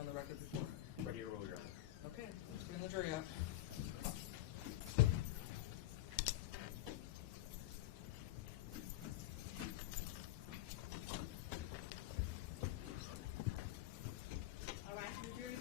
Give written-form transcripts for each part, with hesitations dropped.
on the record before? Ready to roll, Your Honor. Okay, let's bring the jury up. All right, the jury.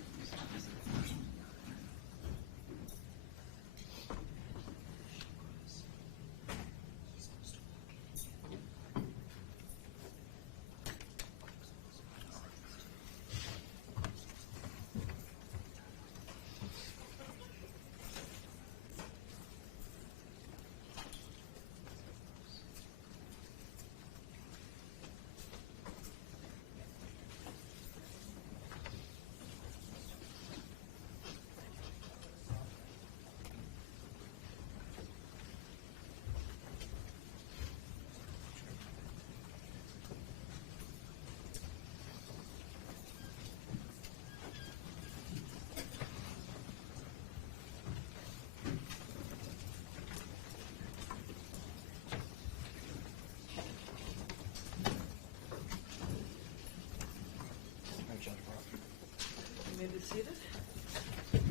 You may be seated.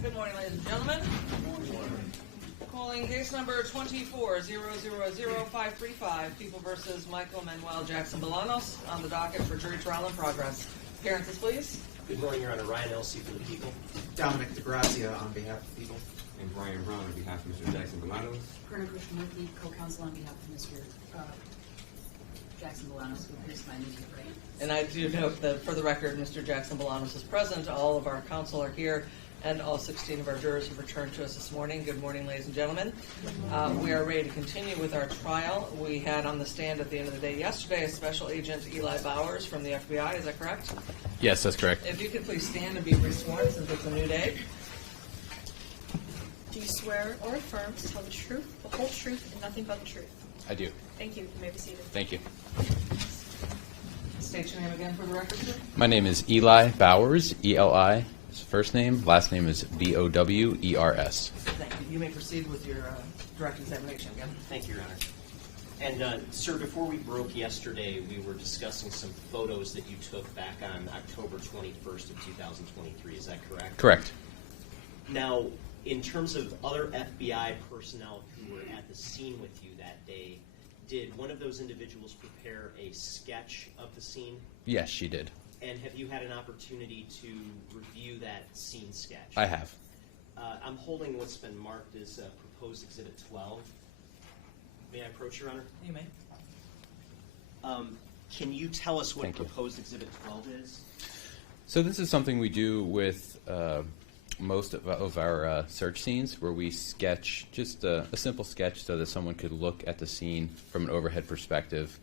Good morning, ladies and gentlemen. Good morning. Calling case number 24-000535, People versus Michael Manuel Jackson-Bolanos, on the docket for jury trial in progress. Appearances, please. Good morning, Your Honor. Ryan Elsey for the people. Dominic DeGrazia on behalf of the people. And Brian Brown on behalf of Mr. Jackson-Bolanos. Colonel Krishnamurthy, co-counsel on behalf of Mr. Jackson-Bolanos, who appears to my immediate right. And I do note that, for the record, Mr. Jackson-Bolanos is present. All of our counsel are here, and all 16 of our jurors have returned to us this morning. Good morning, ladies and gentlemen. We are ready to continue with our trial. We had on the stand at the end of the day yesterday a Special Agent Eli Bowers from the FBI. Is that correct? Yes, that's correct. If you could please stand and be re-sworn since it's a new day. Do you swear or affirm to tell the truth, the whole truth, and nothing but the truth? I do. Thank you. You may be seated. Thank you. State your name again for the record, sir. My name is Eli Bowers, E-L-I, is first name. Last name is B-O-W-E-R-S. Thank you. You may proceed with your direct examination again. Thank you, Your Honor. And, sir, before we broke yesterday, we were discussing some photos that you took back on October 21st of 2023. Is that correct? Correct. Now, in terms of other FBI personnel who were at the scene with you that day, did one of those individuals prepare a sketch of the scene? Yes, she did. And have you had an opportunity to review that scene sketch? I have. I'm holding what's been marked as proposed Exhibit 12. May I approach, Your Honor? You may. Can you tell us what Thank you. proposed Exhibit 12 is? So this is something we do with most of our search scenes, where we sketch just a simple sketch so that someone could look at the scene from an overhead perspective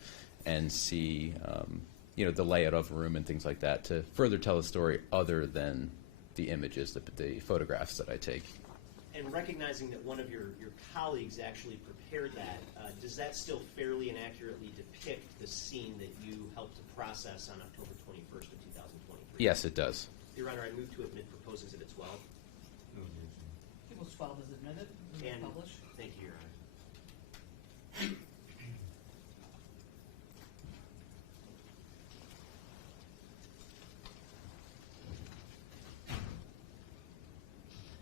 and see the layout of a room and things like that to further tell a story other than the images, the photographs that I take. And recognizing that one of your colleagues actually prepared that, does that still fairly and accurately depict the scene that you helped to process on October 21st of 2023? Yes, it does. Your Honor, I move to admit proposed Exhibit 12. People's 12 is admitted. You may publish. Thank you, Your Honor.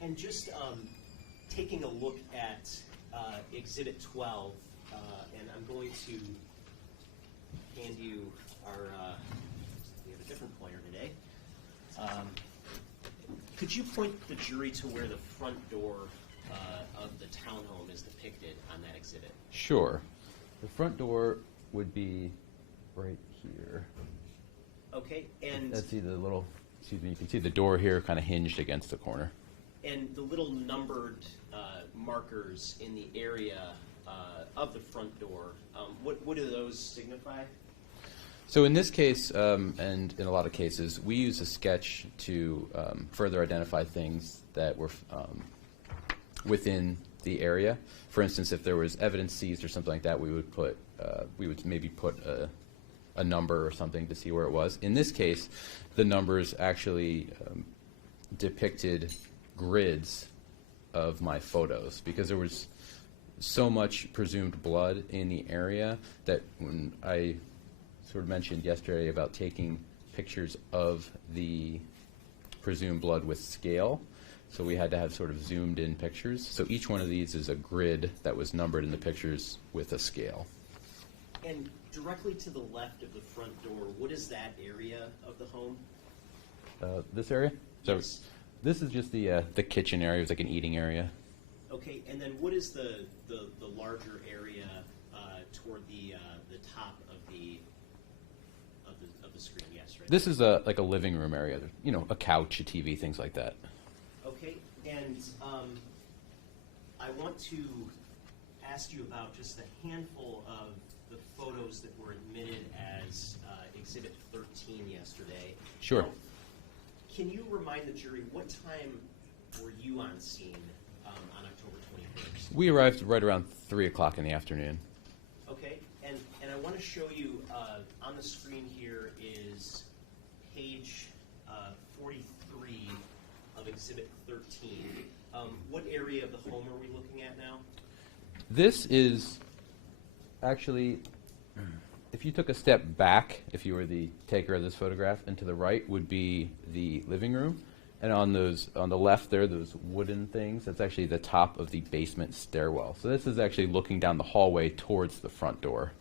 And just taking a look at Exhibit 12, and I'm going to hand you our, we have a different pointer today. Could you point the jury to where the front door of the townhome is depicted on that exhibit? Sure. The front door would be right here. Okay, and Let's see the little, excuse me, you can see the door here kind of hinged against the corner. and the little numbered markers in the area of the front door, what do those signify? So in this case, and in a lot of cases, we use a sketch to further identify things that were within the area. For instance, if there was evidence seized or something like that, we would maybe put a number or something to see where it was. In this case, the numbers actually depicted grids of my photos because there was so much presumed blood in the area that when I sort of mentioned yesterday about taking pictures of the presume blood with scale. So we had to have sort of zoomed in pictures. So each one of these is a grid that was numbered in the pictures with a scale. And directly to the left of the front door, what is that area of the home? This area? So Yes. this is just the kitchen area. It's like an eating area. Okay, and then what is the larger area toward the top of the screen? Yes, right. This is like a living room area. You know, a couch, a TV, things like that. Okay, and I want to ask you about just a handful of the photos that were admitted as Exhibit 13 yesterday. Sure. Now, can you remind the jury what time were you on scene on October 21st? We arrived right around 3 o'clock in the afternoon. Okay, and I want to show you on the screen here is page 43 of Exhibit 13. What area of the home are we looking at now? This is actually, if you took a step back, if you were the taker of this photograph, and to the right would be the living room. And on the left there, those wooden things, that's actually the top of the basement stairwell. So this is actually looking down the hallway towards the front door.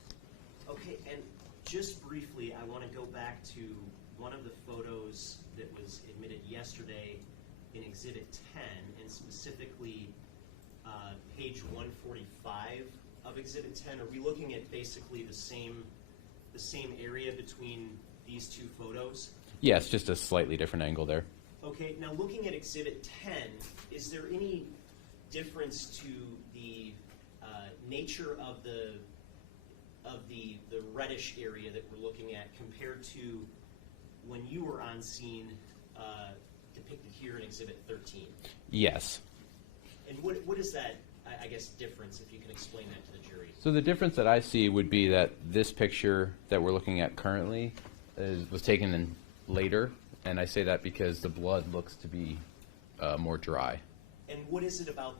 Okay, and just briefly, I want to go back to one of the photos that was admitted yesterday in Exhibit 10, and specifically page 145 of Exhibit 10. Are we looking at basically the same area between these two photos? Yes, just a slightly different angle there. Okay, now looking at Exhibit 10, is there any difference to the nature of the reddish area that we're looking at compared to when you were on scene depicted here in Exhibit 13? Yes. And what is that, I guess, difference, if you can explain that to the jury? So the difference that I see would be that this picture that we're looking at currently was taken in later, and I say that because the blood looks to be more dry. And what is it about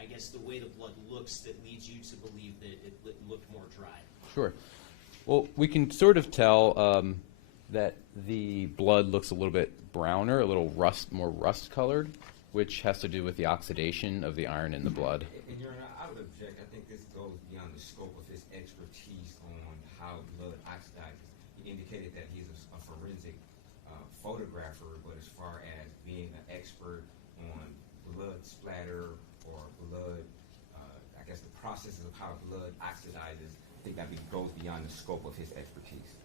I guess, the way the blood looks that leads you to believe that it looked more dry? Sure. Well, we can sort of tell that the blood looks a little bit browner, a little more rust-colored, which has to do with the oxidation of the iron in the blood. And Your Honor, I would object. I think this goes beyond the scope of his expertise on how blood oxidizes. He indicated that he's a forensic photographer, but as far as being an expert on blood splatter or blood, I guess the processes of how blood oxidizes, I think that goes beyond the scope of his expertise.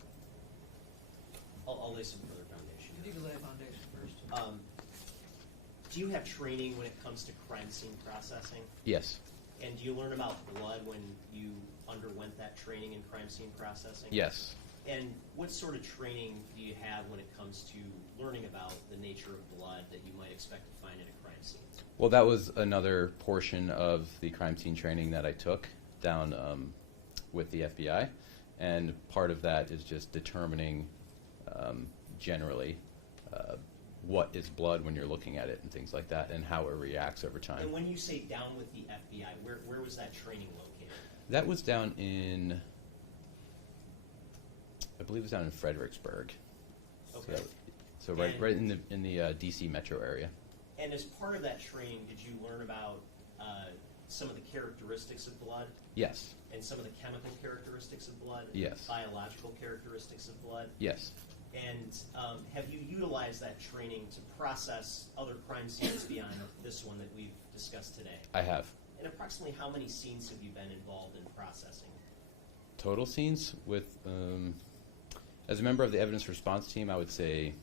I'll lay some further foundation. You can lay a foundation first. Do you have training when it comes to crime scene processing? Yes. And do you learn about blood when you underwent that training in crime scene processing? Yes. And what sort of training do you have when it comes to learning about the nature of blood that you might expect to find in a crime scene? Well, that was another portion of the crime scene training that I took down with the FBI, and part of that is just determining generally what is blood when you're looking at it and things like that, and how it reacts over time. And when you say down with the FBI, where was that training located? That was down in, I believe it was down in Fredericksburg. Okay. So right in the DC metro area. And as part of that training, did you learn about some of the characteristics of blood? Yes. And some of the chemical characteristics of blood? Yes. Biological characteristics of blood? Yes. And have you utilized that training to process other crime scenes beyond this one that we've discussed today? I have. And approximately how many scenes have you been involved in processing? Total scenes with, as a member of the evidence response team, I would say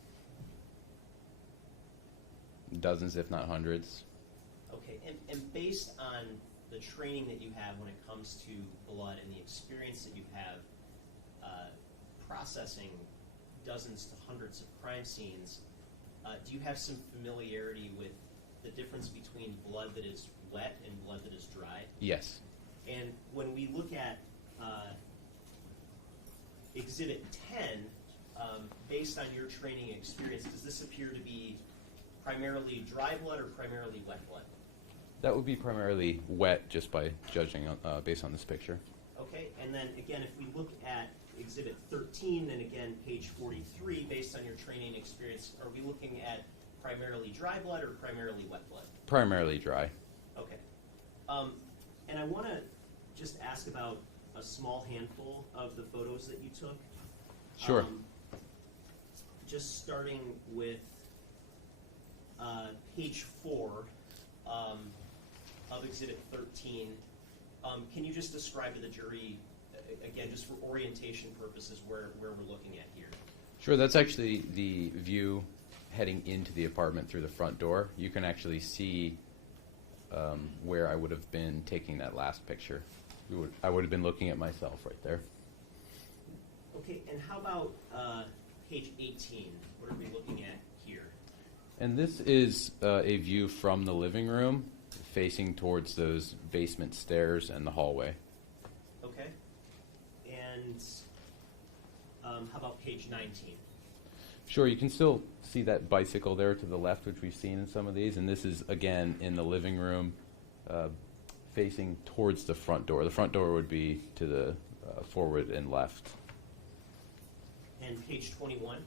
dozens, if not hundreds. Okay, and based on the training that you have when it comes to blood and the experience that you have processing dozens to hundreds of crime scenes, do you have some familiarity with the difference between blood that is wet and blood that is dry? Yes. And when we look at Exhibit 10, based on your training and experience, does this appear to be primarily dry blood or primarily wet blood? That would be primarily wet, just by judging based on this picture. Okay, and then again, if we look at Exhibit 13, then again, page 43, based on your training experience, are we looking at primarily dry blood or primarily wet blood? Primarily dry. Okay. And I want to just ask about a small handful of the photos that you took. Sure. Just starting with page 4 of Exhibit 13. Can you just describe to the jury, again, just for orientation purposes, where we're looking at here? Sure, that's actually the view heading into the apartment through the front door. You can actually see where I would have been taking that last picture. I would have been looking at myself right there. Okay, and how about page 18? What are we looking at here? And this is a view from the living room facing towards those basement stairs and the hallway. Okay. And how about page 19? Sure, you can still see that bicycle there to the left, which we've seen in some of these, and this is, again, in the living room facing towards the front door. The front door would be to the forward and left. And page 21?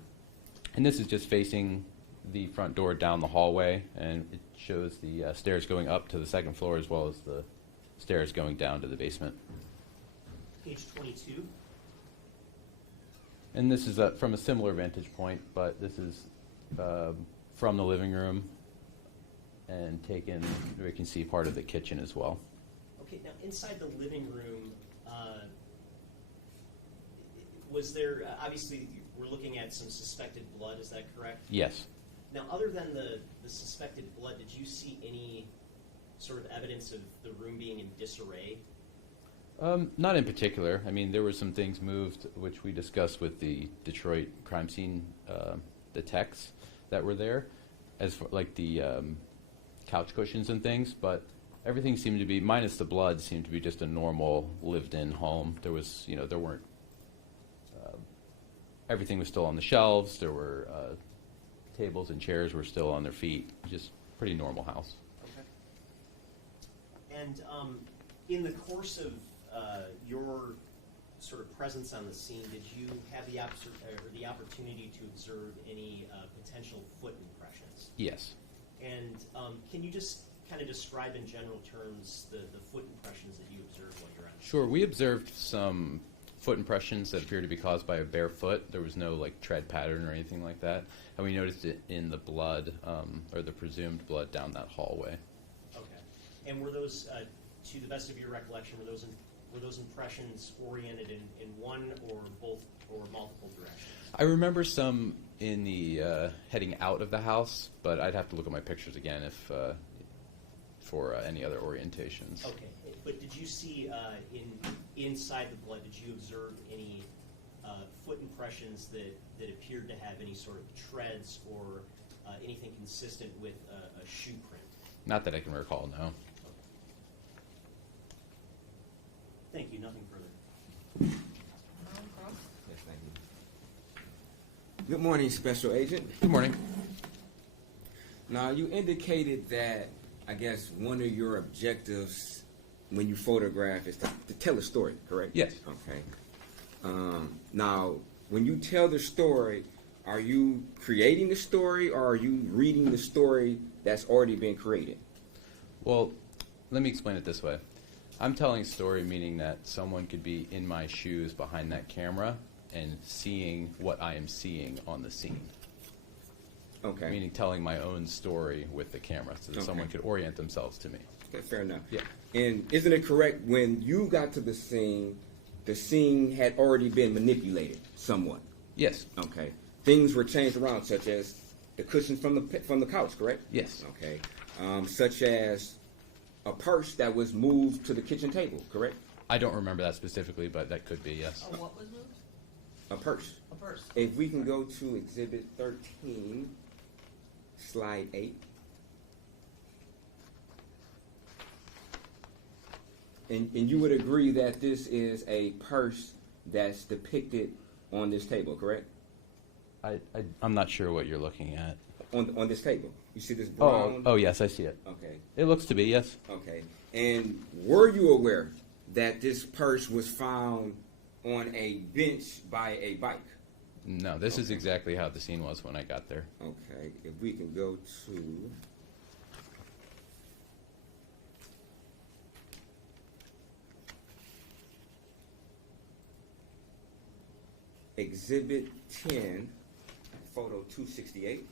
And this is just facing the front door down the hallway, and it shows the stairs going up to the second floor as well as the stairs going down to the basement. Page 22? And this is from a similar vantage point, but this is from the living room and taken, we can see part of the kitchen as well. Okay, now inside the living room, was there, obviously we're looking at some suspected blood, is that correct? Yes. Now, other than the suspected blood, did you see any sort of evidence of the room being in disarray? Not in particular. I mean, there were some things moved, which we discussed with the Detroit crime scene, the techs that were there, as for, like the couch cushions and things, but everything seemed to be, minus the blood, seemed to be just a normal lived-in home. There was, there weren't, everything was still on the shelves. There were tables and chairs were still on their feet. Just pretty normal house. Okay. And in the course of your sort of presence on the scene, did you have the opportunity to observe any potential foot impressions? Yes. And can you just kind of describe in general terms the foot impressions that you observed while you're on the scene? Sure. We observed some foot impressions that appear to be caused by a bare foot. There was no like tread pattern or anything like that, and we noticed it in the blood or the presumed blood down that hallway. Okay. And were those, to the best of your recollection, were those impressions oriented in one or both or multiple directions? I remember some in the heading out of the house, but I'd have to look at my pictures again if for any other orientations. Okay. But did you see inside the blood, did you observe any foot impressions that appeared to have any sort of treads or anything consistent with a shoe print? Not that I can recall, no. Okay. Thank you. Nothing further. Yes, thank you. Good morning, Special Agent. Good morning. Now, you indicated that, I guess, one of your objectives when you photograph is to tell a story, correct? Yes. Okay. Now, when you tell the story, are you creating the story or are you reading the story that's already been created? Well, let me explain it this way. I'm telling a story, meaning that someone could be in my shoes behind that camera and seeing what I am seeing on the scene. Okay. Meaning telling my own story with the camera so that Okay. someone could orient themselves to me. Okay, fair enough. Yeah. And isn't it correct when you got to the scene had already been manipulated somewhat? Yes. Okay. Things were changed around, such as the cushions from the couch, correct? Yes. Okay. Such as a purse that was moved to the kitchen table, correct? I don't remember that specifically, but that could be, yes. Oh, what was moved? A purse. A purse. If we can go to Exhibit 13, Slide 8. And you would agree that this is a purse that's depicted on this table, correct? I'm not sure what you're looking at. On this table. You see this brown? Oh, yes, I see it. Okay. It looks to be, yes. Okay. And were you aware that this purse was found on a bench by a bike. No, this is Okay. exactly how the scene was when I got there. Okay, if we can go to Exhibit 10, photo 268.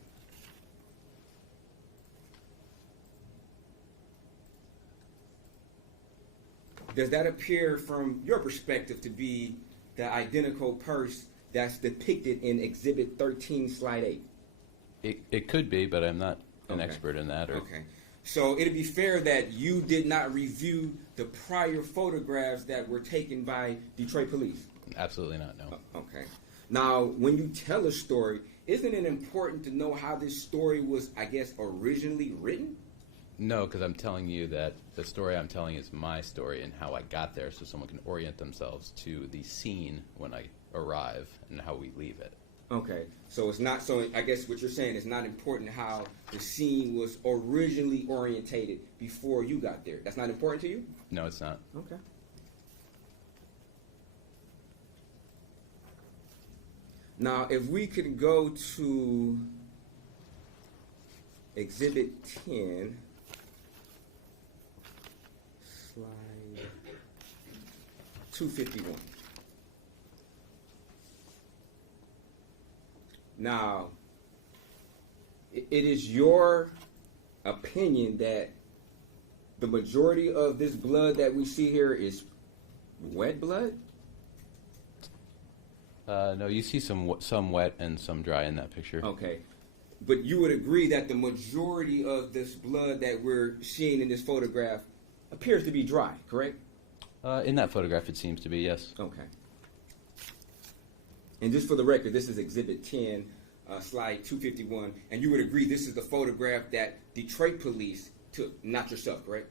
Does that appear from your perspective to be the identical purse that's depicted in Exhibit 13, Slide 8? It could be, but I'm not an Okay. expert in that. Or Okay. So it'd be fair that you did not review the prior photographs that were taken by Detroit police? Absolutely not, no. Okay. Now, when you tell a story, isn't it important to know how this story was, I guess, originally written? No, because I'm telling you that the story I'm telling is my story and how I got there, so someone can orient themselves to the scene when I arrive and how we leave it. Okay. So it's not, so I guess what you're saying is not important how the scene was originally orientated before you got there. That's not important to you? No, it's not. Okay. Now, if we could go to Exhibit 10, slide 251. Now, it is your opinion that the majority of this blood that we see here is wet blood? No, you see some wet and some dry in that picture. Okay. But you would agree that the majority of this blood that we're seeing in this photograph appears to be dry, correct? In that photograph, it seems to be, yes. Okay. And just for the record, this is Exhibit 10, slide 251, and you would agree this is the photograph that Detroit police took, not yourself, correct?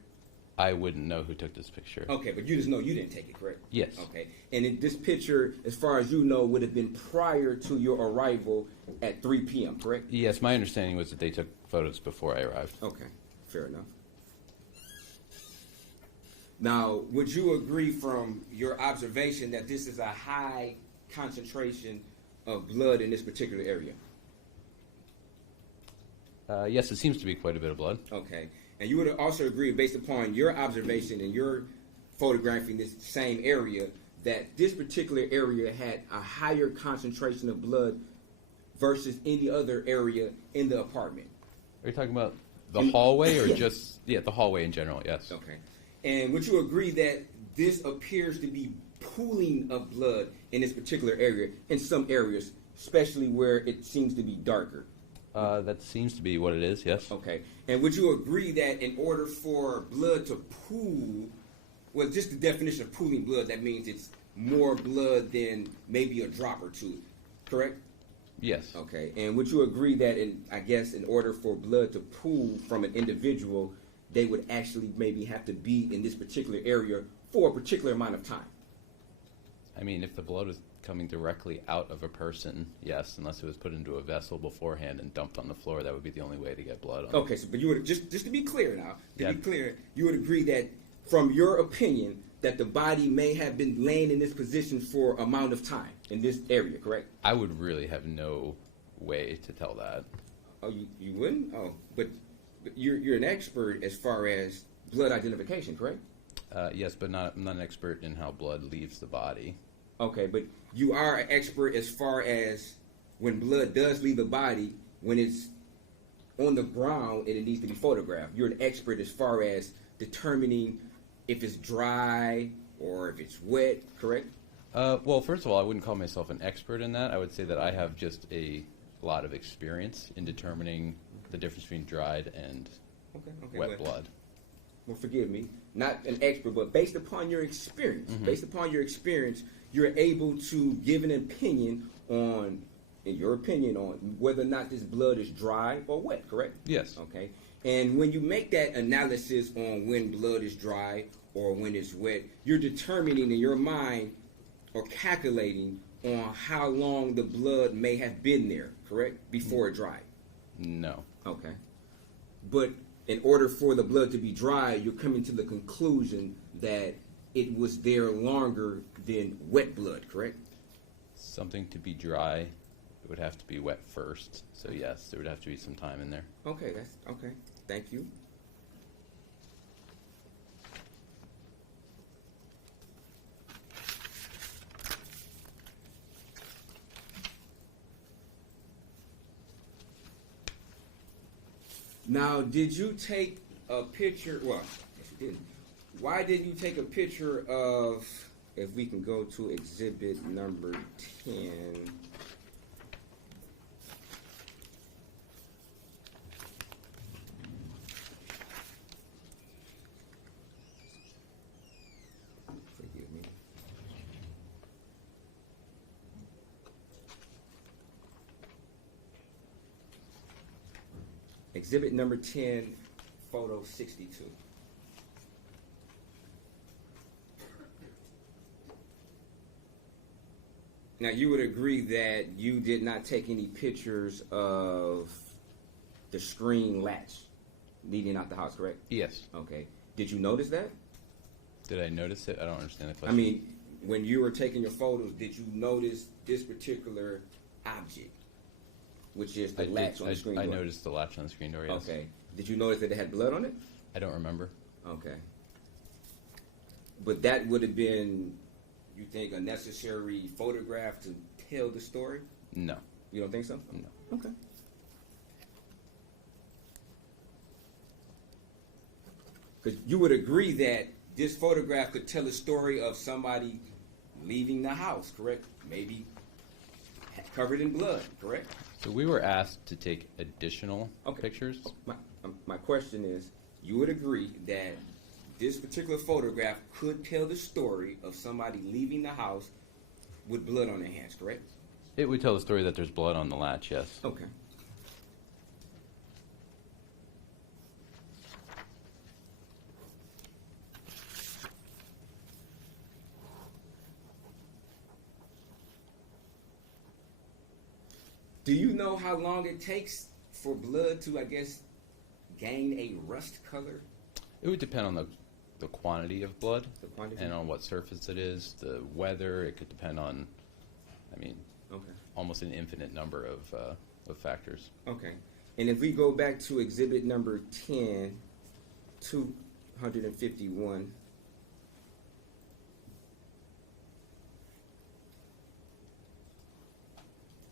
I wouldn't know who took this picture. Okay, but you just know you didn't take it, correct? Yes. Okay. And in this picture, as far as you know, would have been prior to your arrival at 3 p.m., correct? Yes, my understanding was that they took photos before I arrived. Okay, fair enough. Now, would you agree from your observation that this is a high concentration of blood in this particular area? Yes, it seems to be quite a bit of blood. Okay. And you would also agree, based upon your observation and your photographing this same area, that this particular area had a higher concentration of blood versus any other area in the apartment? Are you talking about the hallway or Yeah. just, the hallway in general, yes. Okay. And would you agree that this appears to be pooling of blood in this particular area, in some areas, especially where it seems to be darker? That seems to be what it is, yes. Okay. And would you agree that in order for blood to pool, well, just the definition of pooling blood, that means it's more blood than maybe a drop or two, correct? Yes. Okay. And would you agree that, in order for blood to pool from an individual, they would actually maybe have to be in this particular area for a particular amount of time? I mean, if the blood was coming directly out of a person, yes, unless it was put into a vessel beforehand and dumped on the floor, that would be the only way to get blood on. Okay, so but you would just to be clear now, Yeah. you would agree that from your opinion that the body may have been laying in this position for amount of time in this area, correct? I would really have no way to tell that. Oh, you wouldn't? Oh, but you're an expert as far as blood identification, correct? Yes, but I'm not an expert in how blood leaves the body. Okay, but you are an expert as far as when blood does leave the body, when it's on the ground and it needs to be photographed. You're an expert as far as determining if it's dry or if it's wet, correct? Well, first of all, I wouldn't call myself an expert in that. I would say that I have just a lot of experience in determining the difference between dried and Okay, wet blood. Well, forgive me, not an expert, but based upon your experience, you're able to give an opinion on, in your opinion, on whether or not this blood is dry or wet, correct? Yes. Okay. And when you make that analysis on when blood is dry or when it's wet, you're determining in your mind or calculating on how long the blood may have been there, correct? Before it dried. No. Okay. But in order for the blood to be dry, you're coming to the conclusion that it was there longer than wet blood, correct? Something to be dry, it would have to be wet first. So yes, there would have to be some time in there. Okay, that's okay. Thank you. Now, did you take a picture? Well, yes, you didn't. Why didn't you take a picture of? If we can go to exhibit number 10. Forgive me. Exhibit number 10, photo 62. Now, you would agree that you did not take any pictures of the screen latch leading out the house, correct? Yes. Okay. Did you notice that? Did I notice it? I don't understand the I question. mean, when you were taking your photos, did you notice this particular object, which is the latch on the screen door? I noticed the latch on the screen door, yes. Okay. Did you notice that it had blood on it? I don't remember. Okay. But that would have been, you think, a necessary photograph to tell the story? No. You don't think so? No. Okay. Because you would agree that this photograph could tell a story of somebody leaving the house, correct? Maybe covered in blood, correct? So we were asked to take additional pictures. My question is, you would agree that this particular photograph could tell the story of somebody leaving the house with blood on their hands, correct? It would tell the story that there's blood on the latch, yes. Okay. Do you know how long it takes for blood to, I guess, gain a rust color? It would depend on the quantity of blood The quantity? and on what surface it is, the weather. It could depend on, Okay. almost an infinite number of factors. Okay. And if we go back to exhibit number 10, 251.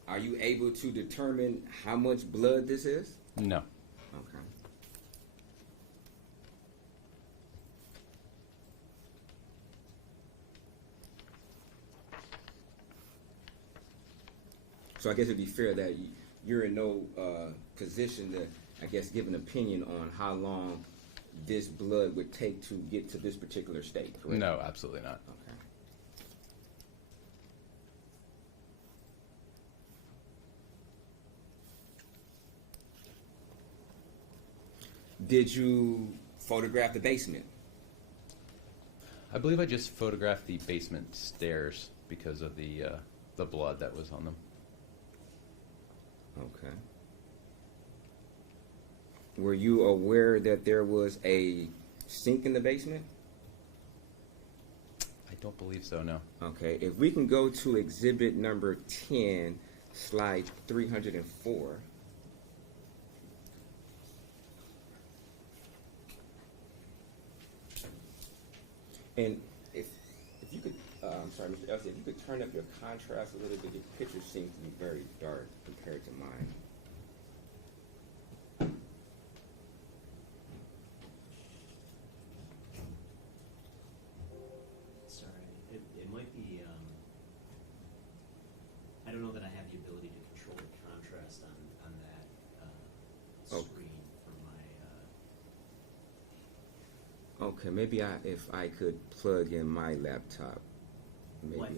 Are you able to determine how much blood this is? No. Okay. So I guess it'd be fair that you're in no position to, I guess, give an opinion on how long this blood would take to get to this particular state, correct? No, absolutely not. Okay. Did you photograph the basement? I believe I just photographed the basement stairs because of the blood that was on them. Okay. Were you aware that there was a sink in the basement? I don't believe so, no. Okay. If we can go to exhibit number 10, slide 304. And if you could, I'm sorry, Mr. Elsie, if you could turn up your contrast a little bit, your picture seems to be very dark compared to mine. Sorry, it might be, I don't know that I have the ability to control the contrast on that Oh. screen for my, Okay, maybe if I could plug in my laptop, maybe well,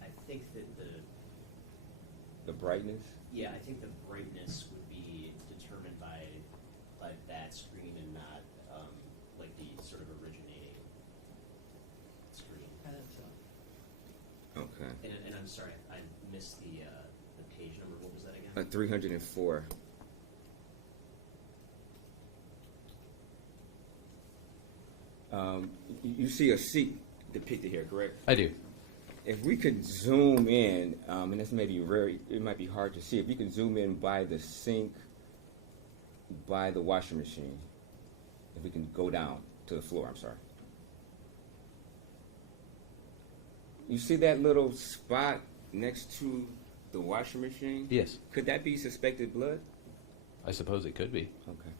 I think that the brightness. yeah, I think the brightness would be determined by that screen and not, like the sort of originating screen. Okay. And I'm sorry, I missed the page number. What was that again? 304. You see a seat depicted here, correct? I do. If we could zoom in, and this may be it might be hard to see. If we can zoom in by the sink, by the washing machine. If we can go down to the floor, I'm sorry. You see that little spot next to the washing machine? Yes. Could that be suspected blood? I suppose it could be. Okay.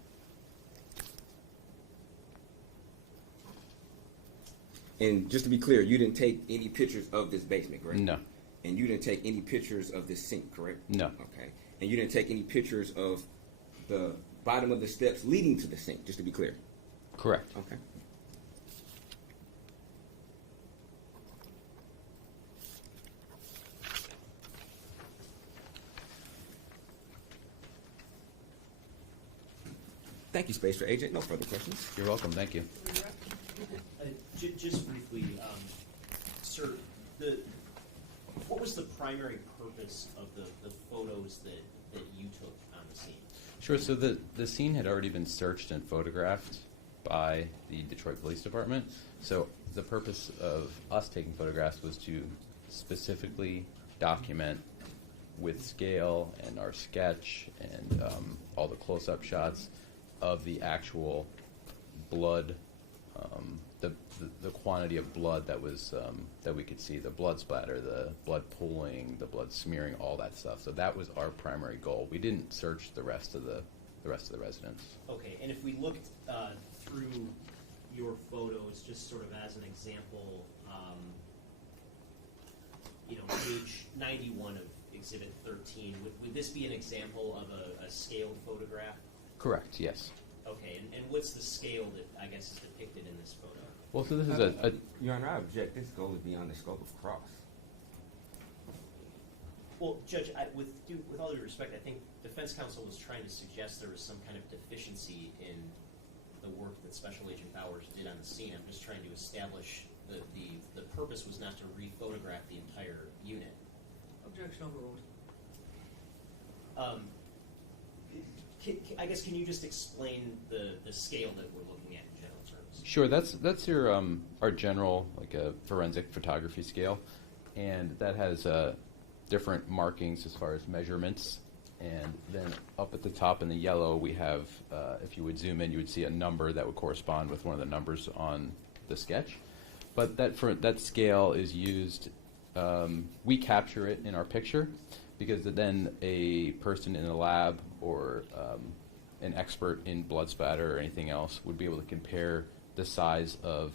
And just to be clear, you didn't take any pictures of this basement, correct? No. And you didn't take any pictures of this sink, correct? No. Okay. And you didn't take any pictures of the bottom of the steps leading to the sink, just to be clear? Correct. Okay. Thank you, Space for Agent. No further questions. You're welcome. Thank you. Just briefly, sir, what was the primary purpose of the photos that you took on the scene? Sure. So the scene had already been searched and photographed by the Detroit Police Department. So the purpose of us taking photographs was to specifically document with scale and our sketch and all the close-up shots of the actual blood, the quantity of blood that was that we could see, the blood splatter, the blood pooling, the blood smearing, all that stuff. So that was our primary goal. We didn't search the rest of the residents. Okay, and if we looked through your photos, just sort of as an example, page 91 of Exhibit 13, would this be an example of a scaled photograph? Correct. Yes. Okay, and what's the scale that I guess is depicted in this photo? Well, so this is a Your Honor, I object. This goes beyond the scope of cross. Well, Judge, with all due respect, I think defense counsel was trying to suggest there was some kind of deficiency in the work that Special Agent Bowers did on the scene. I'm just trying to establish that the purpose was not to re-photograph the entire unit. Objection overruled. I guess, can you just explain the scale that we're looking at in general terms? Sure, that's your our general a forensic photography scale, and that has different markings as far as measurements. And then up at the top in the yellow, we have, if you would zoom in, you would see a number that would correspond with one of the numbers on the sketch. But that scale is used. We capture it in our picture, because then a person in a lab or an expert in blood spatter or anything else would be able to compare the size of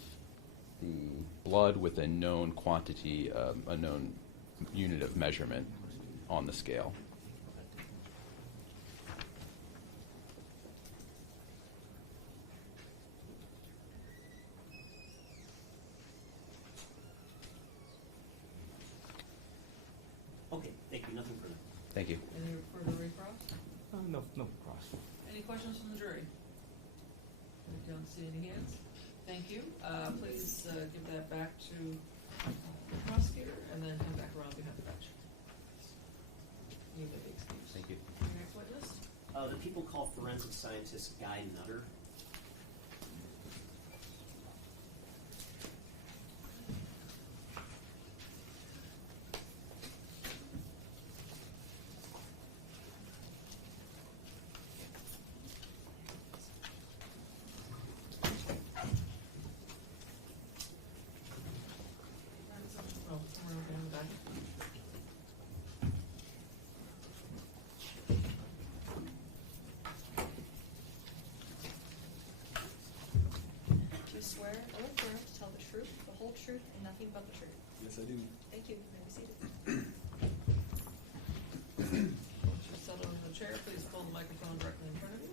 the blood with a known quantity, a known unit of measurement on the scale. Okay, thank you. Nothing further. Thank you. Any further recross? No cross. Any questions from the jury? I don't see any hands. Thank you. Please give that back to the prosecutor and then come back around behind the bench. You may be excused. Thank you. Next witness. The people call forensic scientist Guy Nutter. Oh, somewhere in the back. Do you swear or affirm to tell the truth, the whole truth, and nothing but the truth? Yes, I do. Thank you. You may be seated. Just settle into the chair. Please pull the microphone directly in front of you.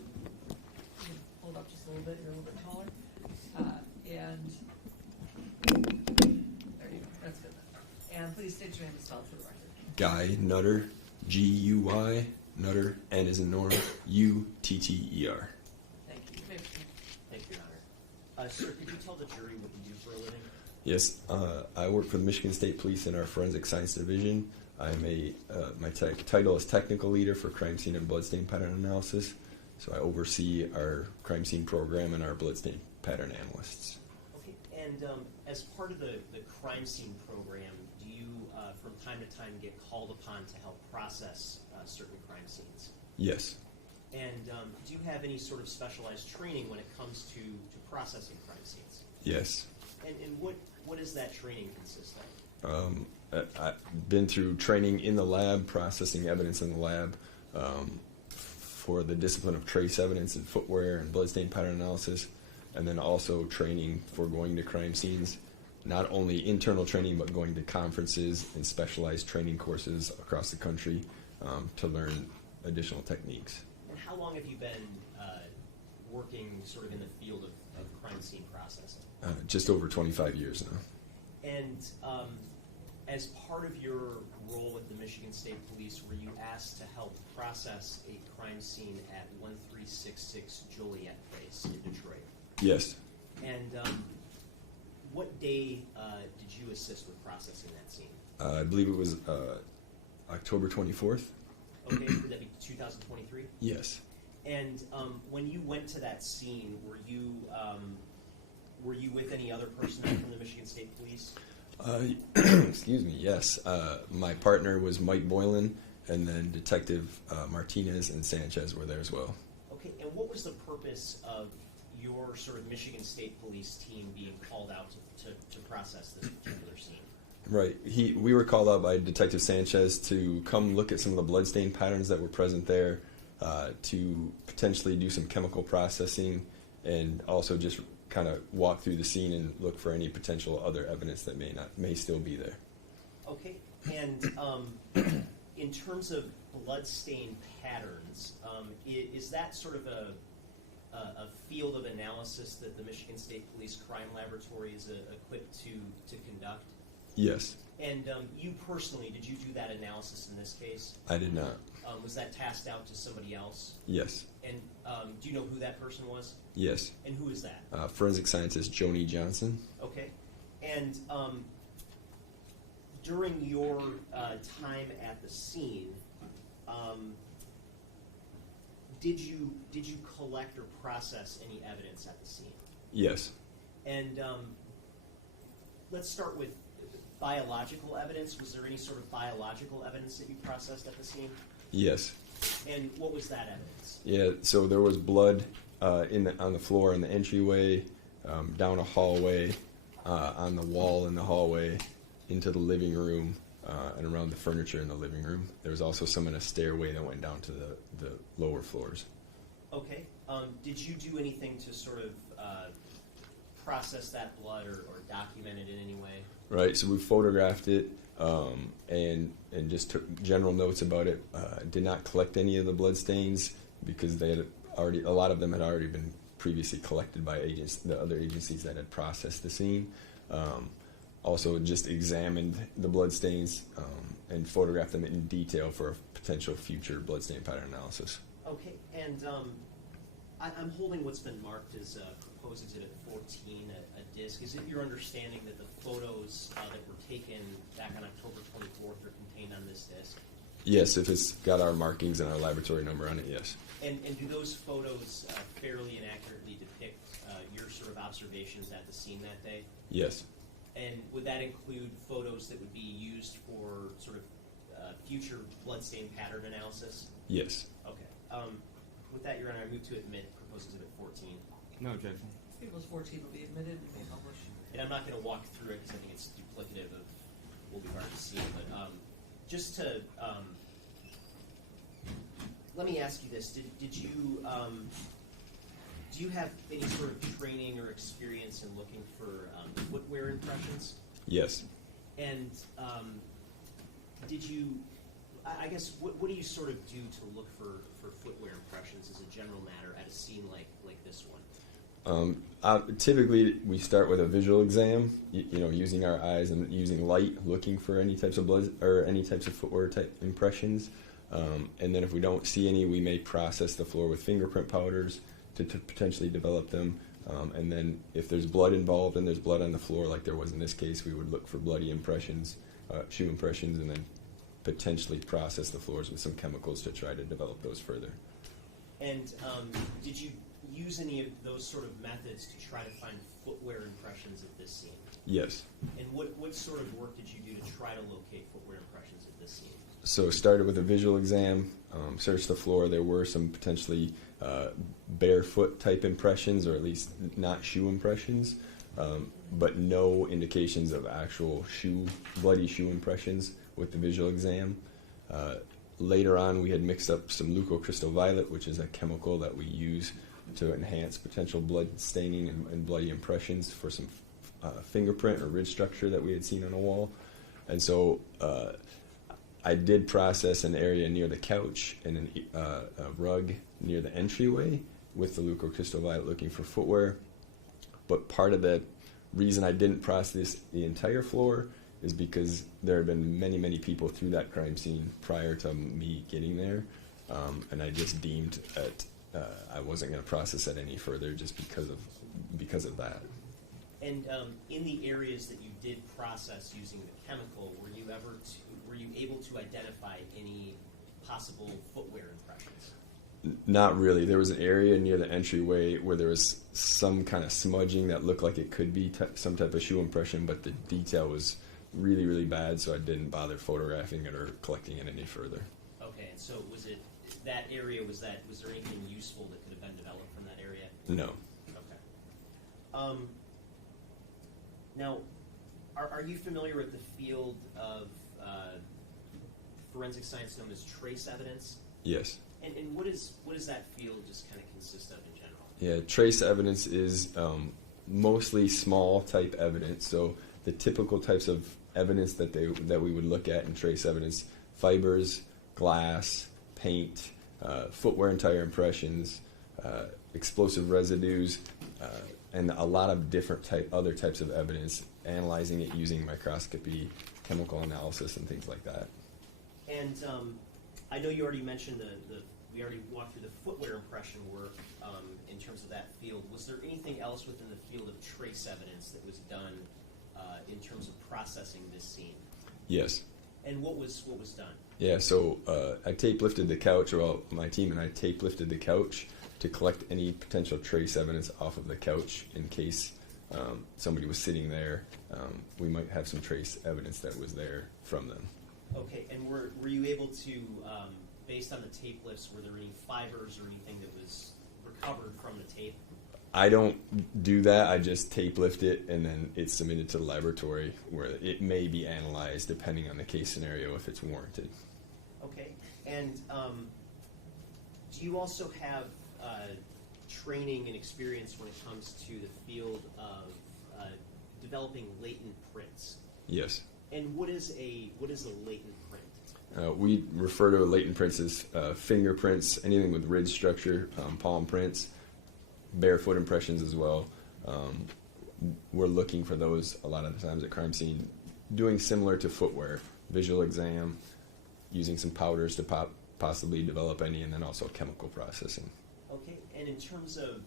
You can hold up just a little bit. You're a little bit taller. And there you go. That's good. And please state your name and spell it for the record. Guy Nutter, G-U-Y, Nutter, N as in Norm, U-T-T-E-R. Thank you. You may proceed. Thank you, Your Honor. Sir, could you tell the jury what you do for a living? Yes, I work for the Michigan State Police in our Forensic Science Division. I'm my title is Technical Leader for Crime Scene and Bloodstain Pattern Analysis. So I oversee our crime scene program and our bloodstain pattern analysts. Okay, and as part of the crime scene program, do you, from time to time, get called upon to help process certain crime scenes? Yes. And do you have any sort of specialized training when it comes to processing crime scenes? Yes. And what does that training consist of? I've been through training in the lab, processing evidence in the lab, for the discipline of trace evidence and footwear and bloodstain pattern analysis, and then also training for going to crime scenes. Not only internal training, but going to conferences and specialized training courses across the country to learn additional techniques. And how long have you been working sort of in the field of crime scene processing? Just over 25 years now. And as part of your role with the Michigan State Police, were you asked to help process a crime scene at 1366 Joliet Place in Detroit? Yes. And what day did you assist with processing that scene? I believe it was October 24th. Okay, would that be 2023? Yes. And when you went to that scene, were you with any other personnel from the Michigan State Police? Excuse me, yes. My partner was Mike Boylan, and then Detective Martinez and Sanchez were there as well. Okay, and what was the purpose of your sort of Michigan State Police team being called out to process this particular scene? Right. We were called out by Detective Sanchez to come look at some of the bloodstain patterns that were present there, to potentially do some chemical processing, and also just kind of walk through the scene and look for any potential other evidence that may still be there. Okay, and in terms of bloodstain patterns, is that sort of a field of analysis that the Michigan State Police Crime Laboratory is equipped to conduct? Yes. And you personally, did you do that analysis in this case? I did not. Was that tasked out to somebody else? Yes. And do you know who that person was? Yes. And who is that? Forensic scientist Joni Johnson. Okay. And during your time at the scene, did you collect or process any evidence at the scene? Yes. And let's start with biological evidence. Was there any sort of biological evidence that you processed at the scene? Yes. And what was that evidence? Yeah, so there was blood on the floor in the entryway, down a hallway, on the wall in the hallway, into the living room, and around the furniture in the living room. There was also some in a stairway that went down to the lower floors. Okay. Did you do anything to sort of process that blood or document it in any way? Right, so we photographed it and just took general notes about it. Did not collect any of the blood stains because they had already, a lot of them had already been previously collected by the other agencies that had processed the scene. Also just examined the blood stains and photographed them in detail for a potential future bloodstain pattern analysis. Okay, and I'm holding what's been marked as proposed exhibit 14, a disc. Is it your understanding that the photos that were taken back on October 24th are contained on this disc? Yes, if it's got our markings and our laboratory number on it, yes. And do those photos fairly and accurately depict your sort of observations at the scene that day? Yes. And would that include photos that would be used for sort of future bloodstain pattern analysis? Yes. Okay. With that, Your Honor, I move to admit proposed exhibit 14. No objection. People's 14 will be admitted and be published. And I'm not going to walk through it because I think it's duplicative of what will be hard to see. But just to let me ask you this: Did you do you have any sort of training or experience in looking for footwear impressions? Yes. And did you? I guess what do you sort of do to look for footwear impressions as a general matter at a scene like this one? Typically, we start with a visual exam. Using our eyes and using light, looking for any types of blood or any types of footwear type impressions. And then if we don't see any, we may process the floor with fingerprint powders to potentially develop them. And then if there's blood involved and there's blood on the floor, like there was in this case, we would look for bloody impressions, shoe impressions, and then potentially process the floors with some chemicals to try to develop those further. And did you use any of those sort of methods to try to find footwear impressions at this scene? Yes. And what sort of work did you do to try to locate footwear impressions at this scene? So started with a visual exam, searched the floor. There were some potentially barefoot type impressions, or at least not shoe impressions, but no indications of actual bloody shoe impressions with the visual exam. Later on, we had mixed up some leucocrystal violet, which is a chemical that we use to enhance potential blood staining and bloody impressions for some fingerprint or ridge structure that we had seen on a wall. And so I did process an area near the couch and a rug near the entryway with the leucocrystal violet looking for footwear. But part of the reason I didn't process the entire floor is because there have been many, many people through that crime scene prior to me getting there, and I just deemed that I wasn't going to process it any further just because of that. And in the areas that you did process using the chemical, were you able to identify any possible footwear impressions? Not really. There was an area near the entryway where there was some kind of smudging that looked like it could be some type of shoe impression, but the detail was really, really bad, so I didn't bother photographing it or collecting it any further. Okay, and so was it that area? Was there anything useful that could have been developed from that area? No. Okay. Now, are you familiar with the field of forensic science known as trace evidence? Yes. And what does that field just kind of consist of in general? Yeah, trace evidence is mostly small type evidence. So the typical types of evidence that we would look at in trace evidence: fibers, glass, paint, footwear and tire impressions, explosive residues, and a lot of different other types of evidence, analyzing it using microscopy, chemical analysis, and things like that. And I know you already mentioned we already walked through the footwear impression work in terms of that field. Was there anything else within the field of trace evidence that was done in terms of processing this scene? Yes. And what was done? Yeah, so I tape lifted the couch, well, my team and I tape lifted the couch to collect any potential trace evidence off of the couch in case somebody was sitting there. We might have some trace evidence that was there from them. Okay, and were you able to, based on the tape lifts, were there any fibers or anything that was recovered from the tape? I don't do that. I just tape lift it, and then it's submitted to the laboratory where it may be analyzed depending on the case scenario if it's warranted. Okay, and do you also have training and experience when it comes to the field of developing latent prints? Yes. And what is a latent print? We refer to latent prints as fingerprints, anything with ridge structure, palm prints, barefoot impressions as well. We're looking for those a lot of the times at crime scene, doing similar to footwear, visual exam, using some powders to possibly develop any, and then also chemical processing. Okay, and in terms of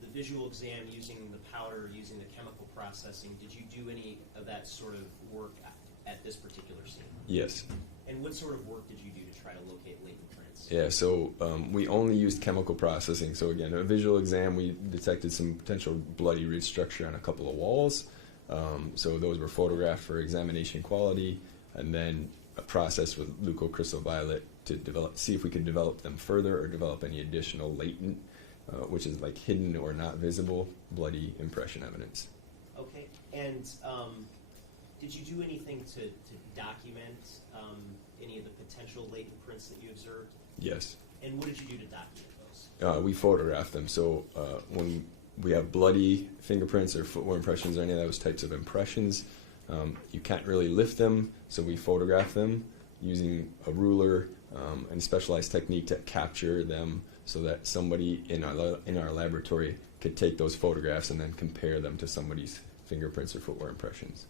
the visual exam, using the powder, using the chemical processing, did you do any of that sort of work at this particular scene? Yes. And what sort of work did you do to try to locate latent prints? Yeah, so we only used chemical processing. So again, a visual exam, we detected some potential bloody ridge structure on a couple of walls. So those were photographed for examination quality, and then a process with leucocrystal violet to see if we could develop them further or develop any additional latent, which is like hidden or not visible bloody impression evidence. Okay, and did you do anything to document any of the potential latent prints that you observed? Yes. And what did you do to document those? We photographed them. So when we have bloody fingerprints or footwear impressions or any of those types of impressions, you can't really lift them, so we photograph them using a ruler and specialized technique to capture them so that somebody in our laboratory could take those photographs and then compare them to somebody's fingerprints or footwear impressions.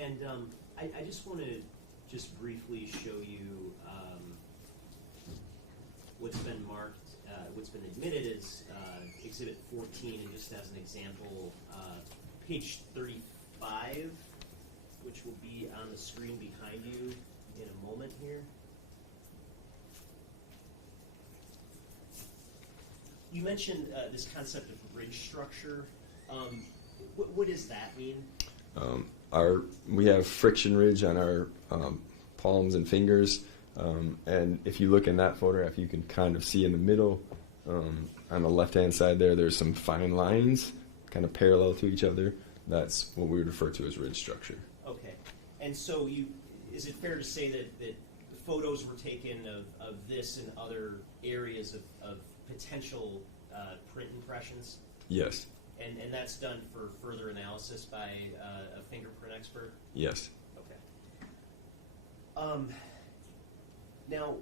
And I just want to just briefly show you what's been marked, what's been admitted as Exhibit 14, and just as an example, page 35, which will be on the screen behind you in a moment here. You mentioned this concept of ridge structure. What does that mean? We have friction ridge on our palms and fingers, and if you look in that photograph, you can kind of see in the middle, on the left-hand side there's some fine lines, kind of parallel to each other. That's what we would refer to as ridge structure. Okay, and so is it fair to say that photos were taken of this and other areas of potential print impressions? Yes. And that's done for further analysis by a fingerprint expert? Yes. Okay. Now,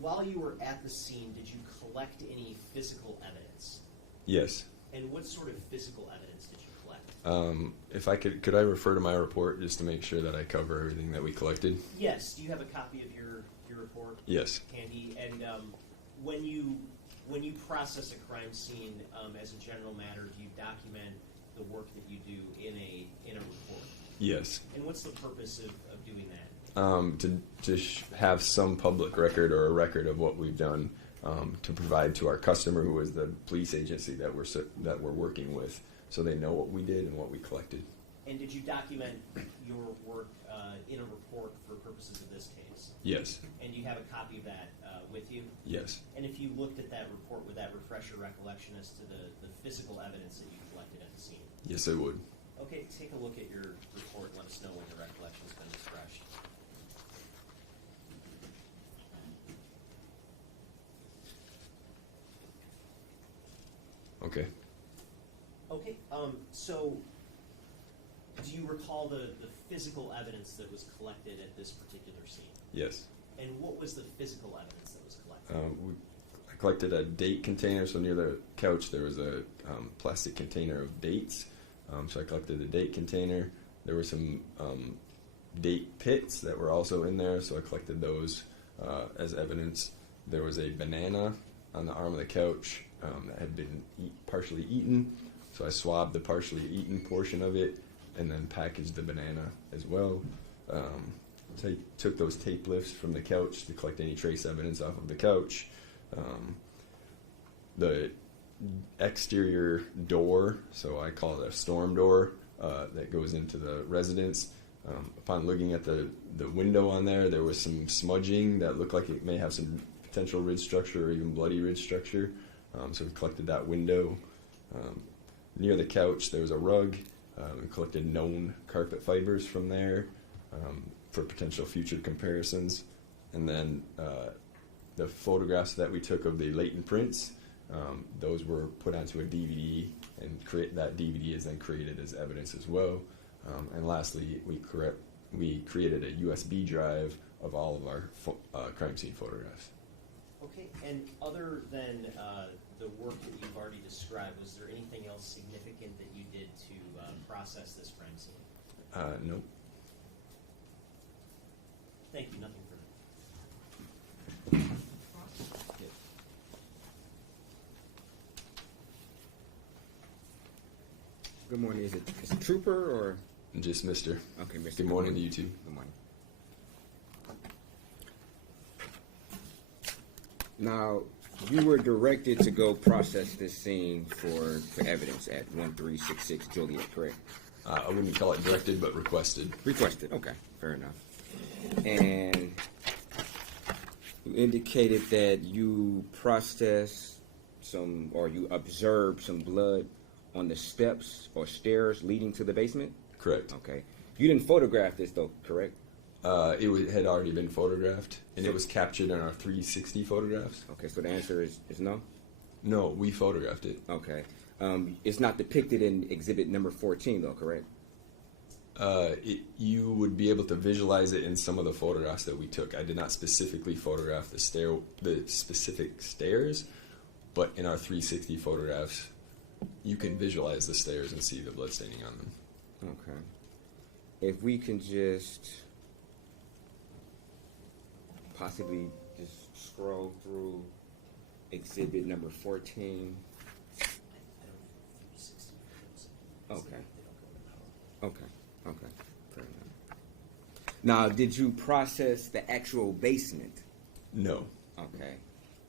while you were at the scene, did you collect any physical evidence? Yes. And what sort of physical evidence did you collect? If I could I refer to my report just to make sure that I cover everything that we collected? Yes. Do you have a copy of your report? Yes. Handy. And when you process a crime scene, as a general matter, do you document the work that you do in a report? Yes. And what's the purpose of doing that? To have some public record or a record of what we've done, to provide to our customer, who is the police agency that we're working with, so they know what we did and what we collected. And did you document your work in a report for purposes of this case? Yes. And you have a copy of that with you? Yes. And if you looked at that report, would that refresh your recollection as to the physical evidence that you collected at the scene? Yes, I would. Okay, take a look at your report and let us know when the recollection's been refreshed. Okay. Okay, so do you recall the physical evidence that was collected at this particular scene? Yes. And what was the physical evidence that was collected? I collected a date container, so near the couch there was a plastic container of dates. So I collected the date container. There were some date pits that were also in there, so I collected those as evidence. There was a banana on the arm of the couch that had been partially eaten, so I swabbed the partially eaten portion of it and then packaged the banana as well. Took those tape lifts from the couch to collect any trace evidence off of the couch. The exterior door, so I call it a storm door, that goes into the residence. Upon looking at the window on there was some smudging that looked like it may have some potential ridge structure or even bloody ridge structure. So we collected that window. Near the couch there was a rug. We collected known carpet fibers from there for potential future comparisons. And then the photographs that we took of the latent prints, those were put onto a DVD, and that DVD is then created as evidence as well. And lastly, we created a USB drive of all of our crime scene photographs. Okay, and other than the work that you've already described, was there anything else significant that you did to process this crime scene? Nope. Thank you, nothing further. Good morning. Is it Trooper or? Just Mr. Okay, Mr. Good morning to you too. Good morning. Now, you were directed to go process this scene for evidence at 1366 Joliet, correct? I wouldn't call it directed, but requested. Requested, okay, fair enough. And you indicated that you processed you observed some blood on the steps or stairs leading to the basement? Correct. Okay. You didn't photograph this though, correct? It had already been photographed, and it was captured in our 360 photographs. Okay, so the answer is no? No, we photographed it. Okay. It's not depicted in exhibit number 14 though, correct? You would be able to visualize it in some of the photographs that we took. I did not specifically photograph the specific stairs, but in our 360 photographs, you can visualize the stairs and see the blood staining on them. Okay. If we can just possibly just scroll through exhibit number 14. Okay. Okay. Fair enough. Now, did you process the actual basement? No. Okay.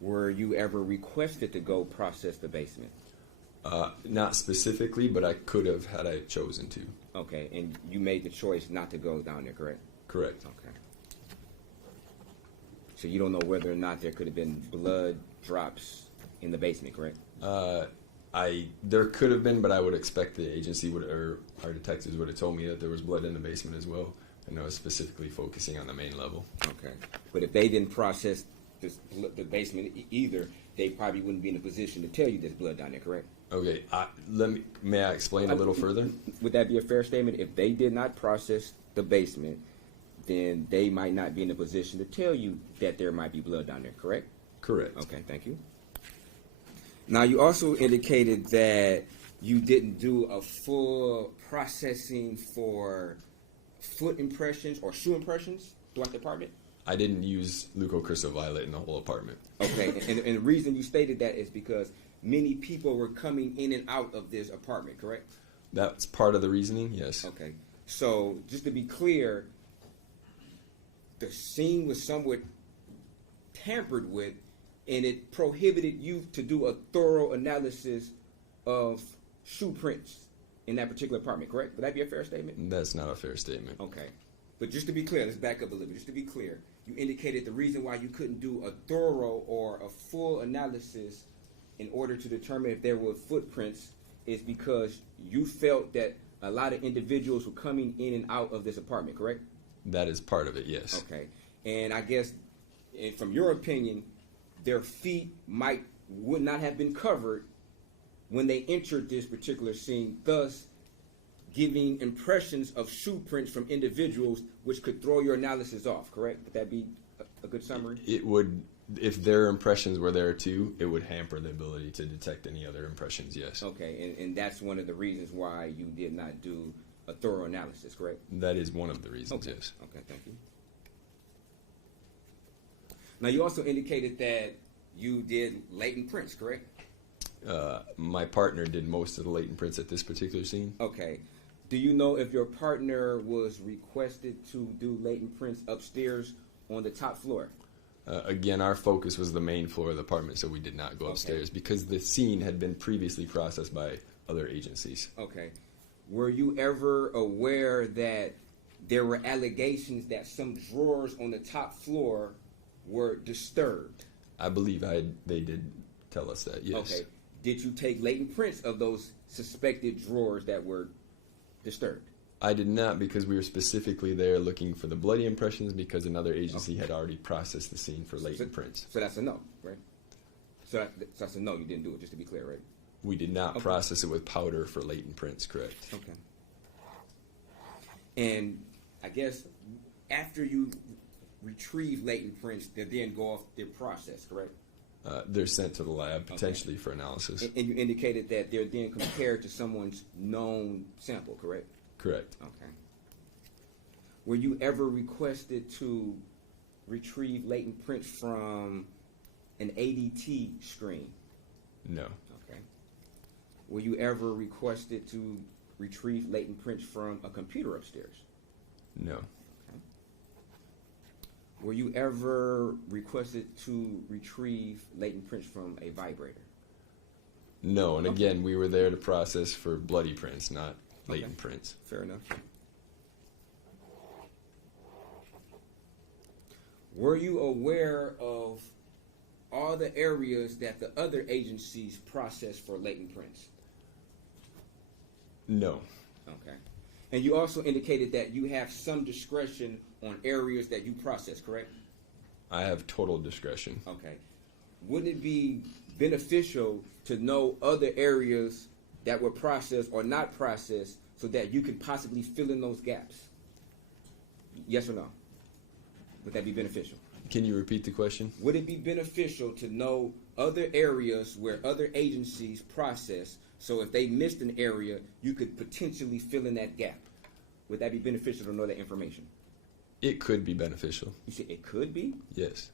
were you ever requested to go process the basement? Not specifically, but I could have had I chosen to. Okay, and you made the choice not to go down there, correct? Correct. Okay. So you don't know whether or not there could have been blood drops in the basement, correct? There could have been, but I would expect the agency would, or our detectives would have told me that there was blood in the basement as well, and I was specifically focusing on the main level. Okay. But if they didn't process the basement either, they probably wouldn't be in a position to tell you there's blood down there, correct? Okay, may I explain a little further? Would that be a fair statement? If they did not process the basement, then they might not be in a position to tell you that there might be blood down there, correct? Correct. Okay, thank you. Now, you also indicated that you didn't do a full processing for foot impressions or shoe impressions throughout the apartment? I didn't use leucocrystal-violet in the whole apartment. Okay, and the reason you stated that is because many people were coming in and out of this apartment, correct? That's part of the reasoning, yes. Okay, so just to be clear, the scene was somewhat tampered with, and it prohibited you to do a thorough analysis of shoe prints in that particular apartment, correct? Would that be a fair statement? That's not a fair statement. Okay. But just to be clear, let's back up a little bit. Just to be clear, you indicated the reason why you couldn't do a thorough or a full analysis in order to determine if there were footprints is because you felt that a lot of individuals were coming in and out of this apartment, correct? That is part of it, yes. Okay. And I guess, from your opinion, their feet would not have been covered when they entered this particular scene, thus giving impressions of shoe prints from individuals which could throw your analysis off, correct? Would that be a good summary? It would, if their impressions were there too, it would hamper the ability to detect any other impressions, yes. Okay, and that's one of the reasons why you did not do a thorough analysis, correct? That is one of the reasons, Okay. yes. Okay, thank you. Now, you also indicated that you did latent prints, correct? My partner did most of the latent prints at this particular scene. Okay. Do you know if your partner was requested to do latent prints upstairs on the top floor? Again, our focus was the main floor of the apartment, so we did not go upstairs because the scene had been previously processed by other agencies. Okay. Were you ever aware that there were allegations that some drawers on the top floor were disturbed? I believe they did tell us that, yes. Okay. Did you take latent prints of those suspected drawers that were disturbed? I did not because we were specifically there looking for the bloody impressions because another agency had already processed the scene for latent prints. So that's a no, right? So that's a no, you didn't do it, just to be clear, right? We did not process it with powder for latent prints, correct? Okay. And I guess after you retrieve latent prints, they then go off their process, correct? They're sent to the lab, potentially for analysis. And you indicated that they're then compared to someone's known sample, correct? Correct. Okay. Were you ever requested to retrieve latent prints from an ADT screen? No. Okay. Were you ever requested to retrieve latent prints from a computer upstairs? No. Okay. Were you ever requested to retrieve latent prints from a vibrator? No, and again, we were there to process for bloody prints, not latent prints. Fair enough. Were you aware of all the areas that the other agencies process for latent prints? No. Okay. And you also indicated that you have some discretion on areas that you process, correct? I have total discretion. Okay. Wouldn't it be beneficial to know other areas that were processed or not processed so that you could possibly fill in those gaps? Yes or no? Would that be beneficial? Can you repeat the question? Would it be beneficial to know other areas where other agencies process, so if they missed an area, you could potentially fill in that gap? Would that be beneficial to know that information? It could be beneficial. You said it could be? Yes.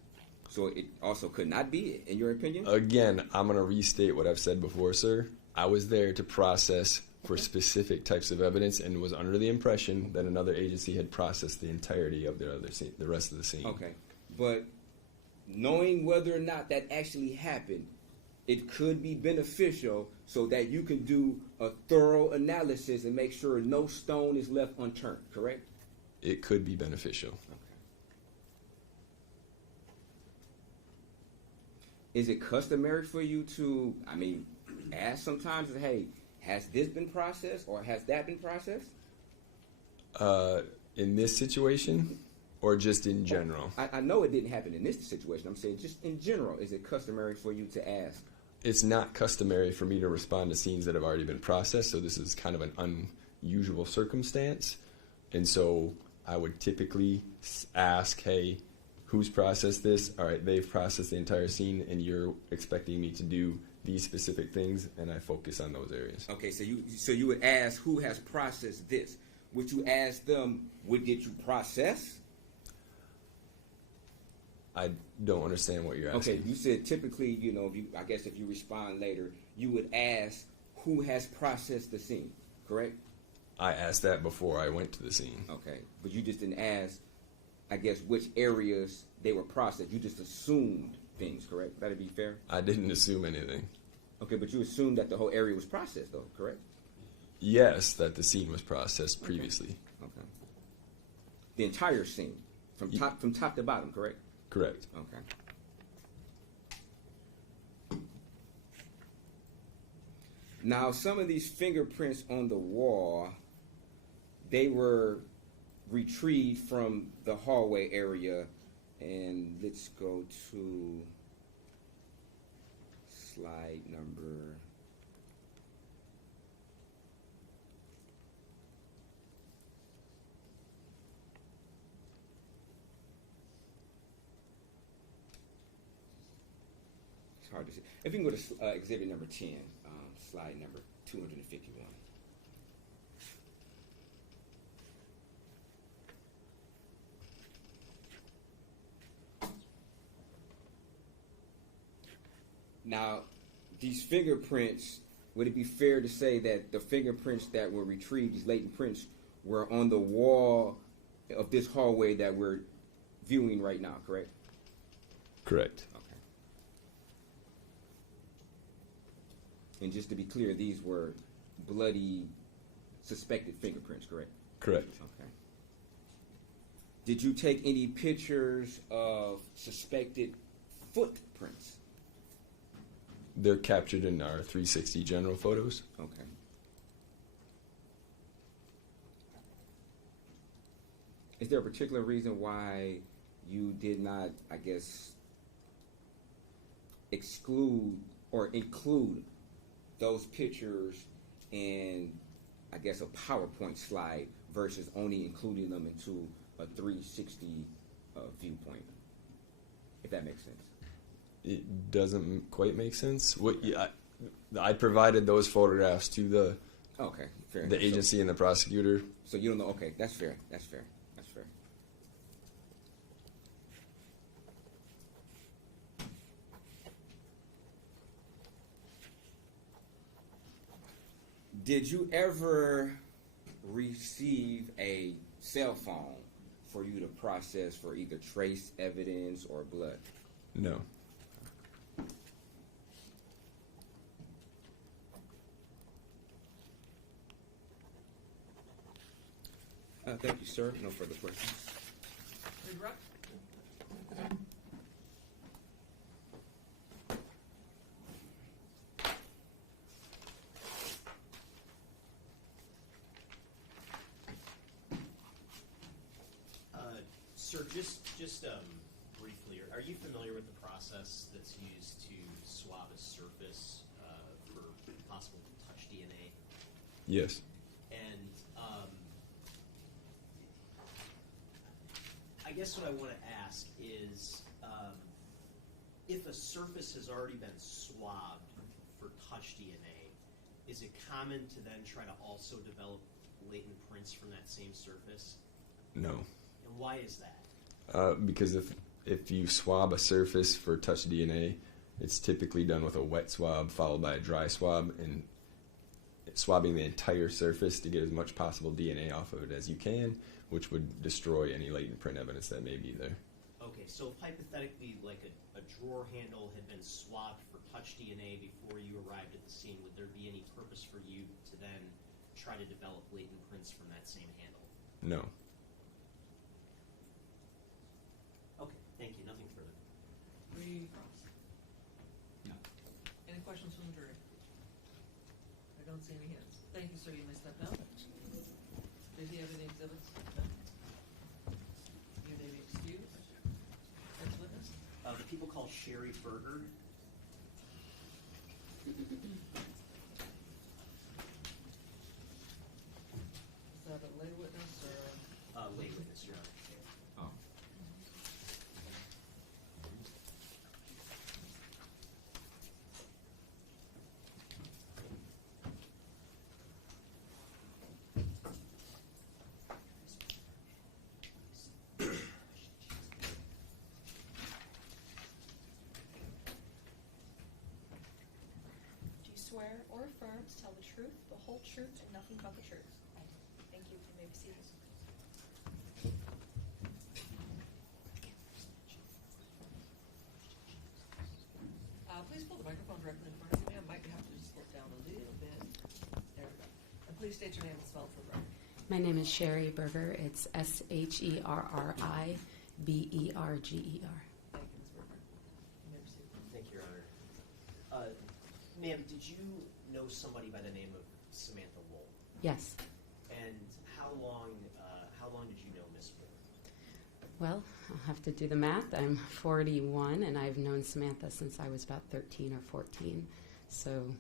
So it also could not be, in your opinion? Again, I'm going to restate what I've said before, sir. I was there to process for specific types of evidence and was under the impression that another agency had processed the entirety of the rest of the scene. Okay. But knowing whether or not that actually happened, it could be beneficial so that you can do a thorough analysis and make sure no stone is left unturned, correct? It could be beneficial. Okay. Is it customary for you to, ask sometimes, hey, has this been processed or has that been processed? In this situation, or just in general? I know it didn't happen in this situation. I'm saying just in general, is it customary for you to ask? It's not customary for me to respond to scenes that have already been processed, so this is kind of an unusual circumstance. And so I would typically ask, hey, who's processed this? All right, they've processed the entire scene, and you're expecting me to do these specific things, and I focus on those areas. Okay, so you would ask who has processed this. Would you ask them, what did you process? I don't understand what you're asking. Okay, you said typically, if you respond later, you would ask who has processed the scene, correct? I asked that before I went to the scene. Okay, but you just didn't ask, which areas they were processed. You just assumed things, correct? That'd be fair? I didn't assume anything. Okay, but you assumed that the whole area was processed, though, correct? Yes, that the scene was processed previously. Okay. The entire scene, from top to bottom, correct? Correct. Okay. Now, some of these fingerprints on the wall, they were retrieved from the hallway area. And let's go to slide number... It's hard to see. If you can go to exhibit number 10, slide number 251. Now, these fingerprints, would it be fair to say that the fingerprints that were retrieved, these latent prints, were on the wall of this hallway that we're viewing right now, correct? Correct. Okay. And just to be clear, these were bloody, suspected fingerprints, correct? Correct. Okay. Did you take any pictures of suspected footprints? They're captured in our 360 general photos. Okay. Is there a particular reason why you did not, exclude or include those pictures in, a PowerPoint slide versus only including them into a 360 viewpoint, if that makes sense? It doesn't quite make sense. I provided those photographs to the fair enough. the agency and the prosecutor. So you don't know? Okay, that's fair. That's fair. That's fair. Did you ever receive a cell phone for you to process for either trace evidence or blood? No. Thank you, sir. No further questions. Redirect? Sir, just briefly, are you familiar with the process that's used to swab a surface for possible touch DNA? Yes. And I guess what I want to ask is, if a surface has already been swabbed for touch DNA, is it common to then try to also develop latent prints from that same surface? No. And why is that? Because if you swab a surface for touch DNA, it's typically done with a wet swab followed by a dry swab, and swabbing the entire surface to get as much possible DNA off of it as you can, which would destroy any latent print evidence that may be there. Okay, so if hypothetically, like a drawer handle had been swabbed for touch DNA before you arrived at the scene, would there be any purpose for you to then try to develop latent prints from that same handle? No. Okay, thank you. Nothing further. Three cross. No. Any questions from the jury? I don't see any hands. Thank you, sir. You may step down. Did he have any exhibits? No? You may be excused. Next witness. The people called Sherry Berger. Is that a lay witness or? Lay witness, Your Honor. Oh. Do you swear or affirm to tell the truth, the whole truth, and nothing but the truth? Thank you. You may be seated. Please pull the microphone directly in front of you, ma'am. Might have to just slow down a little bit. There we go. And please state your name and spell it for the record. My name is Sherry Berger. It's SHERRIBERGER. Thank you, Ms. Berger. You may proceed. Thank you, Your Honor. Ma'am, did you know somebody by the name of Samantha Woll? Yes. And how long did you know Miss Woll? Well, I'll have to do the math. I'm 41, and I've known Samantha since I was about 13 or 14. So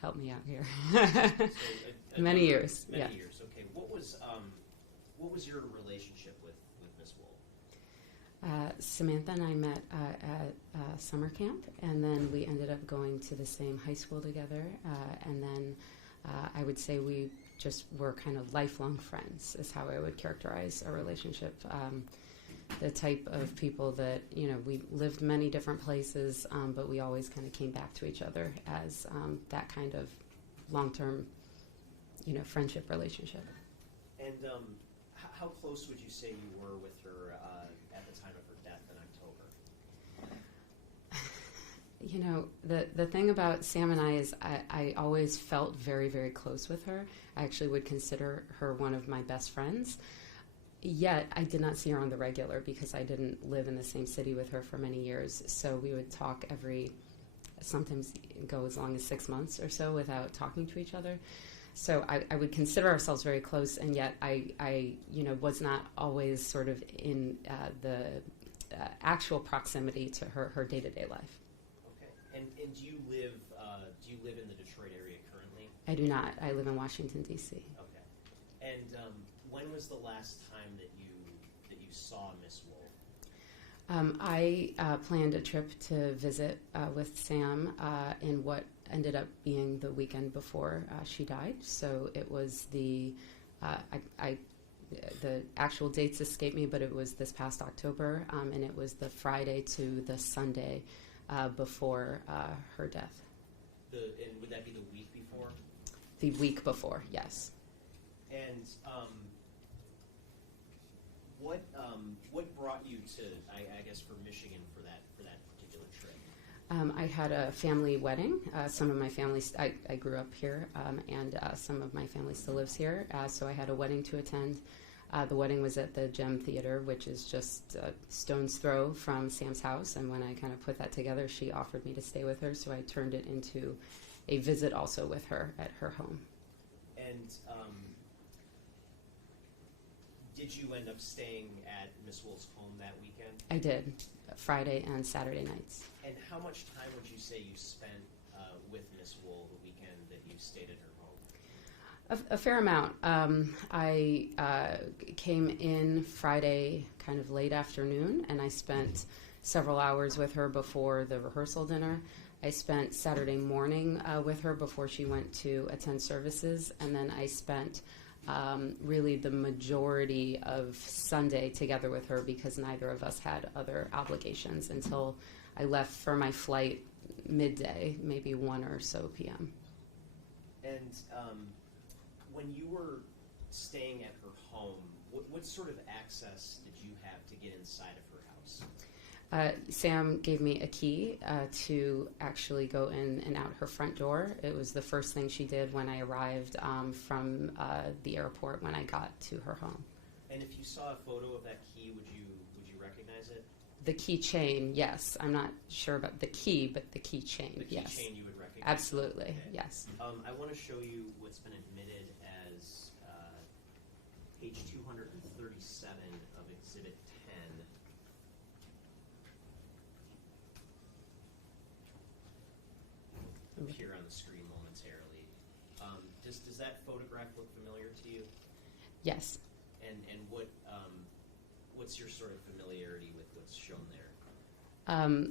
help me out here. Many years. Many yeah. years. Okay. What was your relationship with Miss Woll? Samantha and I met at summer camp, and then we ended up going to the same high school together. And then I would say we just were kind of lifelong friends, is how I would characterize our relationship. The type of people that, we lived many different places, but we always kind of came back to each other as that kind of long-term, friendship relationship. And how close would you say you were with her at the time of her death in October? The thing about Sam and I is I always felt very, very close with her. I actually would consider her one of my best friends. Yet I did not see her on the regular because I didn't live in the same city with her for many years. So we would talk sometimes go as long as 6 months or so without talking to each other. So I would consider ourselves very close, and yet I was not always sort of in the actual proximity to her day-to-day life. Okay. And do you live in the Detroit area currently? I do not. I live in Washington, D.C. Okay. And when was the last time that you saw Miss Woll? I planned a trip to visit with Sam in what ended up being the weekend before she died. So it was the actual dates escape me, but it was this past October, and it was the Friday to the Sunday before her death. And would that be the week before? The week before, yes. And what brought you to, I guess, for Michigan for that particular trip? I had a family wedding. Some of my family, I grew up here, and some of my family still lives here. So I had a wedding to attend. The wedding was at the Gem Theater, which is just a stone's throw from Sam's house. And when I kind of put that together, she offered me to stay with her. So I turned it into a visit also with her at her home. And did you end up staying at Miss Woll's home that weekend? I did, Friday and Saturday nights. And how much time would you say you spent with Miss Woll the weekend that you stayed at her home? A fair amount. I came in Friday kind of late afternoon, and I spent several hours with her before the rehearsal dinner. I spent Saturday morning with her before she went to attend services, and then I spent really the majority of Sunday together with her because neither of us had other obligations until I left for my flight midday, maybe 1 or so p.m. And when you were staying at her home, what sort of access did you have to get inside of her house? house? Sam gave me a key to actually go in and out her front door. It was the first thing she did when I arrived from the airport when I got to her home. And if you saw a photo of that key, would you recognize it? The keychain, yes. I'm not sure about the key, but the keychain, The yes. keychain you would recognize? Absolutely, Okay. yes. I want to show you what's been admitted as page 237 of Exhibit 10. Appear on the screen momentarily. Does that photograph look familiar to you? Yes. And what's your sort of familiarity with what's shown there?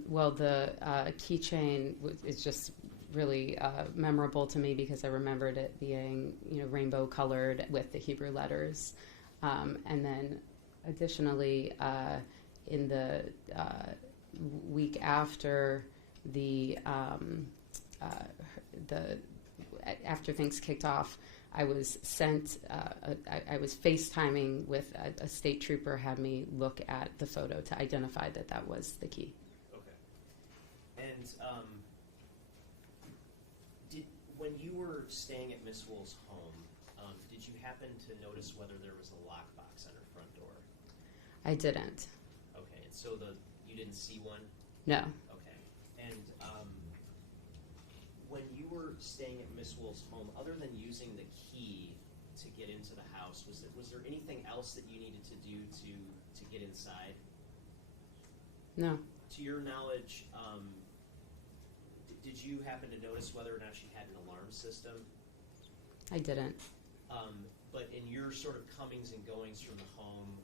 Well, the keychain is just really memorable to me because I remembered it being, rainbow colored with the Hebrew letters. And then additionally, in the week after after things kicked off, I was sent, I was FaceTiming with a state trooper, had me look at the photo to identify that was the key. Okay. And when you were staying at Miss Woll's home, did you happen to notice whether there was a lockbox on her front door? I didn't. Okay, and so you didn't see one? No. Okay. And when you were staying at Miss Woll's home, other than using the key to get into the house, was there anything else that you needed to do to get inside? No. To your knowledge, did you happen to notice whether or not she had an alarm system? I didn't. But in your sort of comings and goings from the home,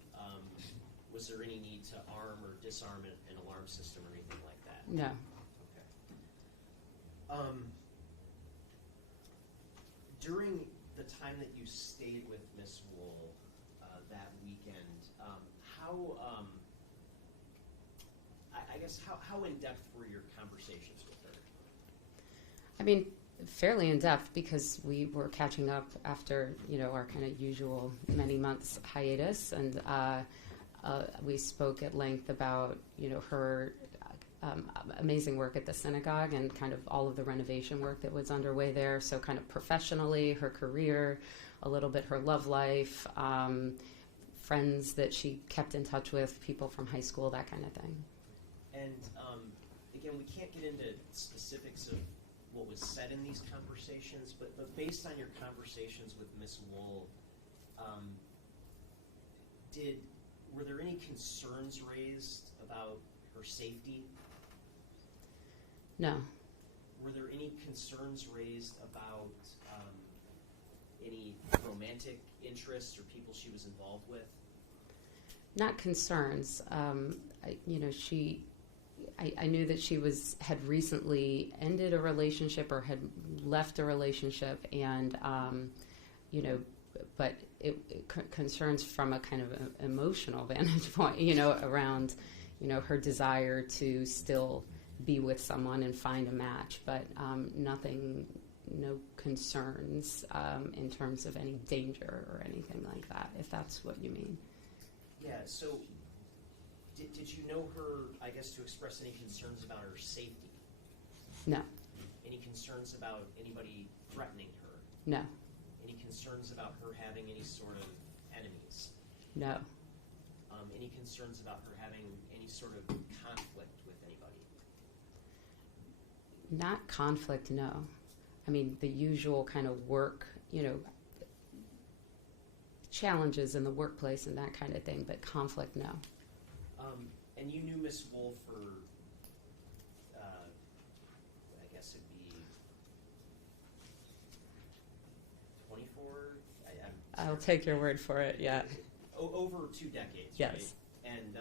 was there any need to arm or disarm an alarm system or anything like that? No. Okay. During the time that you stayed with Miss Woll that weekend, how in depth were your conversations with her? I mean, fairly in depth because we were catching up after, our kind of usual many months hiatus, and we spoke at length about, her amazing work at the synagogue and kind of all of the renovation work that was underway there. So kind of professionally, her career, a little bit her love life, friends that she kept in touch with, people from high school, that kind of thing. And again, we can't get into specifics of what was said in these conversations, but based on your conversations with Miss Woll, were there any concerns raised about her safety? No. Were there any concerns raised about any romantic interests or people she was involved with? Not concerns. I knew that she had recently ended a relationship or had left a relationship, and but concerns from a kind of emotional vantage point, around, her desire to still be with someone and find a match, but no concerns in terms of any danger or anything like that, if that's what you mean. Yeah, so did you know her, I guess, to express any concerns about her safety? No. Any concerns about anybody threatening her? No. Any concerns about her having any sort of enemies? No. Any concerns about her having any sort of conflict with anybody? Not conflict, no. I mean, the usual kind of work, challenges in the workplace and that kind of thing, but conflict, no. And you knew Miss Woll for, I guess it'd be 24? I'll take your word for it, yeah. Over 2 decades, yes. Right? And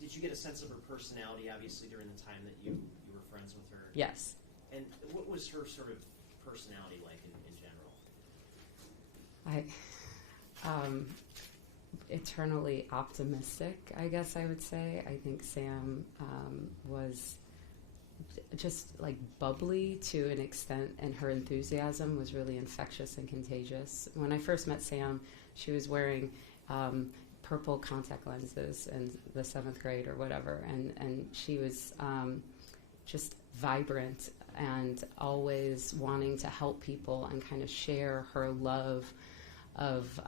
did you get a sense of her personality, obviously, during the time that you were friends with her? Yes. And what was her sort of personality like in general? Eternally optimistic, I guess I would say. I think Sam was just like bubbly to an extent, and her enthusiasm was really infectious and contagious. When I first met Sam, she was wearing purple contact lenses in the 7th grade or whatever, and she was just vibrant and always wanting to help people and kind of share her love of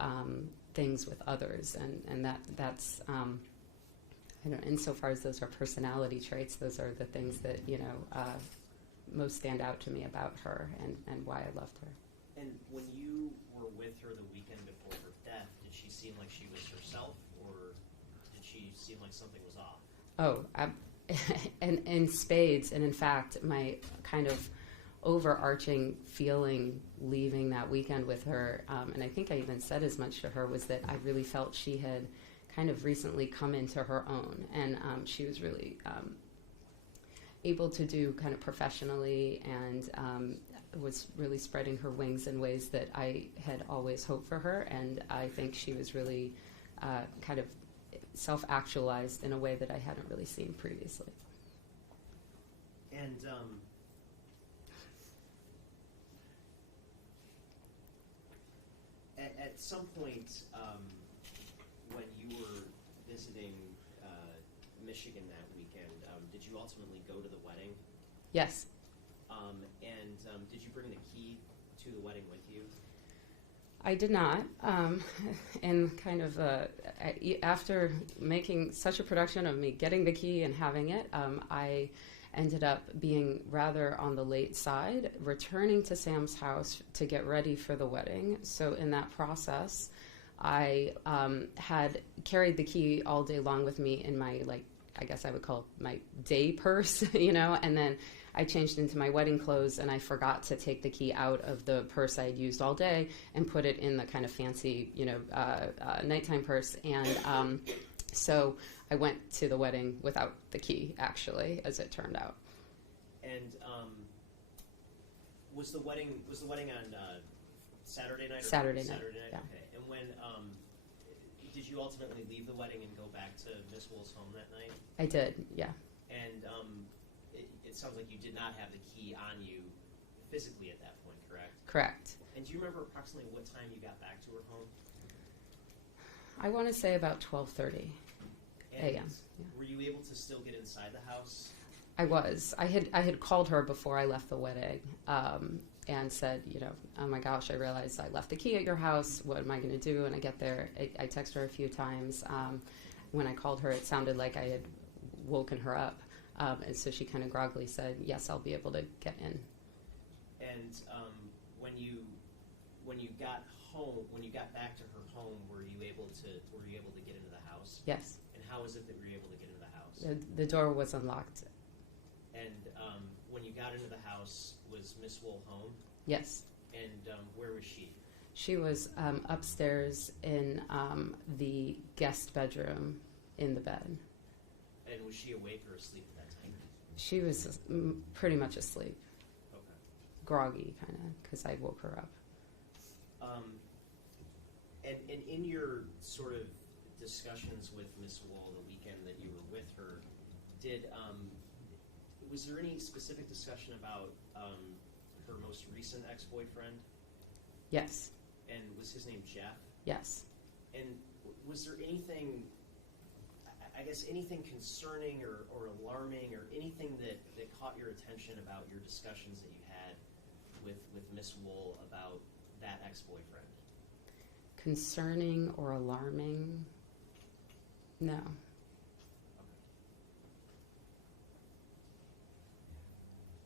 things with others, and that's I don't know, insofar as those are personality traits, those are the things that most stand out to me about her and why I loved her. And when you were with her the weekend before her death, did she seem like she was herself, or did she seem like something was off? Oh, and in spades, and in fact, my kind of overarching feeling leaving that weekend with her, and I think I even said as much to her, was that I really felt she had kind of recently come into her own, and she was really able to do kind of professionally, and was really spreading her wings in ways that I had always hoped for her, and I think she was really kind of self-actualized in a way that I hadn't really seen previously. And at some point, when you were visiting Michigan that weekend, did you ultimately go to the wedding? Yes. And did you bring the key to the wedding with you? I did not. And kind of after making such a production of me getting the key and having it, I ended up being rather on the late side, returning to Sam's house to get ready for the wedding. So in that process, I had carried the key all day long with me in my, I guess I would call it my day purse, and then I changed into my wedding clothes, and I forgot to take the key out of the purse I had used all day and put it in the kind of fancy, nighttime purse. And so I went to the wedding without the key, actually, as it turned out. And was the wedding on Saturday night? Saturday night. Saturday night. Yeah. Okay. And when did you ultimately leave the wedding and go back to Miss Woll's home that night? I did, yeah. And it sounds like you did not have the key on you physically at that point, correct? Correct. And do you remember approximately what time you got back to her home? I want to say about 12:30 a.m. Yeah. Were you able to still get inside the house? I was. I had called her before I left the wedding, and said, oh my gosh, I realized I left the key at your house. What am I going to do when I get there? I texted her a few times. When I called her, it sounded like I had woken her up, and so she kind of groggily said, "Yes, I'll be able to get in." And when you got home, when you got back to her home, were you able to get into the house? Yes. And how is it that you were able to get into the house? The door was unlocked. And when you got into the house, was Miss Woll home? Yes. And where was she? She was upstairs in the guest bedroom in the bed. And was she awake or asleep at that time? She was pretty much asleep. Okay. Groggy, kind of, because I woke her up. And in your sort of discussions with Miss Woll the weekend that you were with her, was there any specific discussion about her most recent ex-boyfriend? Yes. And was his name Jeff? Yes. And was there anything, I guess, anything concerning or alarming or anything that caught your attention about your discussions that you had with Miss Woll about that ex-boyfriend? Concerning or alarming? No.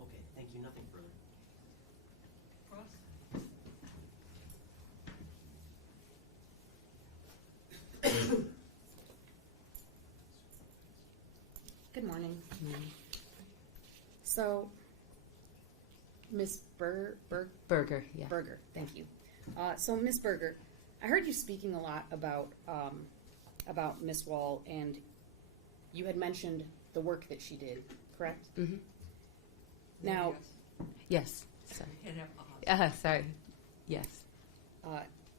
Okay, thank you. Nothing further. Ross? Good morning. So, Miss Berger, yeah. Berger, thank you. So, Miss Berger, I heard you speaking a lot about Miss Woll, and you had mentioned the work that she did, correct? Mm-hmm. Now, Yes. Sorry. Can't have Sorry. Yes.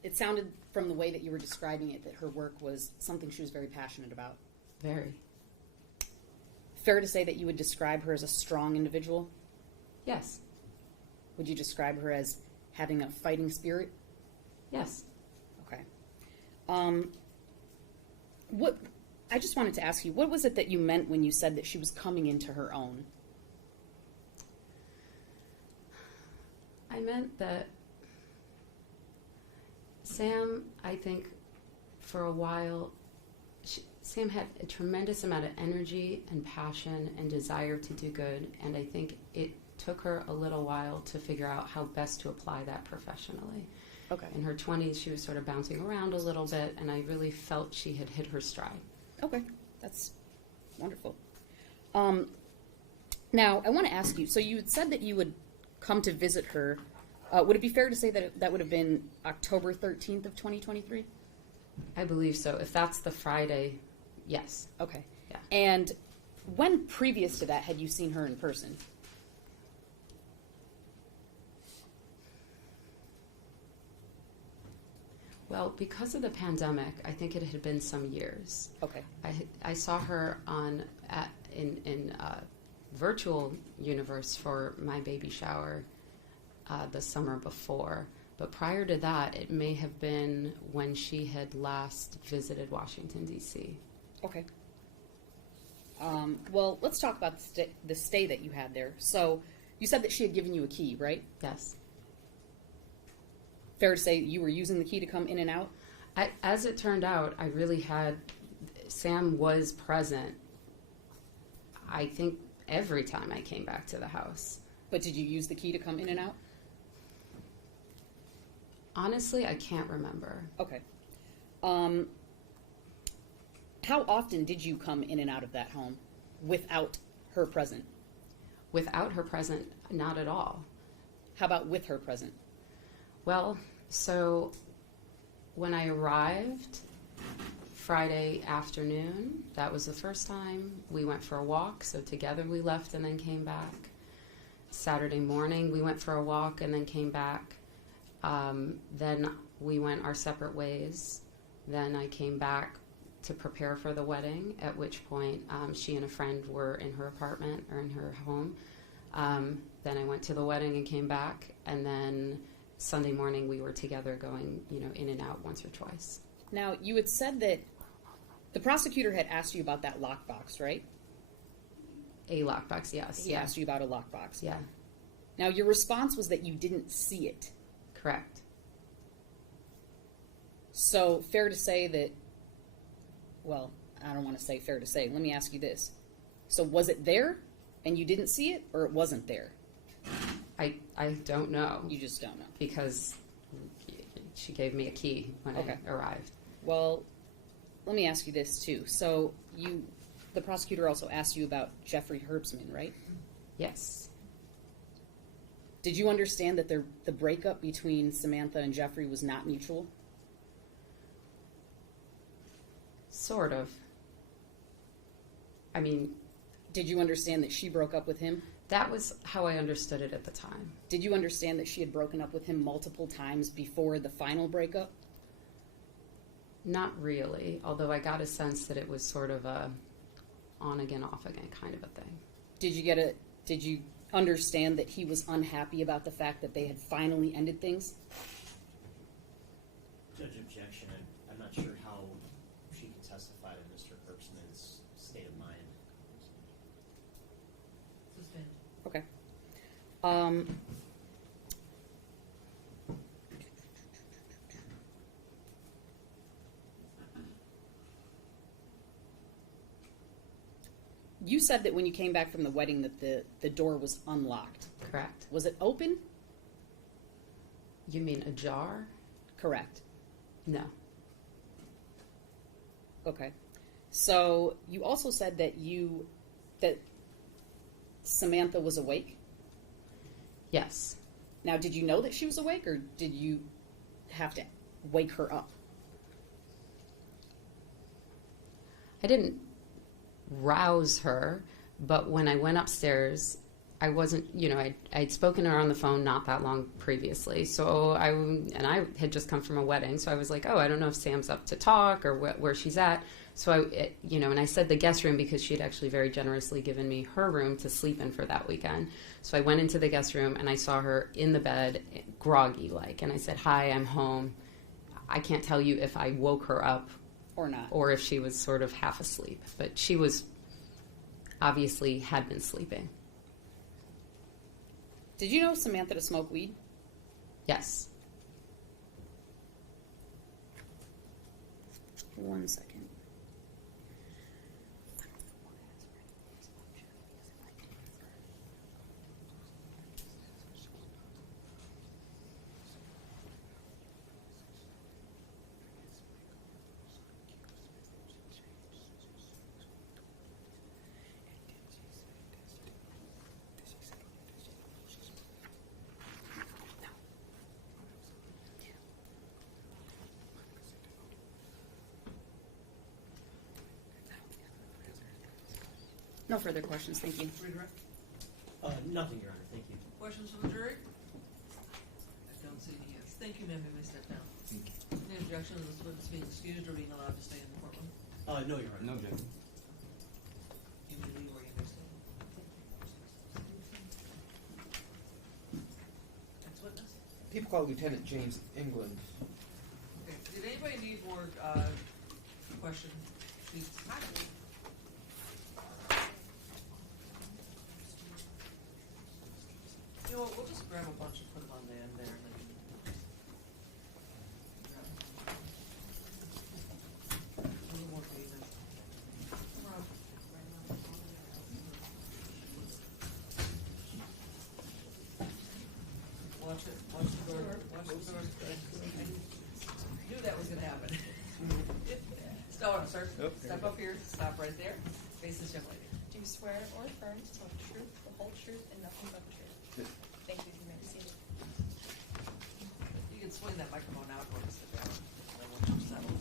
it sounded from the way that you were describing it that her work was something she was very passionate about. Very. Fair to say that you would describe her as a strong individual? Yes. Would you describe her as having a fighting spirit? Yes. Okay. what, I just wanted to ask you, what was it that you meant when you said that she was coming into her own? I meant that Sam, I think, for a while, Sam had a tremendous amount of energy and passion and desire to do good, and I think it took her a little while to figure out how best to apply that professionally. Okay. In her 20s, she was sort of bouncing around a little bit, and I really felt she had hit her stride. Okay, that's wonderful. Now, I want to ask you, so you had said that you would come to visit her. Would it be fair to say that that would have been October 13th of 2023? I believe so. If that's the Friday, yes. Okay. Yeah. And when previous to that had you seen her in person? Well, because of the pandemic, I think it had been some years. Okay. I saw her in virtual universe for my baby shower the summer before. But prior to that, it may have been when she had last visited Washington, D.C. Okay. Well, let's talk about the stay that you had there. So you said that she had given you a key, right? Yes. Fair to say you were using the key to come in and out? As it turned out, I really had, Sam was present, I think, every time I came back to the house. But did you use the key to come in and out? Honestly, I can't remember. Okay. How often did you come in and out of that home without her present? Without her present, not at all. How about with her present? Well, so when I arrived Friday afternoon, that was the first time. We went for a walk, so together we left and then came back. Saturday morning, we went for a walk and then came back. Then we went our separate ways. Then I came back to prepare for the wedding, at which point she and a friend were in her apartment or in her home. Then I went to the wedding and came back, and then Sunday morning we were together going, in and out once or twice. Now, you had said that the prosecutor had asked you about that lockbox, right? A lockbox, yes. He asked you about a lockbox. Yeah, Now, your response was that you didn't see it. correct. So, fair to say that, well, I don't want to say fair to say. Let me ask you this. So, was it there and you didn't see it, or it wasn't there? I don't know. You just don't know. Because she gave me a key when Okay. I arrived. Well, let me ask you this, too. So, the prosecutor also asked you about Jeffrey Herbstman, right? Yes. Did you understand that the breakup between Samantha and Jeffrey was not mutual? Sort of. I mean, Did you understand that she broke up with him? that was how I understood it at the time. Did you understand that she had broken up with him multiple times before the final breakup? Not really, although I got a sense that it was sort of a on again, off again kind of a thing. Did you understand that he was unhappy about the fact that they had finally ended things? Judge, objection. I'm not sure how she can testify to Mr. Herbstman's state of mind. Sustained. Okay. You said that when you came back from the wedding that the door was unlocked. Correct. Was it open? You mean ajar? Correct. No. Okay. So you also said that Samantha was awake. Yes. Now, did you know that she was awake, or did you have to wake her up? I didn't rouse her, but when I went upstairs, I wasn't, I'd spoken to her on the phone not that long previously. So I had just come from a wedding. So I was like, oh, I don't know if Sam's up to talk or where she's at. So and I said the guest room because she had actually very generously given me her room to sleep in for that weekend. So I went into the guest room and I saw her in the bed, groggy like, and I said, hi, I'm home. I can't tell you if I woke her up Or not. or if she was sort of half asleep. But she was obviously had been sleeping. Did you know Samantha to smoke weed? Yes. 1 second. No further questions, thank you. Redirect. Nothing, Your Honor. Thank you. Questions from the jury? I don't see any hands. Thank you, ma'am. You may step down. Any objection to this witness being excused or being allowed to stay in the courtroom? No, Your Honor. No objection. You may leave or you may stay. Next witness? People call Lieutenant James England. Okay. Did anybody need more question sheets? You know what, we'll just grab a bunch and put them on the end there. And then a little more pages. Rob. Watch it, watch the door, watch the door. I knew that was gonna happen. Sir, step up here, stop right there, face this young lady. Do you swear or affirm to tell the truth, the whole truth, and nothing but the truth? Thank you. You may be seated. You can swing that microphone out or sit down. Then once you're settled.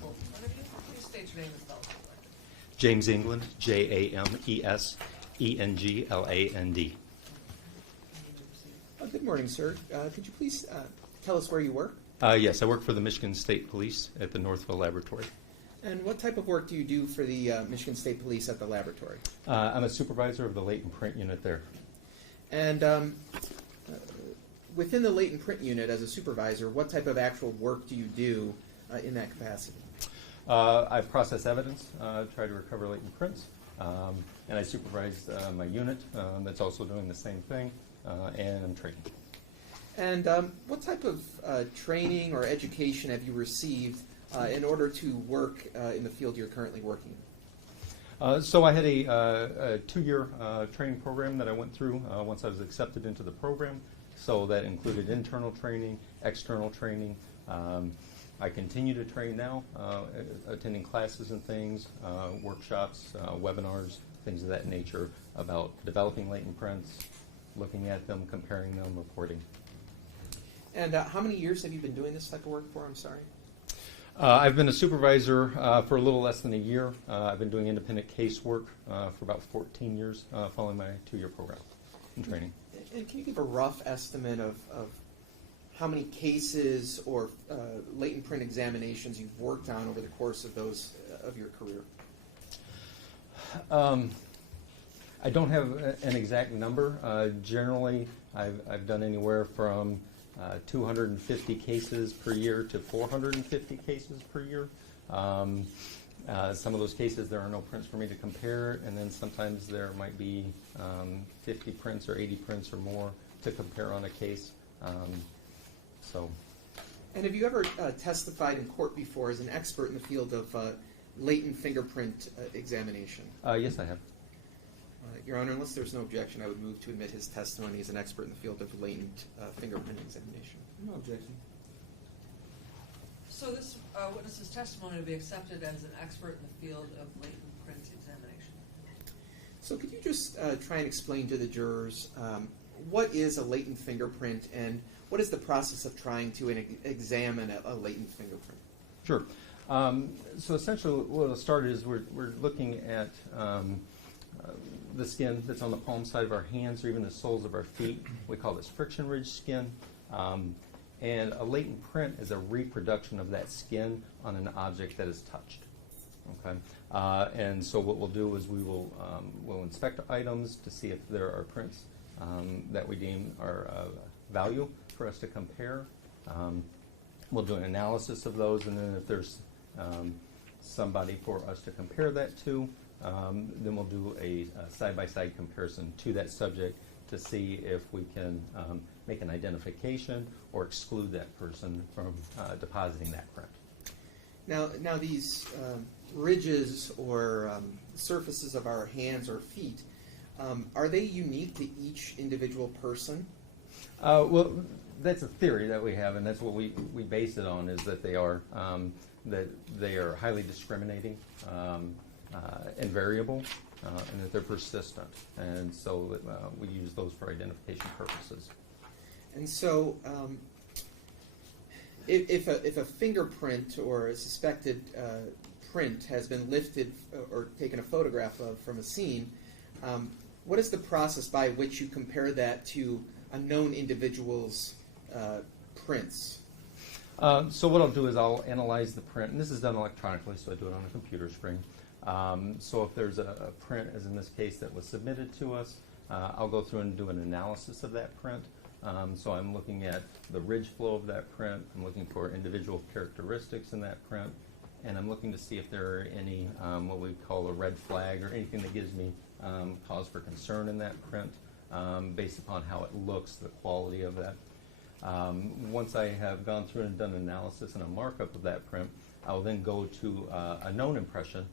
Well, one of you, please state your name and spell it. for the record. James England, Jamesengland. Good morning, sir. Could you please tell us where you work? Yes, I work for the Michigan State Police at the Northville Laboratory. And what type of work do you do for the Michigan State Police at the laboratory? I'm a supervisor of the latent print unit there. And within the latent print unit, as a supervisor, what type of actual work do you do in that capacity? I process evidence, try to recover latent prints, and I supervise my unit that's also doing the same thing, and I'm trained. And what type of training or education have you received in order to work in the field you're currently working in? So I had a 2-year training program that I went through once I was accepted into the program. So that included internal training, external training. I continue to train now, attending classes and things, workshops, webinars, things of that nature about developing latent prints, looking at them, comparing them, reporting. And how many years have you been doing this type of work for? I'm sorry. I've been a supervisor for a little less than a year. I've been doing independent casework for about 14 years following my 2-year program in training. And can you give a rough estimate of how many cases or latent print examinations you've worked on over the course of those of your career? I don't have an exact number. Generally, I've done anywhere from 250 cases per year to 450 cases per year. Some of those cases there are no prints for me to compare, and then sometimes there might be 50 prints or 80 prints or more to compare on a case. And have you ever testified in court before as an expert in the field of latent fingerprint examination? Yes, I have. Your Honor, unless there's no objection, I would move to admit his testimony as an expert in the field of latent fingerprint examination. No objection. So this witness's testimony will be accepted as an expert in the field of latent print examination. So could you just try and explain to the jurors what is a latent fingerprint and what is the process of trying to examine a latent fingerprint? Sure. So essentially what it'll start is we're looking at the skin that's on the palm side of our hands or even the soles of our feet. We call this friction ridge skin. And a latent print is a reproduction of that skin on an object that is touched. Okay. And so what we'll do is we'll inspect items to see if there are prints that we deem are of value for us to compare. We'll do an analysis of those, and then if there's somebody for us to compare that to. Then we'll do a side-by-side comparison to that subject to see if we can make an identification or exclude that person from depositing that print. Now these ridges or surfaces of our hands or feet, are they unique to each individual person? Well, that's a theory that we have, and that's what we base it on, is that they are highly discriminating and variable, and that they're persistent. And so we use those for identification purposes. And so if a fingerprint or a suspected print has been lifted or taken a photograph of from a scene, what is the process by which you compare that to a known individual's prints? So what I'll do is I'll analyze the print, and this is done electronically, so I do it on a computer screen. So if there's a print, as in this case, that was submitted to us, I'll go through and do an analysis of that print. So I'm looking at the ridge flow of that print, I'm looking for individual characteristics in that print, and I'm looking to see if there are any what we call a red flag or anything that gives me cause for concern in that print based upon how it looks, the quality of that. Once I have gone through and done an analysis and a markup of that print, I'll then go to a known impression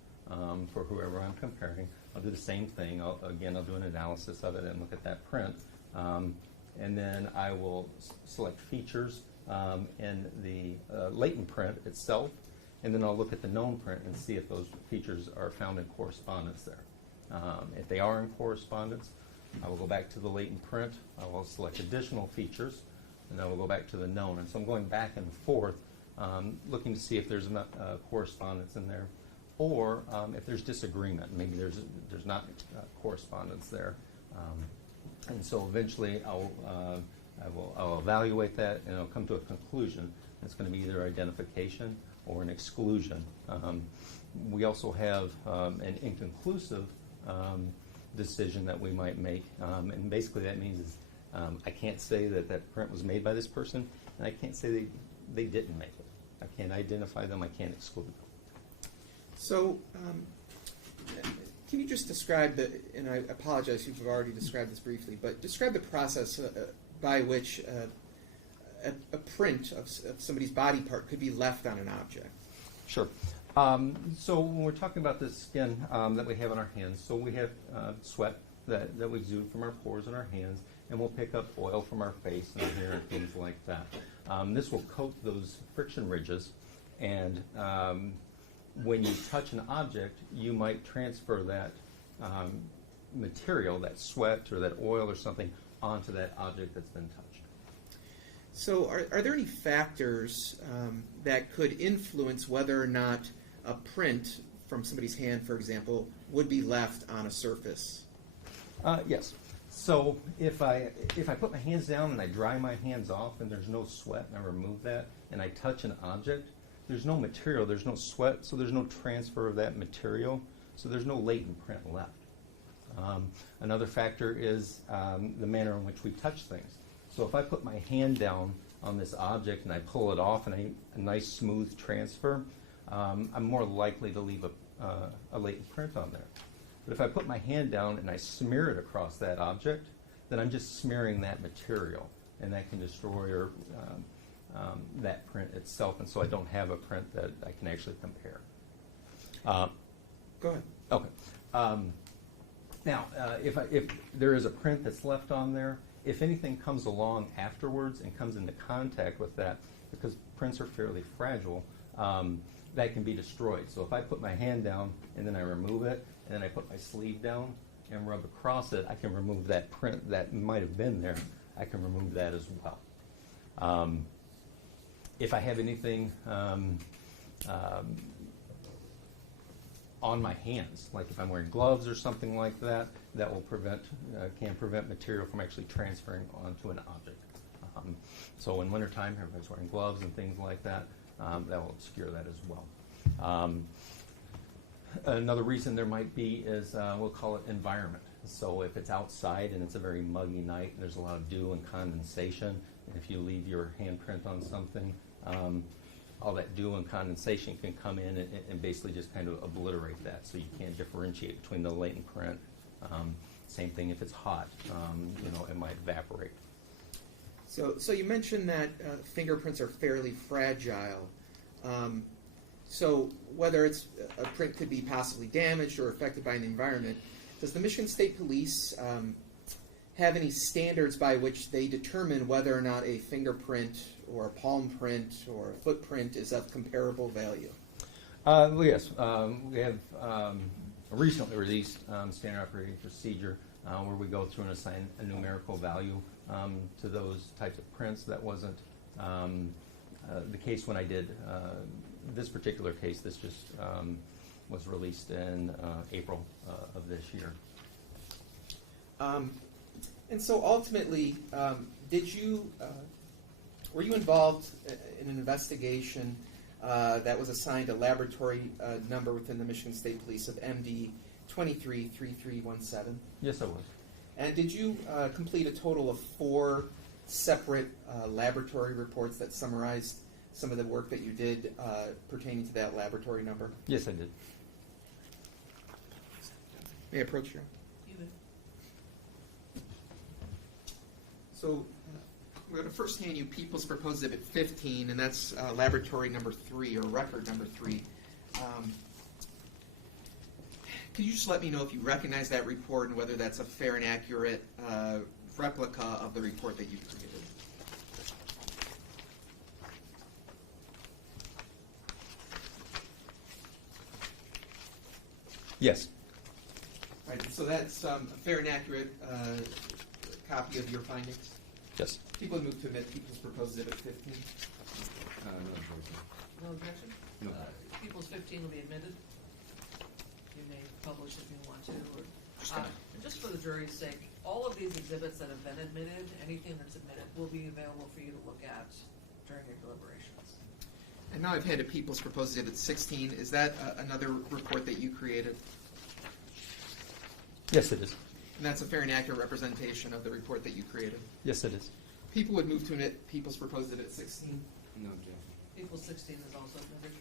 for whoever I'm comparing. I'll do the same thing. I'll do an analysis of it and look at that print. And then I will select features in the latent print itself, and then I'll look at the known print and see if those features are found in correspondence there. If they are in correspondence, I will go back to the latent print. I will select additional features, and I will go back to the known. And so I'm going back and forth, looking to see if there's correspondence in there, or if there's disagreement. Maybe there's not correspondence there. And so eventually I'll evaluate that, and I'll come to a conclusion. It's going to be either identification or an exclusion. We also have an inconclusive decision that we might make, and basically that means is I can't say that print was made by this person, and I can't say they didn't make it. I can't identify them, I can't exclude them. So can you just describe and I apologize if you've already described this briefly, but describe the process by which a print of somebody's body part could be left on an object? Sure. So when we're talking about the skin that we have on our hands, so we have sweat that we exude from our pores in our hands, and we'll pick up oil from our face and our hair and things like that. This will coat those friction ridges, and when you touch an object, you might transfer that material, that sweat or that oil or something, onto that object that's been touched. So are there any factors that could influence whether or not a print from somebody's hand, for example, would be left on a surface? Yes. So if I put my hands down and I dry my hands off and there's no sweat and I remove that and I touch an object, there's no material, there's no sweat, so there's no transfer of that material, so there's no latent print left. Another factor is the manner in which we touch things. So if I put my hand down on this object and I pull it off and a nice smooth transfer, I'm more likely to leave a latent print on there. But if I put my hand down and I smear it across that object, then I'm just smearing that material, and that can destroy that print itself, and so I don't have a print that I can actually compare. Go ahead. Okay. Now, if there is a print that's left on there, if anything comes along afterwards and comes into contact with that, because prints are fairly fragile, that can be destroyed. So if I put my hand down and then I remove it, and then I put my sleeve down and rub across it, I can remove that print that might have been there. I can remove that as well. If I have anything on my hands, like if I'm wearing gloves or something like that, that will can prevent material from actually transferring onto an object. So in wintertime, everybody's wearing gloves and things like that. That will obscure that as well. Another reason there might be is we'll call it environment. So if it's outside and it's a very muggy night and there's a lot of dew and condensation, and if you leave your handprint on something, all that dew and condensation can come in and basically just kind of obliterate that, so you can't differentiate between the latent print. Same thing if it's hot, it might evaporate. So you mentioned that fingerprints are fairly fragile. So whether it's a print could be possibly damaged or affected by the environment, does the Michigan State Police have any standards by which they determine whether or not a fingerprint or a palm print or a footprint is of comparable value? Well, yes, we have a recently released standard operating procedure where we go through and assign a numerical value to those types of prints. That wasn't the case when I did this particular case. This just was released in April of this year. And so ultimately, were you involved in an investigation that was assigned a laboratory number within the Michigan State Police of MD 233317? Yes, I was. And did you complete a total of 4 separate laboratory reports that summarized some of the work that you did pertaining to that laboratory number? Yes, I did. May I approach you? You would. So we're going to first hand you People's Proposed Exhibit 15, and that's laboratory number 3, or record number 3. Could you just let me know if you recognize that report and whether that's a fair and accurate replica of the report that you created? Yes. Right, so that's a fair and accurate copy of your findings? Yes. People move to admit People's Proposed Exhibit 15. No objection? No. People's 15 will be admitted. You may publish if you want to. Or, just for the jury's sake, all of these exhibits that have been admitted, anything that's admitted, will be available for you to look at during your deliberations. And now I've had a People's Proposed Exhibit 16. Is that another report that you created? Yes, it is. And that's a fair and accurate representation of the report that you created? Yes, it is. People would move to admit People's Proposed Exhibit 16. No objection. People's 16 is also admitted.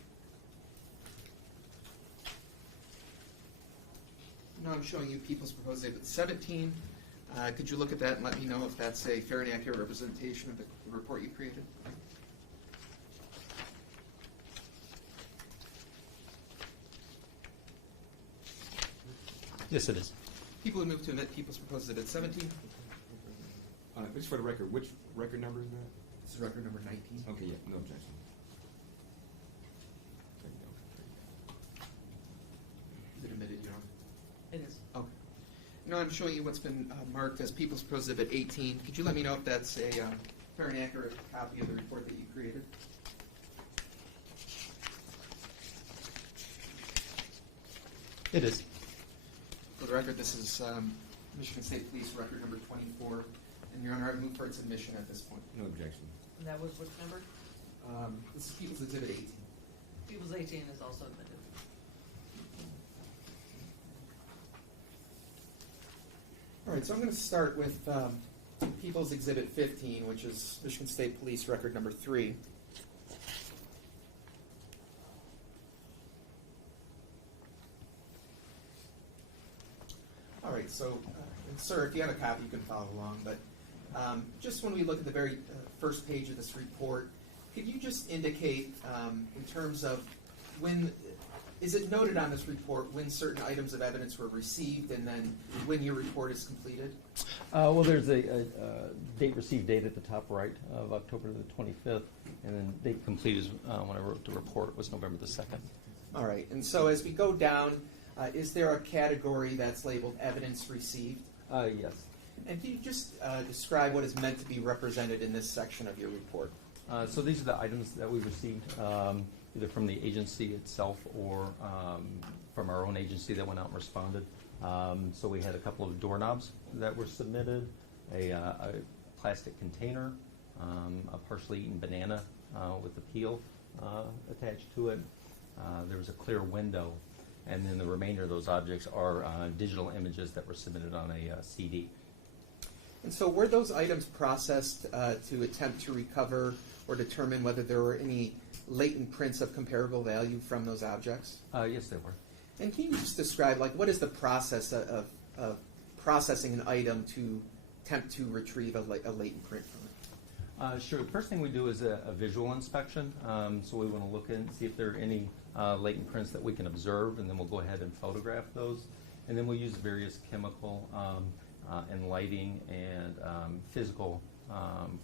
Now I'm showing you People's Proposed Exhibit 17. Could you look at that and let me know if that's a fair and accurate representation of the report you created? Yes, it is. People would move to admit People's Proposed Exhibit 17. Just for the record, which record number is that? This is record number 19. Okay, yeah, no objection. Is it admitted, Your Honor? It is. Okay. Now I'm showing you what's been marked as People's Proposed Exhibit 18. Could you let me know if that's a fair and accurate copy of the report that you created? It is. For the record, this is Michigan State Police record number 24. And Your Honor, I move for its admission at this point. No objection. And that was which number? This is People's Exhibit 18. People's 18 is also admitted. All right, so I'm going to start with People's Exhibit 15, which is Michigan State Police record number 3. All right, so, and sir, if you have a copy, you can follow along, but just when we look at the very first page of this report, could you just indicate in terms of when, is it noted on this report when certain items of evidence were received and then when your report is completed? Well, there's a date received date at the top right of October the 25th, and then date complete is when I wrote the report was November the 2nd. All right, and so as we go down, is there a category that's labeled evidence received? Yes. And can you just describe what is meant to be represented in this section of your report? So these are the items that we received either from the agency itself or from our own agency that went out and responded. So we had a couple of doorknobs that were submitted, a plastic container, a partially eaten banana with the peel attached to it. There was a clear window, and then the remainder of those objects are digital images that were submitted on a CD. And so were those items processed to attempt to recover or determine whether there were any latent prints of comparable value from those objects? Yes, they were. And can you just describe, like, what is the process of processing an item to attempt to retrieve a latent print from it? Sure. The first thing we do is a visual inspection. So we want to look and see if there are any latent prints that we can observe, and then we'll go ahead and photograph those. And then we'll use various chemical and lighting and physical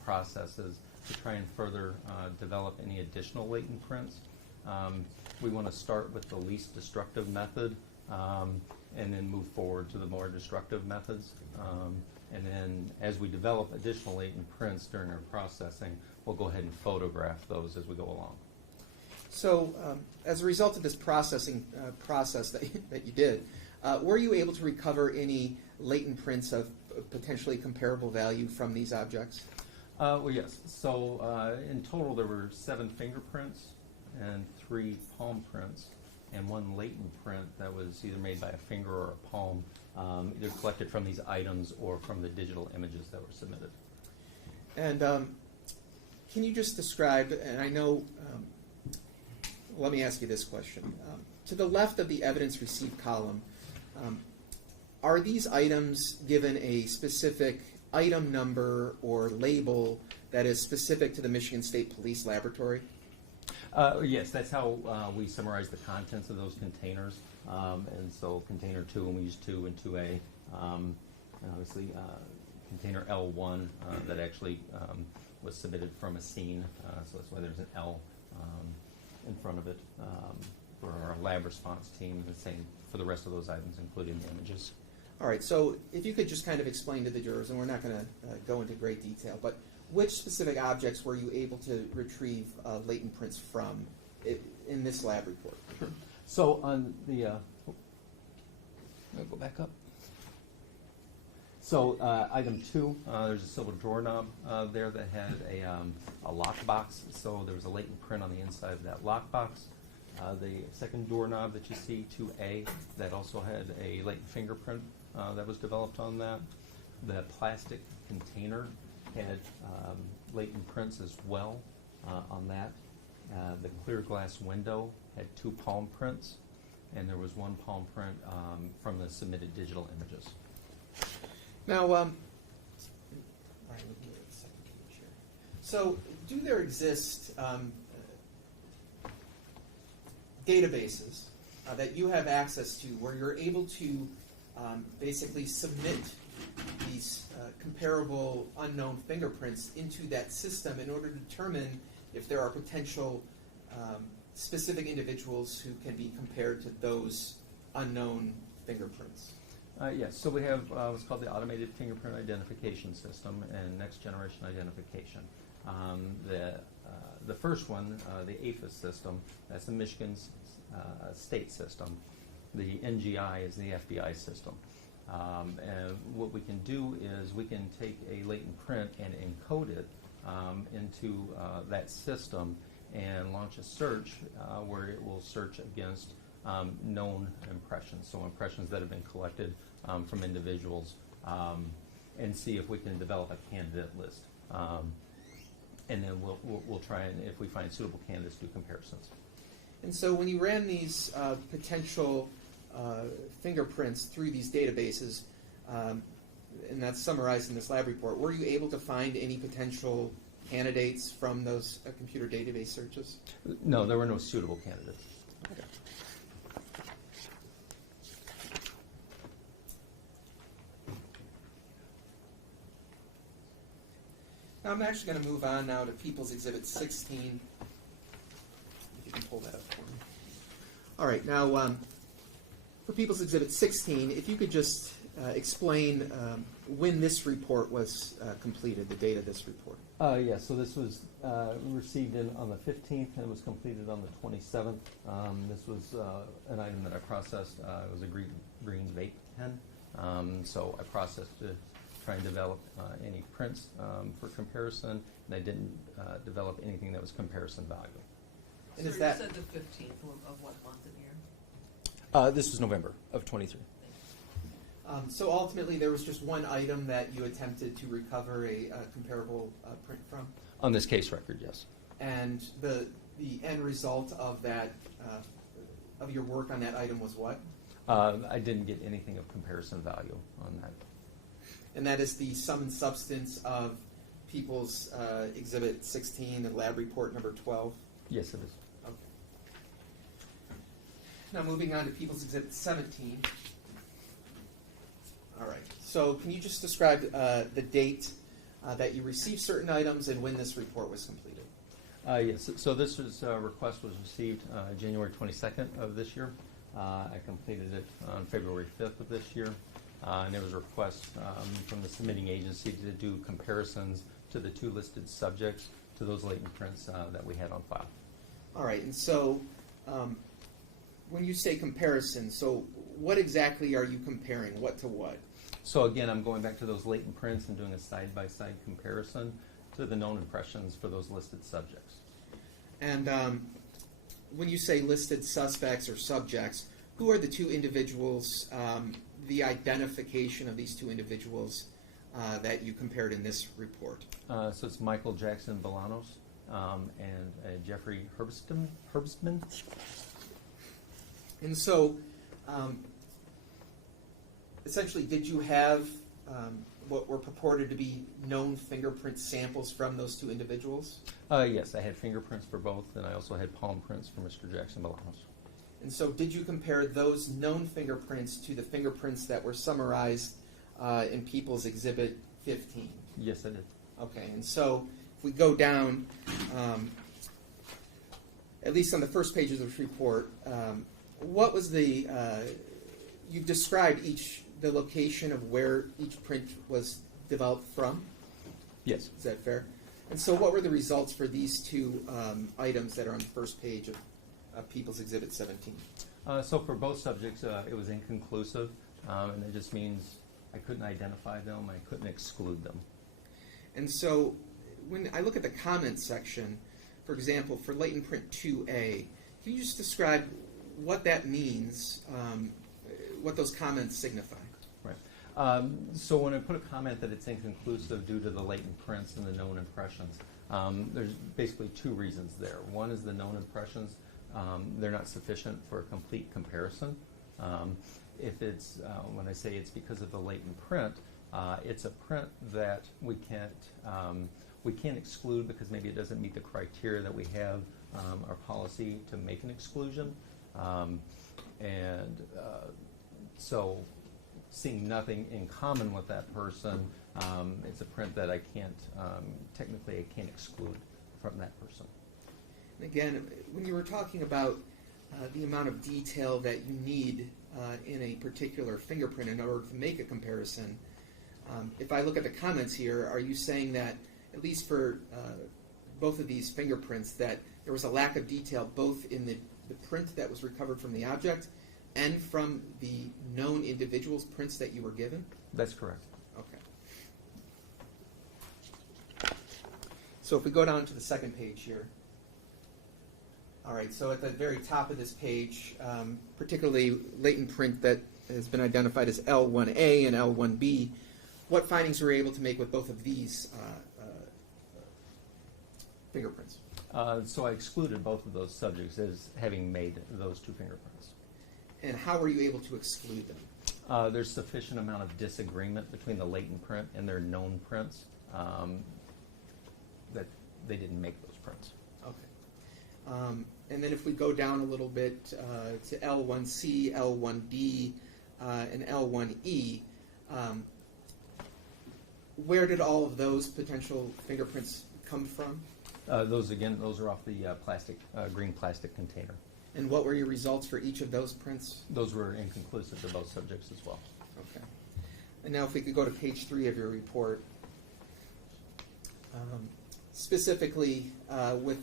processes to try and further develop any additional latent prints. We want to start with the least destructive method and then move forward to the more destructive methods. And then as we develop additional latent prints during our processing, we'll go ahead and photograph those as we go along. So as a result of this processing process that you did, were you able to recover any latent prints of potentially comparable value from these objects? Well, yes. So in total, there were 7 fingerprints and 3 palm prints, and 1 latent print that was either made by a finger or a palm, either collected from these items or from the digital images that were submitted. And can you just describe, and I know, let me ask you this question. To the left of the evidence received column, are these items given a specific item number or label that is specific to the Michigan State Police Laboratory? Yes, that's how we summarize the contents of those containers. And so container 2, and we use 2 and 2A. And obviously, container L1 that actually was submitted from a scene. So that's why there's an L in front of it for our lab response team. The same for the rest of those items, including the images. All right, so if you could just kind of explain to the jurors, and we're not going to go into great detail, but which specific objects were you able to retrieve latent prints from in this lab report? Sure. So on the, I'll go back up. So item 2, there's a silver doorknob there that had a lockbox. So there was a latent print on the inside of that lockbox. The second doorknob that you see, 2A, that also had a latent fingerprint that was developed on that. The plastic container had latent prints as well on that. The clear glass window had 2 palm prints, and there was 1 palm print from the submitted digital images. Now, so do there exist databases that you have access to where you're able to basically submit these comparable unknown fingerprints into that system in order to determine if there are potential specific individuals who can be compared to those unknown fingerprints? Yes, so we have what's called the Automated Fingerprint Identification System and Next Generation Identification. The first one, the APHIS system, that's the Michigan state system. The NGI is the FBI system. And what we can do is we can take a latent print and encode it into that system and launch a search where it will search against known impressions, so impressions that have been collected from individuals, and see if we can develop a candidate list. And then we'll try and, if we find suitable candidates, do comparisons. And so when you ran these potential fingerprints through these databases, and that's summarized in this lab report, were you able to find any potential candidates from those computer database searches? No, there were no suitable candidates. Okay. Now I'm actually going to move on now to People's Exhibit 16. If you can pull that up for me. All right, now for People's Exhibit 16, if you could just explain when this report was completed, the date of this report. Yes, so this was received on the 15th and it was completed on the 27th. This was an item that I processed. It was a green vape pen. So I processed to try and develop any prints for comparison, and I didn't develop anything that was comparison value. And So is you that said the 15th of what month and year? This was November of 23. so ultimately there was just one item that you attempted to recover a comparable print from? On this case record, yes. And the the end result of that, of your work on that item was what? I didn't get anything of comparison value on that. And that is the sum and substance of People's Exhibit 16 and Lab Report number 12? Yes, it is. Okay. Now moving on to People's Exhibit 17. All right. So can you just describe the date that you received certain items and when this report was completed? Yes. So this request was received January 22nd of this year. I completed it on February 5th of this year. And there was a request from the submitting agency to do comparisons to the two listed subjects to those latent prints that we had on file. All right. And so when you say comparison, so what exactly are you comparing? What to what? So again, I'm going back to those latent prints and doing a side-by-side comparison to the known impressions for those listed subjects. And when you say listed suspects or subjects, who are the two individuals, the identification of these two individuals that you compared in this report? So it's Michael Jackson-Bolanos and Jeffrey Herbstman. And so, essentially, did you have what were purported to be known fingerprint samples from those two individuals? Yes, I had fingerprints for both, and I also had palm prints for Mr. Jackson-Bolanos. And so did you compare those known fingerprints to the fingerprints that were summarized in People's Exhibit 15? Yes, I did. Okay, and so if we go down, at least on the first page of this report, what was the, you've described the location of where each print was developed from? Yes. Is that fair? And so what were the results for these two items that are on the first page of People's Exhibit 17? So for both subjects, it was inconclusive, and it just means I couldn't identify them, I couldn't exclude them. And so when I look at the comments section, for example, for latent print 2A, can you just describe what that means, what those comments signify? Right. So when I put a comment that it's inconclusive due to the latent prints and the known impressions, there's basically two reasons there. One is the known impressions. They're not sufficient for a complete comparison. If it's, when I say it's because of the latent print, it's a print that we can't exclude because maybe it doesn't meet the criteria that we have our policy to make an exclusion. So seeing nothing in common with that person, it's a print that I can't, technically I can't exclude from that person. Again, when you were talking about the amount of detail that you need in a particular fingerprint in order to make a comparison, if I look at the comments here, are you saying that, at least for both of these fingerprints, that there was a lack of detail both in the print that was recovered from the object and from the known individual's prints that you were given? That's correct. Okay. So if we go down to the second page here. All right, so at the very top of this page, particularly latent print that has been identified as L1A and L1B, what findings were you able to make with both of these fingerprints? So I excluded both of those subjects as having made those two fingerprints. And how were you able to exclude them? There's sufficient amount of disagreement between the latent print and their known prints that they didn't make those prints. Okay. And then if we go down a little bit to L1C, L1D, and L1E, where did all of those potential fingerprints come from? Those are off the green plastic container. And what were your results for each of those prints? Those were inconclusive to both subjects as well. Okay. And now if we could go to page 3 of your report, specifically with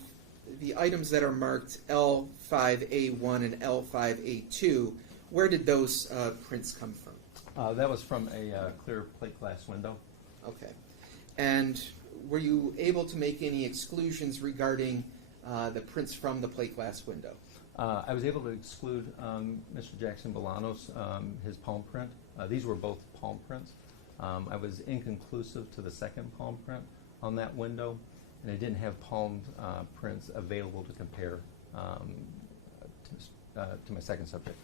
the items that are marked L5A1 and L5A2, where did those prints come from? That was from a clear plate glass window. Okay. And were you able to make any exclusions regarding the prints from the plate glass window? I was able to exclude Mr. Jackson-Bolanos, his palm print. These were both palm prints. I was inconclusive to the second palm print on that window, and I didn't have palm prints available to compare to my second subject.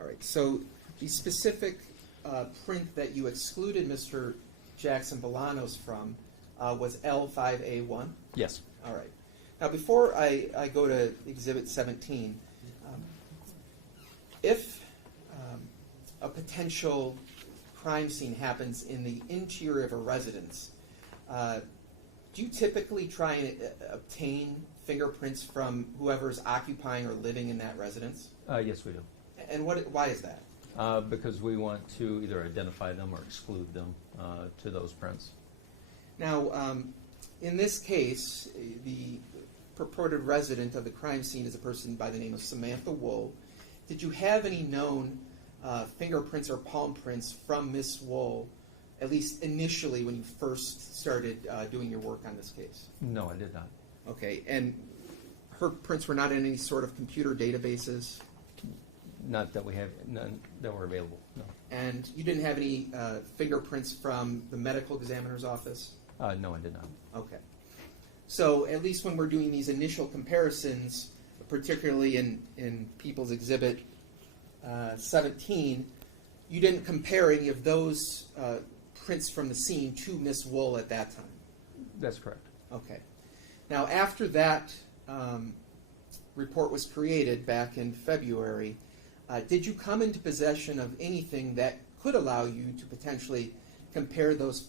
All right. So the specific print that you excluded Mr. Jackson-Bolanos from was L5A1? Yes. All right. Now, before I go to Exhibit 17, if a potential crime scene happens in the interior of a residence, do you typically try and obtain fingerprints from whoever's occupying or living in that residence? Yes, we do. And why is that? Because we want to either identify them or exclude them to those prints. Now, in this case, the purported resident of the crime scene is a person by the name of Samantha Woll. Did you have any known fingerprints or palm prints from Miss Woll, at least initially when you first started doing your work on this case? No, I did not. Okay, and her prints were not in any sort of computer databases? Not that we have, none that were available, no. And you didn't have any fingerprints from the medical examiner's office? No, I did not. Okay. So at least when we're doing these initial comparisons, particularly in People's Exhibit 17, you didn't compare any of those prints from the scene to Miss Woll at that time? That's correct. Okay. Now, after that report was created back in February, did you come into possession of anything that could allow you to potentially compare those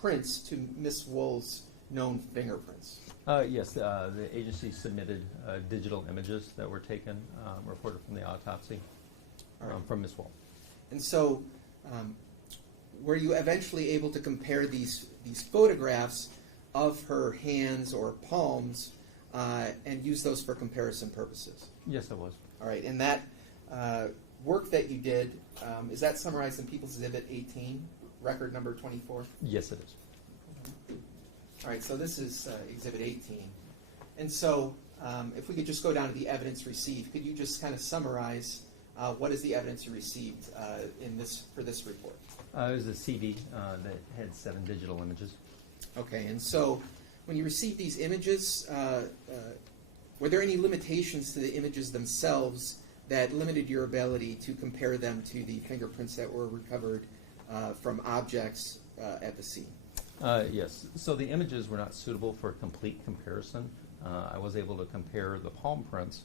prints to Miss Woll's known fingerprints? Yes, the agency submitted digital images that were taken, reported from the autopsy from Miss Woll. And so, were you eventually able to compare these photographs of her hands or palms and use those for comparison purposes? Yes, I was. All right, and that work that you did, is that summarized in People's Exhibit 18, record number 24? Yes, it is. All right, so this is Exhibit 18. And so if we could just go down to the evidence received, could you just kind of summarize what is the evidence you received for this report? It was a CD that had 7 digital images. Okay, and so when you received these images, were there any limitations to the images themselves that limited your ability to compare them to the fingerprints that were recovered from objects at the scene? Yes. So the images were not suitable for a complete comparison. I was able to compare the palm prints,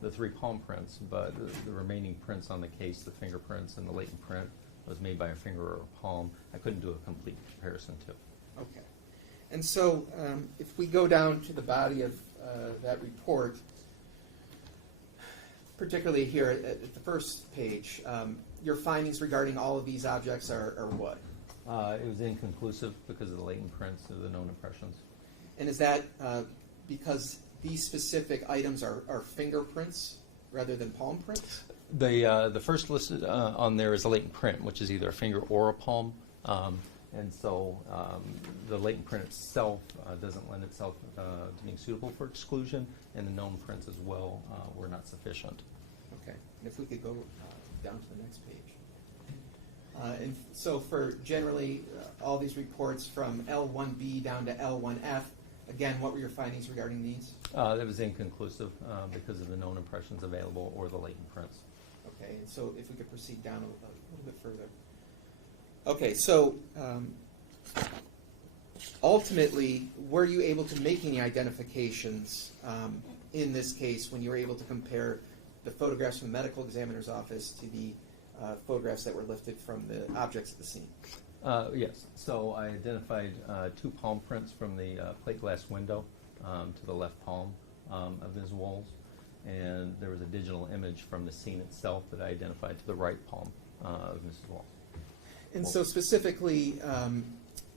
the 3 palm prints, but the remaining prints on the case, the fingerprints and the latent print, was made by a finger or a palm. I couldn't do a complete comparison to. Okay. And so if we go down to the body of that report, particularly here at the first page, your findings regarding all of these objects are what? It was inconclusive because of the latent prints of the known impressions. And is that because these specific items are fingerprints rather than palm prints? The first listed on there is a latent print, which is either a finger or a palm. And so the latent print itself doesn't lend itself to being suitable for exclusion, and the known prints as well were not sufficient. Okay. And if we could go down to the next page. And so for generally all these reports from L1B down to L1F, again, what were your findings regarding these? That was inconclusive because of the known impressions available or the latent prints. Okay, and so if we could proceed down a little bit further. Okay, so ultimately, were you able to make any identifications in this case when you were able to compare the photographs from the medical examiner's office to the photographs that were lifted from the objects at the scene? Yes. So I identified 2 palm prints from the plate glass window to the left palm of Ms. Woll's, and there was a digital image from the scene itself that I identified to the right palm of Mrs. Woll. And so specifically,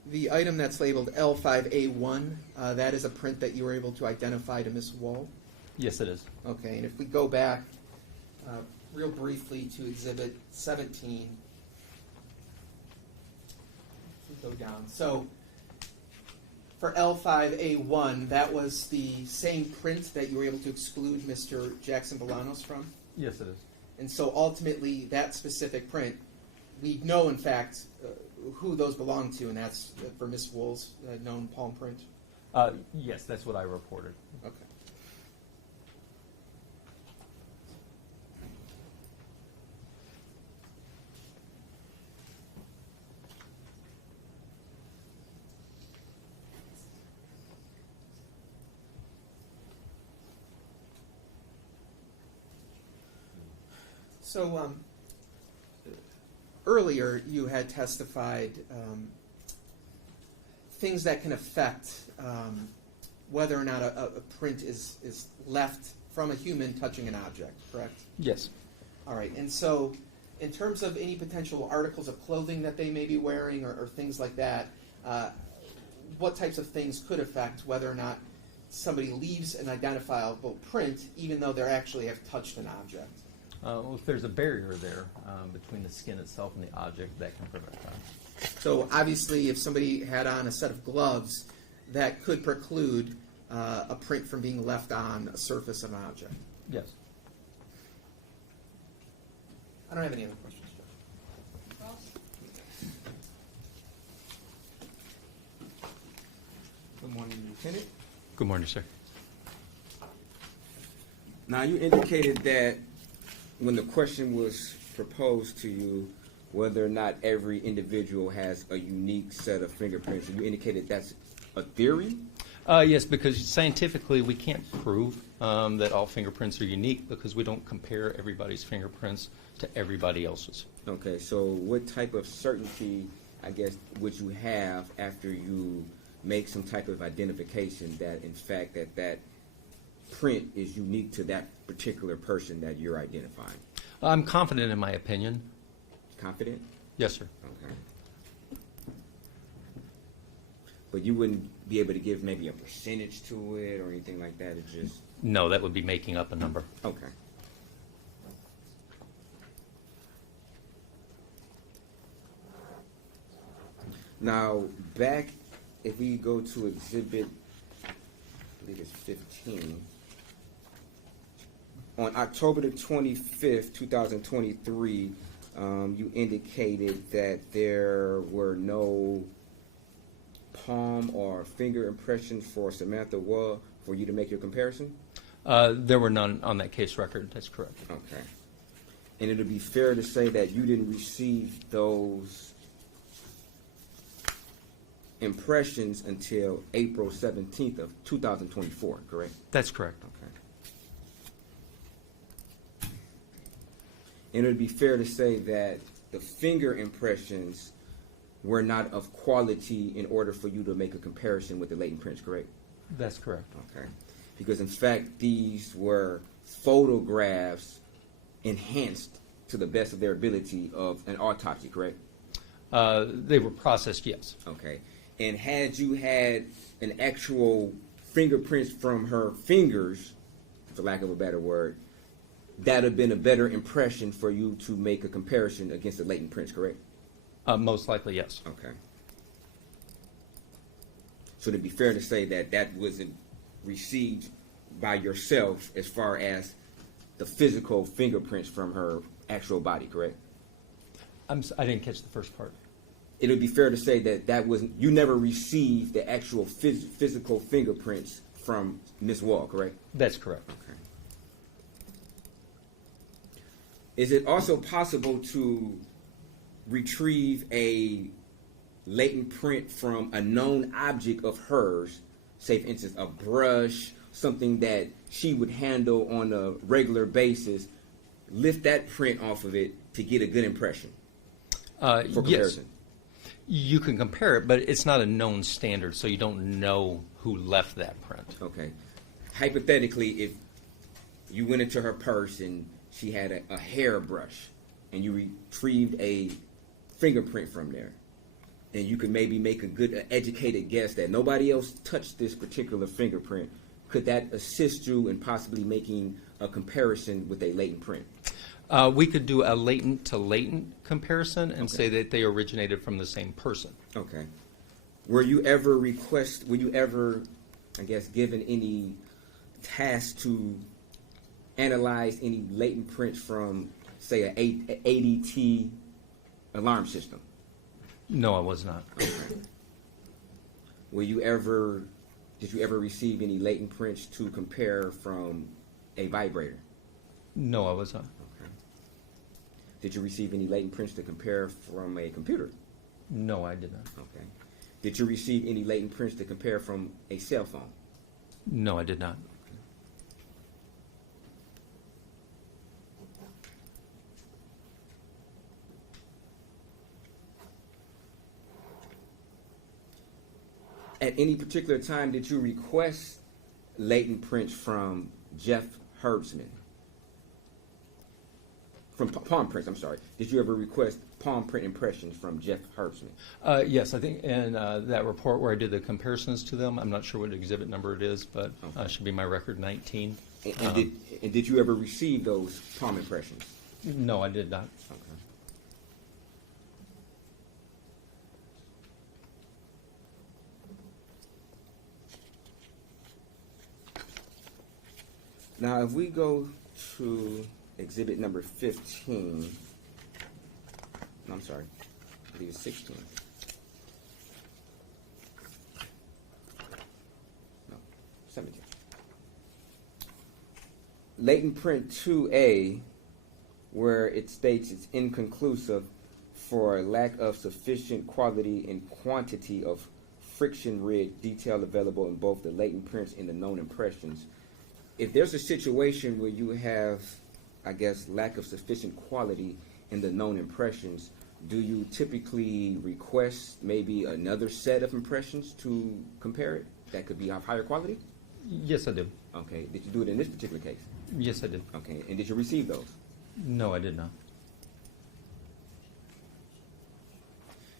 the item that's labeled L5A1, that is a print that you were able to identify to Ms. Woll? Yes, it is. Okay, and if we go back real briefly to Exhibit 17, we go down. So for L5A1, that was the same print that you were able to exclude Mr. Jackson-Bolanos from? Yes, it is. And so ultimately, that specific print, we know, in fact, who those belong to, and that's for Miss Woll's known palm print? Yes, that's what I reported. Okay. So, earlier you had testified things that can affect whether or not a print is left from a human touching an object, correct? Yes. All right, and so in terms of any potential articles of clothing that they may be wearing or things like that, what types of things could affect whether or not somebody leaves an identifiable print even though they actually have touched an object? Well, if there's a barrier there between the skin itself and the object, that can prevent that. So obviously if somebody had on a set of gloves, that could preclude a print from being left on a surface of an object. Yes. I don't have any other questions, Jeff. Ross? Good morning, Lieutenant. Good morning, sir. Now, you indicated that when the question was proposed to you, whether or not every individual has a unique set of fingerprints, you indicated that's a theory? Yes, because scientifically we can't prove that all fingerprints are unique because we don't compare everybody's fingerprints to everybody else's. Okay, so what type of certainty, I guess, would you have after you make some type of identification that, in fact, that print is unique to that particular person that you're identifying? I'm confident in my opinion. Confident? Yes, sir. Okay. But you wouldn't be able to give maybe a percentage to it or anything like that? It's just... No, that would be making up a number. Okay. Now, back, if we go to exhibit, I believe it's 15, on October the 25th, 2023, you indicated that there were no palm or finger impressions for Samantha Woll for you to make your comparison? There were none on that case record. That's correct. Okay. And it would be fair to say that you didn't receive those impressions until April 17th of 2024, correct? That's correct. Okay. And it would be fair to say that the finger impressions were not of quality in order for you to make a comparison with the latent prints, correct? That's correct. Okay. Because in fact, these were photographs enhanced to the best of their ability of an autopsy, correct? They were processed, yes. Okay. And had you had an actual fingerprints from her fingers, for lack of a better word, that would have been a better impression for you to make a comparison against the latent prints, correct? Most likely, yes. Okay. So it'd be fair to say that that wasn't received by yourself as far as the physical fingerprints from her actual body, correct? I didn't catch the first part. It would be fair to say that that wasn't, you never received the actual physical fingerprints from Miss Woll, correct? That's correct. Okay. Is it also possible to retrieve a latent print from a known object of hers, say for instance a brush, something that she would handle on a regular basis, lift that print off of it to get a good impression for comparison? Yes. You can compare it, but it's not a known standard, so you don't know who left that print. Okay. Hypothetically, if you went into her purse and she had a hairbrush and you retrieved a fingerprint from there, and you could maybe make a good educated guess that nobody else touched this particular fingerprint, could that assist you in possibly making a comparison with a latent print? We could do a latent to latent comparison and say that they originated from the same person. Okay. Were you ever, I guess, given any task to analyze any latent prints from, say, an ADT alarm system? No, I was not. Okay. Did you ever receive any latent prints to compare from a vibrator? No, I was not. Okay. Did you receive any latent prints to compare from a computer? No, I did not. Okay. Did you receive any latent prints to compare from a cell phone? No, I did not. At any particular time, did you request latent prints from Jeff Herbsman? From palm prints, I'm sorry. Did you ever request palm print impressions from Jeff Herbsman? Yes, I think in that report where I did the comparisons to them, I'm not sure what exhibit number it is, but Okay. should be my record 19. And did you ever receive those palm impressions? No, I did not. Okay. Now, if we go to exhibit number 15, no, I'm sorry, I believe it's 16. No, 17. Latent print 2A, where it states it's inconclusive for lack of sufficient quality and quantity of friction ridge detail available in both the latent prints and the known impressions. If there's a situation where you have, I guess, lack of sufficient quality in the known impressions, do you typically request maybe another set of impressions to compare it that could be of higher quality? Yes, I did. Okay. Did you do it in this particular case? Yes, I did. Okay. And did you receive those? No, I did not.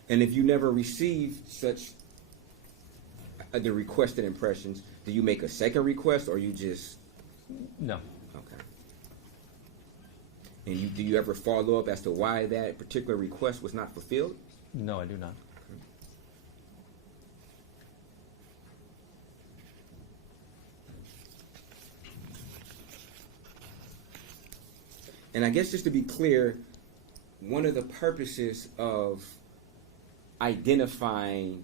And if you never received such the requested impressions, do you make a second request or you just... No. Okay. And do you ever follow up as to why that particular request was not fulfilled? No, I do not. And I guess just to be clear, one of the purposes of identifying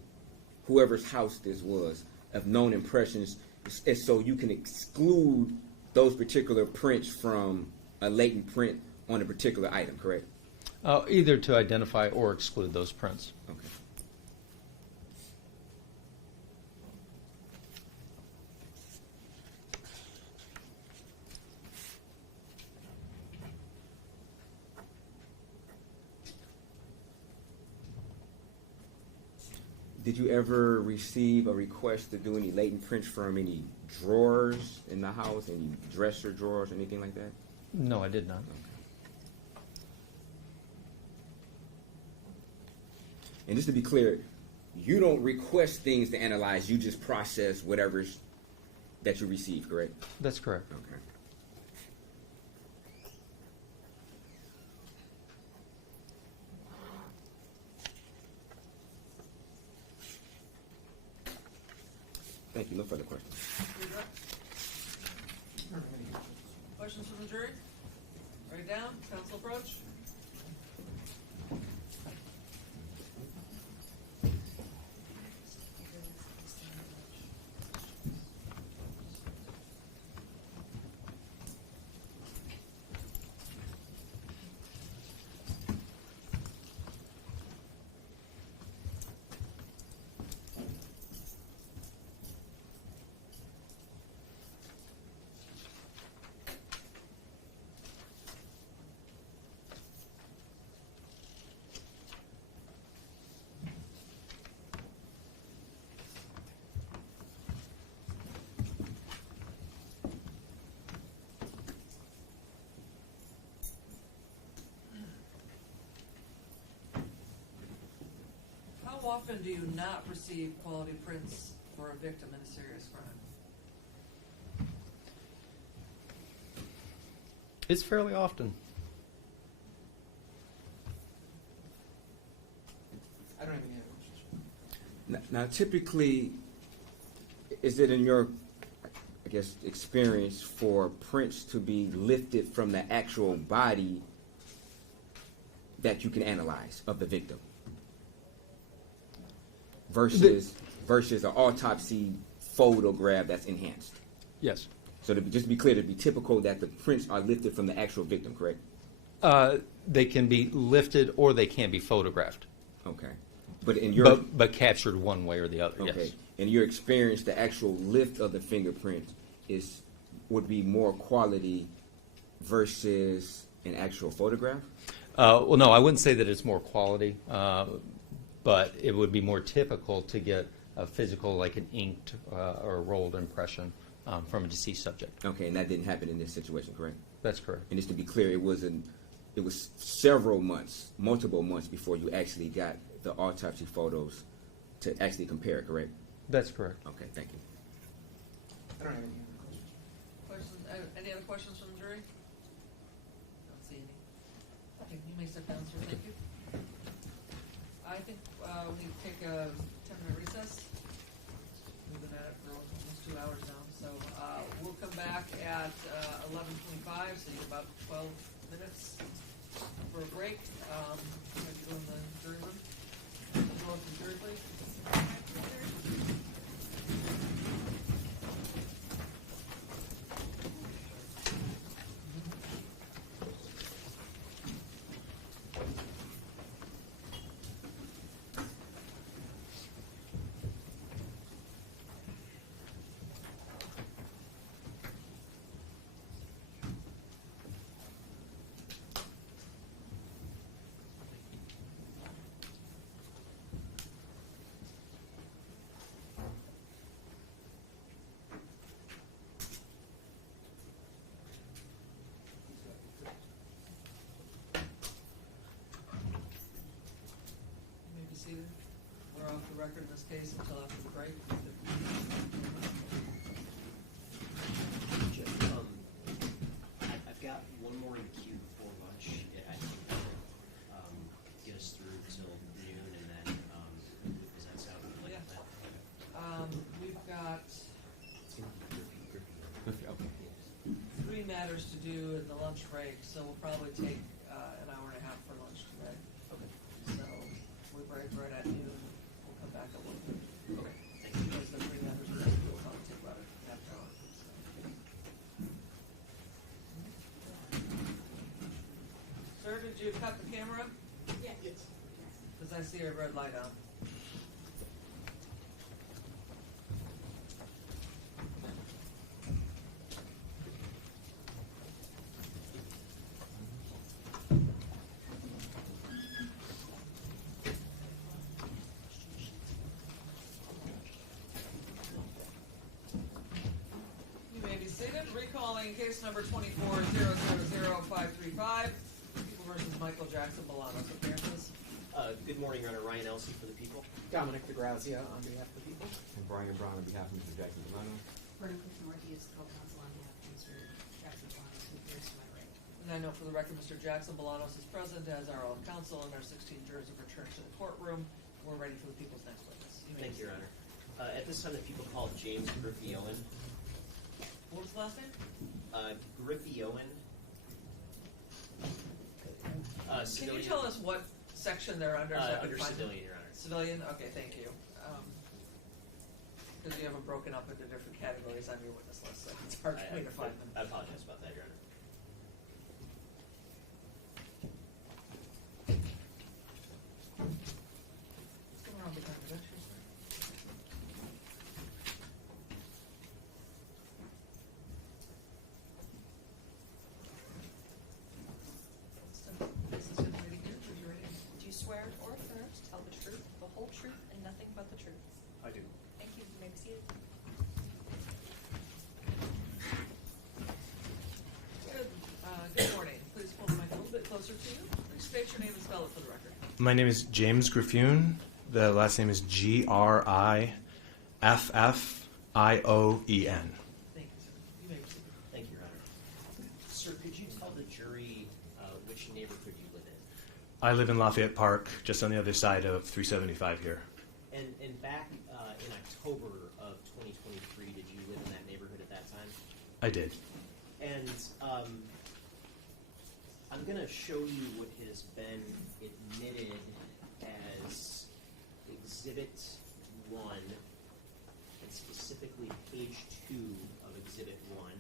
whoever's house this was, of known impressions, is so you can exclude those particular prints from a latent print on a particular item, correct? Either to identify or exclude those prints. Okay. Did you ever receive a request to do any latent prints from any drawers in the house, any dresser drawers, anything like that? No, I did not. Okay. And just to be clear, you don't request things to analyze, you just process whatever's that you receive, correct? That's correct. Okay. Thank you. No further questions. Questions from the jury? Write down. Counsel approach. How often do you not receive quality prints for a victim in a serious crime? It's fairly often. I don't even have questions. Now, typically, is it in your, I guess, experience for prints to be lifted from the actual body that you can analyze of the victim? versus an autopsy photograph that's enhanced. Yes. So just to be clear, to be typical that the prints are lifted from the actual victim, correct? They can be lifted or they can be photographed. Okay. But in your But captured one way or the other, okay. yes. In your experience, the actual lift of the fingerprint would be more quality versus an actual photograph? Well, no, I wouldn't say that it's more quality, but it would be more typical to get a physical, like an inked or rolled impression from a deceased subject. Okay, and that didn't happen in this situation, correct? That's correct. And just to be clear, it was several months, multiple months before you actually got the autopsy photos to actually compare, correct? That's correct. Okay, thank you. I don't have any Questions, any other questions from the jury? Don't see any. Okay, you may step down, sir, thank you. I think we need to take a 10-minute recess. We've been at it for almost 2 hours now, so we'll come back at 11:25, so you have about 12 minutes for a break. Have you go in the jury room? Go up to the jury, please. We're off the record in this case until after the break. I've got one more in queue before lunch. I think get us through till noon, and then does that sound like a plan? We've got 3 matters to do in the lunch break, so we'll probably take an hour and a half for lunch today. Okay. So we break right at noon. We'll come back at 1:30. Okay. Thank you. Because the 3 matters will probably take about a half hour. Sir, did you cut the camera? Yes. Because I see a red light on. You may be seated. Recalling case number 24-000535, People versus Michael Jackson-Bolanos. Appearances. Good morning, Your Honor. Ryan Elsey for the people. Dominic DeGrazia on behalf of the people. And Brian Brown on behalf of Mr. Jackson-Bolanos. Vernon Cook Northeast, co-counsel on behalf of Mr. Jackson-Bolanos, who appears to my right. And I know for the record, Mr. Jackson-Bolanos is present as our own counsel, and our 16 jurors have returned to the courtroom. We're ready for the people's next witness. Thank you, Your Honor. At this time, the people call James Griffey-Owen. What was the last name? Griffey-Owen. Can you tell us what section they're under? So I can Under find them? civilian, Your Honor. Civilian? Okay, thank you. Because you have them broken up into different categories on your witness list, so it's hard for me to find them. I apologize about that, Your Honor. What's going on behind the bench here, sir? This is good reading here. Would you read it? Do you swear or affirm to tell the truth, the whole truth, and nothing but the truth? I do. Thank you. You may be seated. Good. Good morning. Please pull the mic a little bit closer to you. Please state your name and spell it for the record. My name is James Griffioen. The last name is Griffioen. Thank you, sir. You may be seated. Thank you, Your Honor. Sir, could you tell the jury which neighborhood you live in? I live in Lafayette Park, just on the other side of 375 here. And back in October of 2023, did you live in that neighborhood at that time? I did. And I'm going to show you what has been admitted as Exhibit 1, and specifically page 2 of Exhibit 1.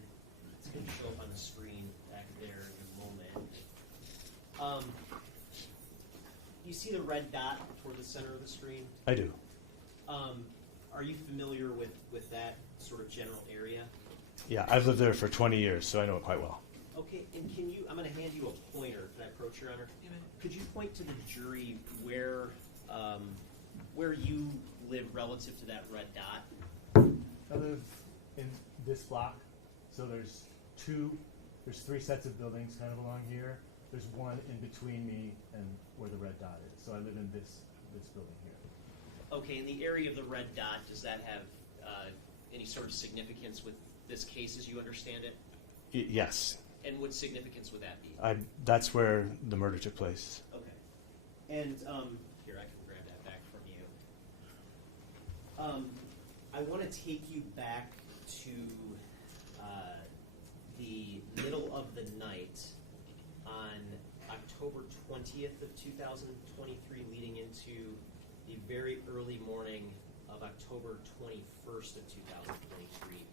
It's going to show up on the screen back there in a moment. You see the red dot toward the center of the screen? I do. Are you familiar with that sort of general area? Yeah, I've lived there for 20 years, so I know it quite well. Okay, and I'm going to hand you a pointer. Can I approach, Your Honor? You may. Could you point to the jury where you live relative to that red dot? I live in this block, so there's 3 sets of buildings kind of along here. There's one in between me and where the red dot is. So I live in this building here. Okay, in the area of the red dot, does that have any sort of significance with this case as you understand it? Yes. And what significance would that be? That's where the murder took place. Okay. And here, I can grab that back from you. I want to take you back to the middle of the night on October 20th of 2023, leading into the very early morning of October 21st of 2023.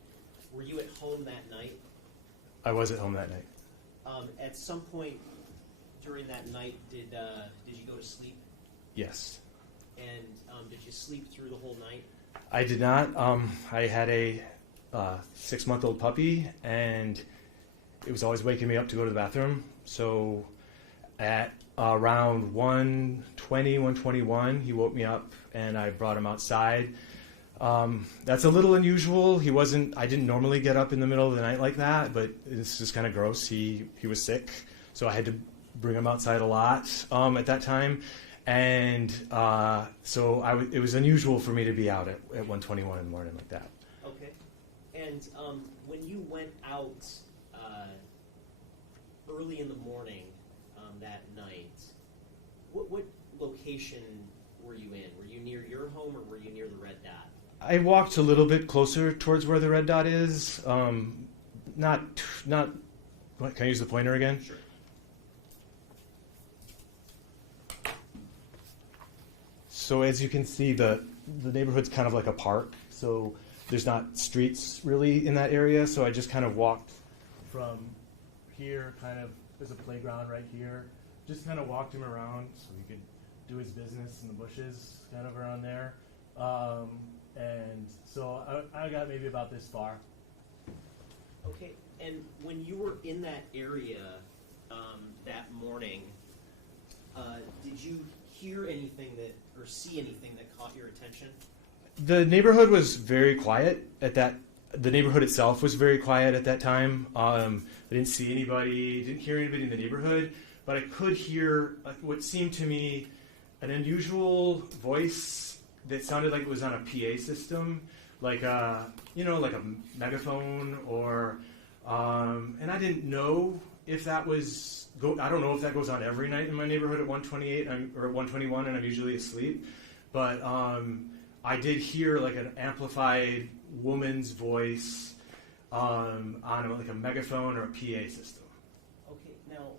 Were you at home that night? I was at home that night. At some point during that night, did you go to sleep? Yes. And did you sleep through the whole night? I did not. I had a 6-month-old puppy, and it was always waking me up to go to the bathroom. So at around 1:20, 1:21, he woke me up, and I brought him outside. That's a little unusual. I didn't normally get up in the middle of the night like that, but it's just kind of gross. He was sick, so I had to bring him outside a lot at that time. And so it was unusual for me to be out at 1:21 in the morning like that. Okay. And when you went out early in the morning that night, what location were you in? Were you near your home, or were you near the red dot? I walked a little bit closer towards where the red dot is. Not. What, can I use the pointer again? Sure. So as you can see, the neighborhood's kind of like a park. So there's not streets really in that area. So I just kind of walked from here, kind of, there's a playground right here. Just kind of walked him around so he could do his business in the bushes, kind of around there. And so I got maybe about this far. Okay. And when you were in that area that morning, did you hear anything or see anything that caught your attention? The neighborhood was very quiet at that. The neighborhood itself was very quiet at that time. I didn't see anybody, didn't hear anybody in the neighborhood, but I could hear what seemed to me an unusual voice that sounded like it was on a PA system, like a megaphone, or and I didn't know if that was. I don't know if that goes on every night in my neighborhood at 1:28 or at 1:21, and I'm usually asleep. But I did hear like an amplified woman's voice on like a megaphone or a PA system. Okay. Now,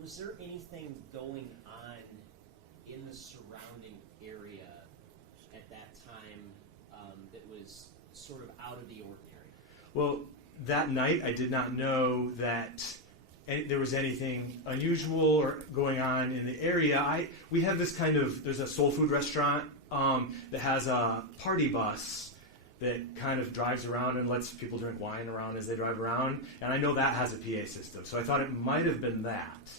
was there anything going on in the surrounding area at that time that was sort of out of the ordinary? Well, that night I did not know that there was anything unusual or going on in the area. We have this there's a soul food restaurant that has a party bus that kind of drives around and lets people drink wine around as they drive around, and I know that has a PA system, so I thought it might have been that.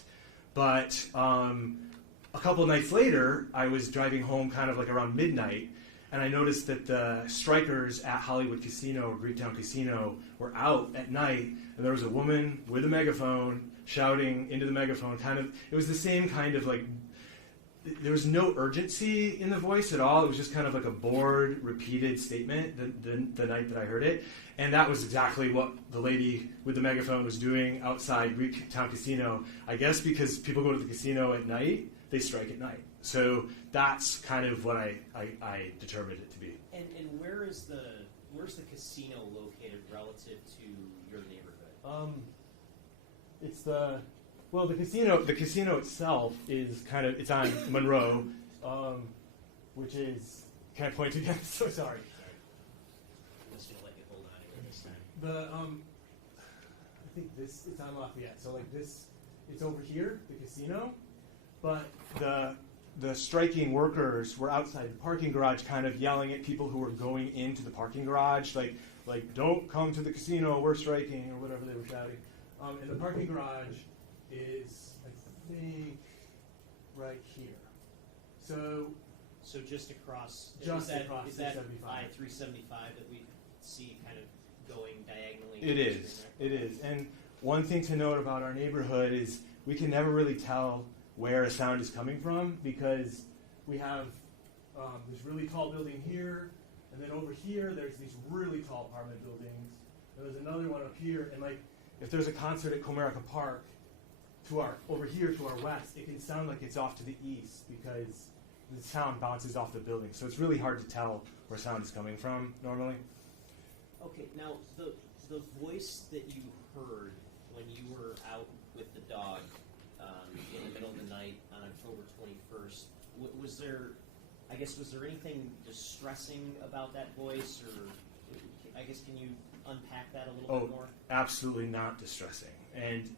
But a couple nights later, I was driving home kind of like around midnight, and I noticed that the strikers at Hollywood Casino or Greektown Casino were out at night, and there was a woman with a megaphone shouting into the megaphone. It was the same kind of like, there was no urgency in the voice at all. It was just kind of like a bored, repeated statement the night that I heard it. And that was exactly what the lady with the megaphone was doing outside Greektown Casino. I guess because people go to the casino at night, they strike at night. So that's kind of what I determined it to be. And where's the casino located relative to your neighborhood? The casino itself is it's on Monroe, which is Can I point again? So sorry. I'm just gonna let you hold on here this time. I think this it's on Lafayette. So like this, it's over here, the casino, but the striking workers were outside the parking garage, kind of yelling at people who were going into the parking garage, like don't come to the casino, we're striking, or whatever they were shouting. And the parking garage is, I think, right here. So just across. Just is that, across is that 375. I-375 that we see kind of going diagonally? It is. It is. And one thing to note about our neighborhood is we can never really tell where a sound is coming from because we have this really tall building here, and then over here there's these really tall apartment buildings. And there's another one up here, and like if there's a concert at Comerica Park, over here to our west, it can sound like it's off to the east because the sound bounces off the building. So it's really hard to tell where sound is coming from normally. Okay, now the voice that you heard when you were out with the dog in the middle of the night on October 21st, was there anything distressing about that voice, or I guess can you unpack that a little bit more? Absolutely not distressing, and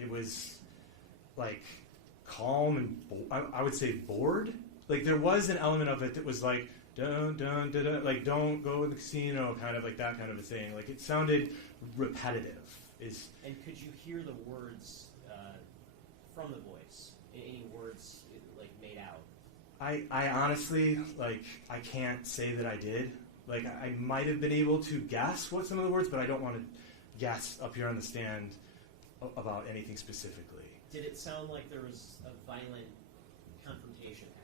it was like calm and I would say bored. Like there was an element of it that was like dun dun dun dun, like don't go to the casino, kind of like that kind of a thing. Like it sounded repetitive. And could you hear the words from the voice? Any words like made out? I honestly I can't say that I did. Like I might have been able to guess what some of the words, but I don't want to guess up here on the stand about anything specifically. Did it sound like there was a violent confrontation happening?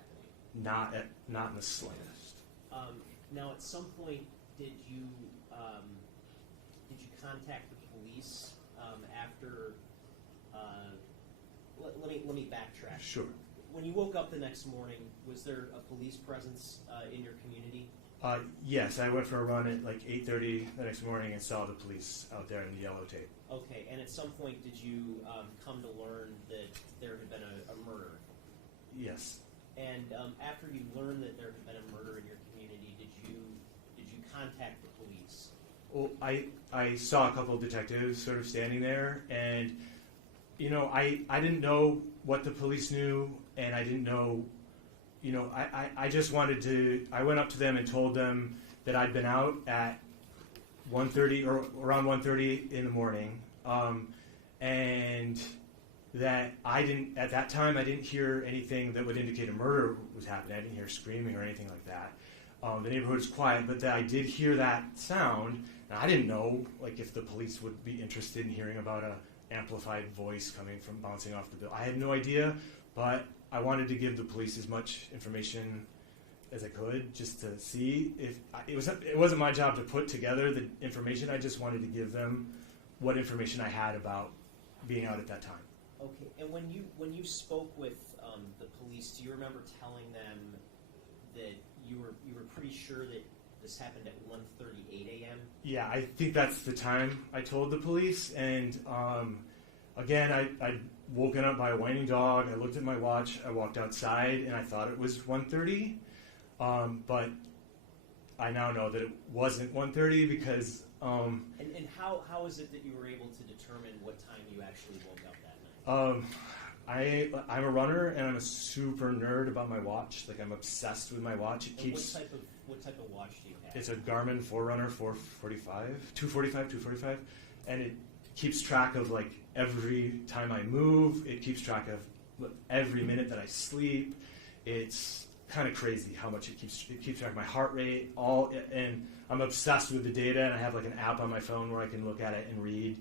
Not in the slightest. Now, at some point, did you contact the police after? Let me backtrack. Sure. When you woke up the next morning, was there a police presence in your community? Yes, I went for a run at like 8:30 the next morning and saw the police out there in the yellow tape. Okay, and at some point, did you come to learn that there had been a murder? Yes. And after you learned that there had been a murder in your community, did you contact the police? Well, I saw a couple of detectives sort of standing there, and I didn't know what the police knew, and I didn't know. I just wanted to. I went up to them and told them that I'd been out at 1:30 or around 1:30 in the morning, and that at that time I didn't hear anything that would indicate a murder was happening. I didn't hear screaming or anything like that. The neighborhood was quiet, but that I did hear that sound, and I didn't know if the police would be interested in hearing about a amplified voice coming from bouncing off the bill. I had no idea, but I wanted to give the police as much information as I could, just to see if it wasn't my job to put together the information. I just wanted to give them what information I had about being out at that time. Okay, and when you spoke with the police, do you remember telling them that you were pretty sure that this happened at 1:38 a.m.? Yeah, I think that's the time I told the police. And again, I'd woken up by a whining dog. I looked at my watch. I walked outside, and I thought it was 1:30. But I now know that it wasn't 1:30 because. And how is it that you were able to determine what time you actually woke up that night? I'm a runner, and I'm a super nerd about my watch. Like I'm obsessed with my watch. It keeps. What type of watch do you have? It's a Garmin Forerunner 245, and it keeps track of every time I move. It keeps track of every minute that I sleep. It's kind of crazy how much it keeps track of my heart rate. And I'm obsessed with the data. And I have an app on my phone where I can look at it and read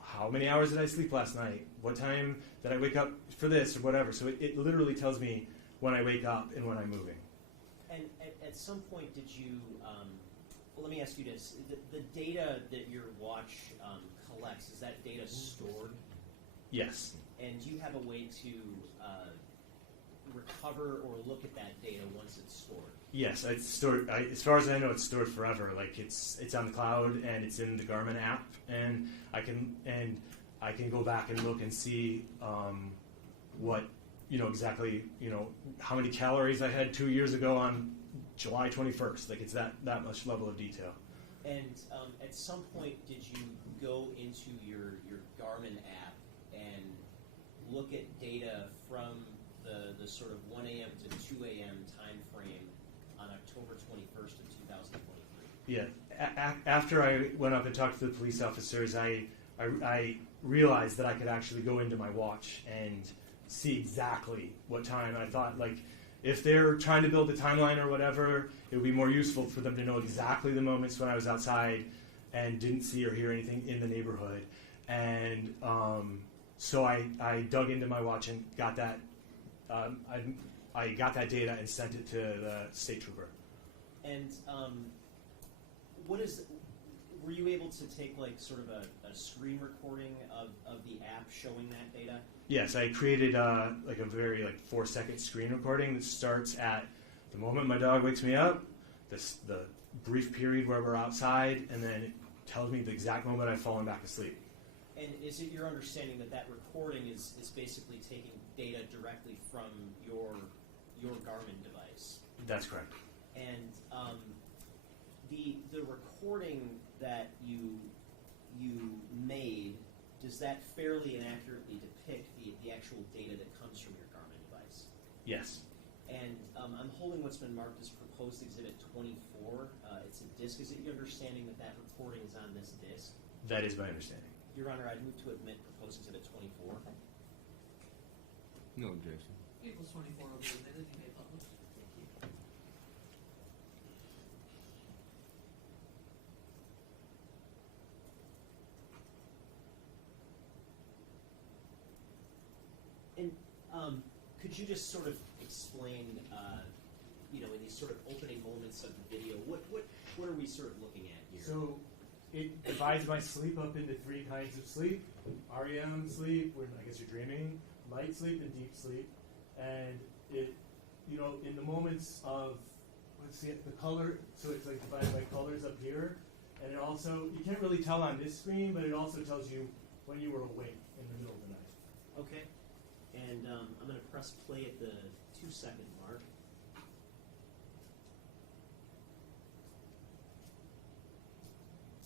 how many hours did I sleep last night? What time did I wake up for this or whatever? So it literally tells me when I wake up and when I'm moving. And at some point, did you? Let me ask you this: the data that your watch collects, is that data stored? Yes. And do you have a way to recover or look at that data once it's stored? Yes, it's stored. As far as I know, it's stored forever. It's on the cloud and it's in the Garmin app, and I can go back and look and see what exactly how many calories I had 2 years ago on July 21st. Like it's that much level of detail. And at some point, did you go into your Garmin app and look at data from the sort of 1 a.m. to 2 a.m. time frame on October 21st of 2023? Yeah. After I went up and talked to the police officers, I realized that I could actually go into my watch and see exactly what time. I thought, like, if they're trying to build a timeline or whatever, it would be more useful for them to know exactly the moments when I was outside and didn't see or hear anything in the neighborhood. And so I dug into my watch and got that. I got that data and sent it to the state trooper. And were you able to take like sort of a screen recording of the app showing that data? Yes, I created like a very 4-second screen recording that starts at the moment my dog wakes me up, the brief period where we're outside, and then it tells me the exact moment I've fallen back asleep. And is it your understanding that recording is basically taking data directly from your Garmin device? That's correct. And the recording that you made, does that fairly and accurately depict the actual data that comes from your Garmin device? Yes. And I'm holding what's been marked as proposed exhibit 24. It's a disc. Is it your understanding that recording is on this disc? That is my understanding. Your Honor, I'd move to admit proposed exhibit 24. No objection. Equals 24 will be admitted, you may publish. And could you just sort of explain, in these sort of opening moments of the video, what are we sort of looking at here? So it divides my sleep up into 3 kinds of sleep: REM sleep, where I guess you're dreaming; light sleep; and deep sleep. And it, in the moments of, let's see, the color, so it's like divided by colors up here. And it also, you can't really tell on this screen, but it also tells you when you were awake in the middle of the night. Okay. And I'm going to press play at the 2-second mark.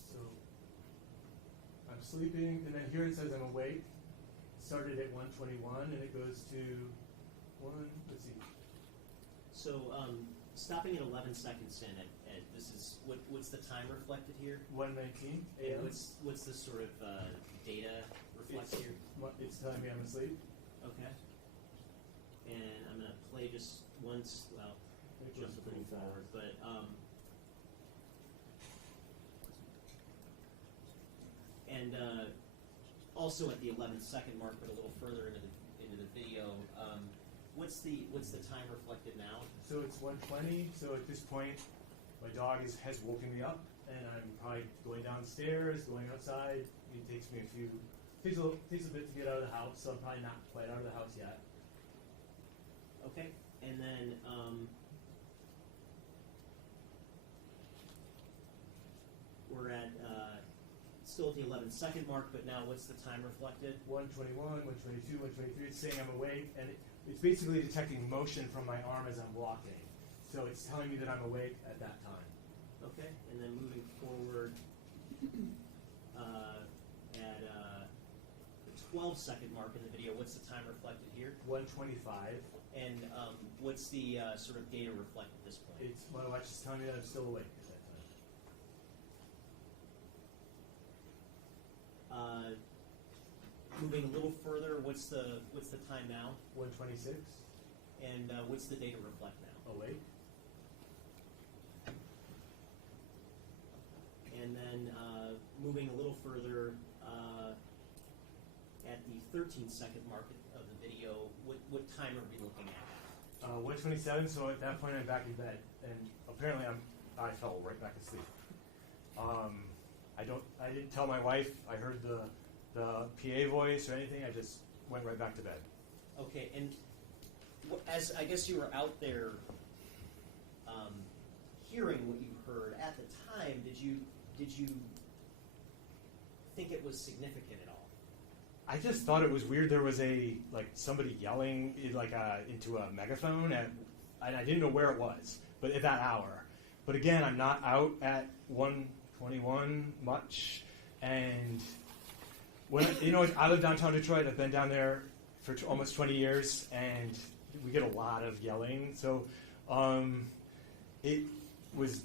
So I'm sleeping, and then here it says I'm awake. Started at 1:21, and it goes to let's see. So stopping at 11 seconds in, this is what's the time reflected here? 1:19 And a.m. what's the sort of data reflected here? It's telling me I'm asleep. Okay. And I'm going to play just once, It jump goes a pretty little forward, fast. but and also at the 11-second mark, but a little further into the video, what's the time reflected now? So it's 1:20. So at this point, my dog has woken me up, and I'm probably going downstairs, going outside. It takes me takes a bit to get out of the house, so I'm probably not quite out of the house yet. Okay, and then we're at still at the 11-second mark, but now what's the time reflected? 1:21, 1:22, 1:23. It's saying I'm awake, and it's basically detecting motion from my arm as I'm walking. So it's telling me that I'm awake at that time. Okay, and then moving forward at the 12-second mark in the video, what's the time reflected here? 1:25. And what's the sort of data reflected at this point? It's my watch is telling me that I'm still awake at that time. Moving a little further, what's the time now? 1:26. And what's the data reflect now? Awake. And then moving a little further at the 13-second mark of the video, what time are we looking at? 1:27. So at that point, I'm back in bed, and apparently I fell right back asleep. I didn't tell my wife. I heard the PA voice or anything. I just went right back to bed. Okay, and as I guess you were out there hearing what you heard at the time, did you think it was significant at all? I just thought it was weird. There was somebody yelling into a megaphone, and I didn't know where it was. but at that hour. But again, I'm not out at 121 much, and when I live downtown Detroit. I've been down there for almost 20 years, and we get a lot of yelling. So it was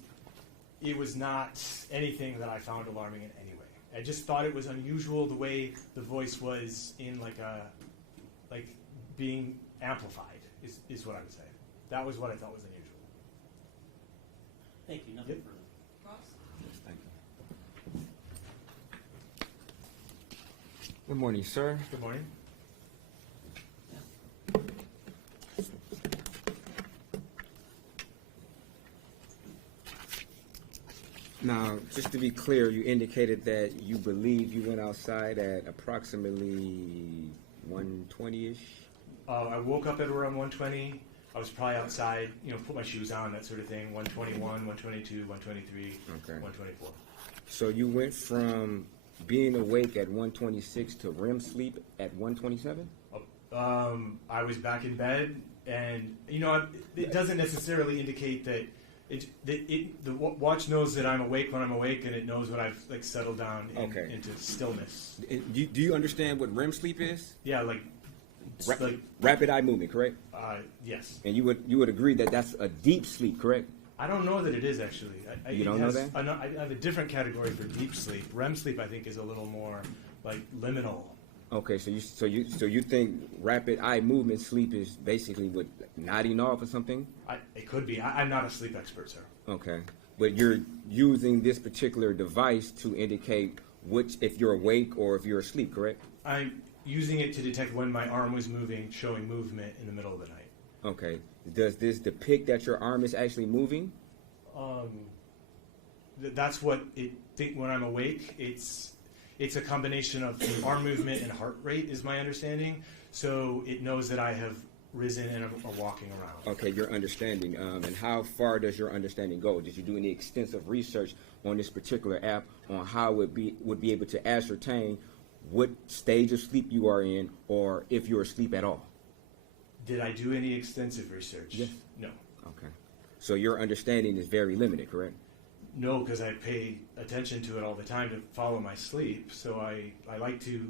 not anything that I found alarming in any way. I just thought it was unusual the way the voice was in like being amplified is what I would say. That was what I thought was unusual. Thank you. Nothing Yep. further. Ross? Thank you. Good morning, sir. Good morning. Now, just to be clear, you indicated that you believe you went outside at approximately 1:20-ish. I woke up at around 1:20. I was probably outside, put my shoes on, that sort of thing. 1:21, 1:22, 1:23, Okay. 1:24. So you went from being awake at 1:26 to REM sleep at 1:27? I was back in bed, and it doesn't necessarily indicate that the watch knows that I'm awake when I'm awake, and it knows when I've settled down Okay. into stillness. Do you understand what REM sleep is? Yeah, Rapid eye movement, correct? yes. And you would agree that that's a deep sleep, correct? I don't know that it is actually. You don't know that? I have a different category for deep sleep. REM sleep, I think, is a little more liminal. Okay, so you think rapid eye movement sleep is basically what, nodding off or something? It could be. I'm not a sleep expert, sir. Okay, but you're using this particular device to indicate if you're awake or if you're asleep, correct? I'm using it to detect when my arm was moving, showing movement in the middle of the night. Okay. Does this depict that your arm is actually moving? That's what when I'm awake. It's a combination of arm movement and heart rate, is my understanding. So it knows that I have risen and are walking around. Okay, your understanding. And how far does your understanding go? Did you do any extensive research on this particular app on how it would be able to ascertain what stage of sleep you are in, or if you're asleep at all? Did I do any extensive research? Yes. No. Okay. So your understanding is very limited, correct? No, because I pay attention to it all the time to follow my sleep. So I like to,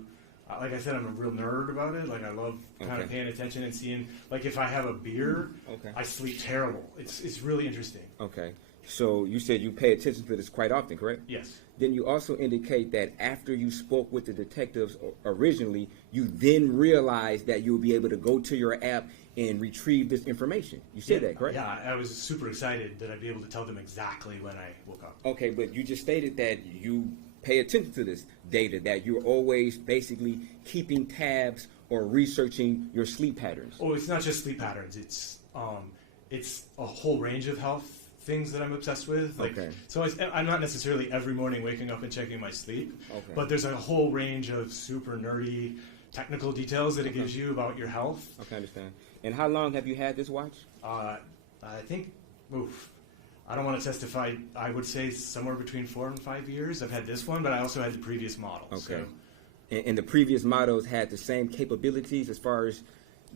like I said, I'm a real nerd about it. I love kind of paying attention and seeing, if I have a beer, I sleep terrible. It's really interesting. Okay. So you said you pay attention to this quite often, correct? Yes. Then you also indicate that after you spoke with the detectives originally, you then realized that you'll be able to go to your app and retrieve this information. You said that, correct? Yeah, I was super excited that I'd be able to tell them exactly when I woke up. Okay, but you just stated that you pay attention to this data, that you're always basically keeping tabs or researching your sleep patterns. Oh, it's not just sleep patterns. It's a whole range of health things that I'm obsessed with. So I'm not necessarily every morning waking up and checking my sleep, but there's a whole range of super nerdy technical details that it gives you about your health. Okay, I understand. And how long have you had this watch? I think, I don't want to testify. I would say somewhere between 4 and 5 years. I've had this one, but I also had the previous model. Okay. So. And the previous models had the same capabilities as far as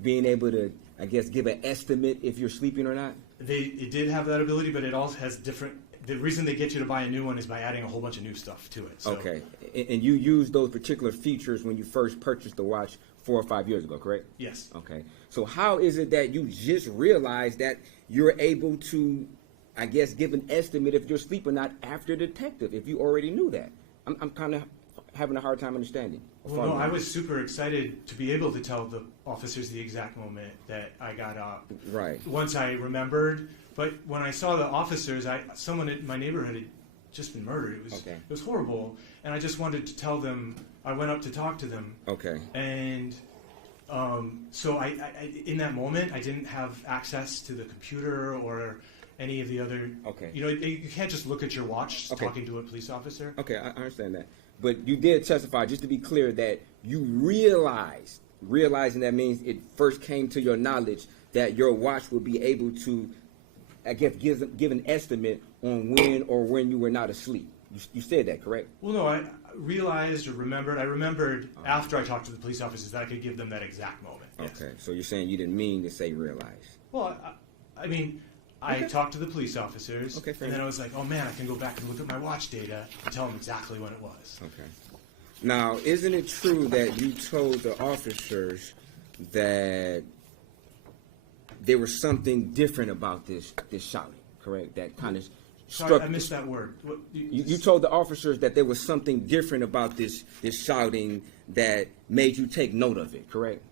being able to, I guess, give an estimate if you're sleeping or not? It did have that ability, but it also has different. The reason they get you to buy a new one is by adding a whole bunch of new stuff to it. So. Okay. And you used those particular features when you first purchased the watch 4 or 5 years ago, correct? Yes. Okay. So how is it that you just realized that you're able to, I guess, give an estimate if you're asleep or not after detective, if you already knew that? I'm kind of having a hard time understanding. Well, no, I was super excited to be able to tell the officers the exact moment that I got up. Right. Once I remembered, but when I saw the officers, someone in my neighborhood had just been murdered. It was horrible, and I just wanted to tell them. I went up to talk to them. Okay. And so I in that moment, I didn't have access to the computer or any of the other. Okay. You can't just look at your watch talking to a police officer. Okay, I understand that. But you did testify, just to be clear, that you realizing that means it first came to your knowledge that your watch would be able to, I guess, give an estimate on when you were not asleep. You said that, correct? Well, no, I realized or remembered. I remembered after I talked to the police officers that I could give them that exact moment. Yes. Okay, so you're saying you didn't mean to say realize. Well, I mean, I Okay. talked to the police officers, Okay, fair and then I enough. was like, oh man, I can go back and look at my watch data and tell them exactly when it was. Okay. Now, isn't it true that you told the officers that there was something different about this shouting, correct? That kind of Sorry, struck. I missed that word. What, You told the officers that there was something different about this shouting that made you take note of it, correct?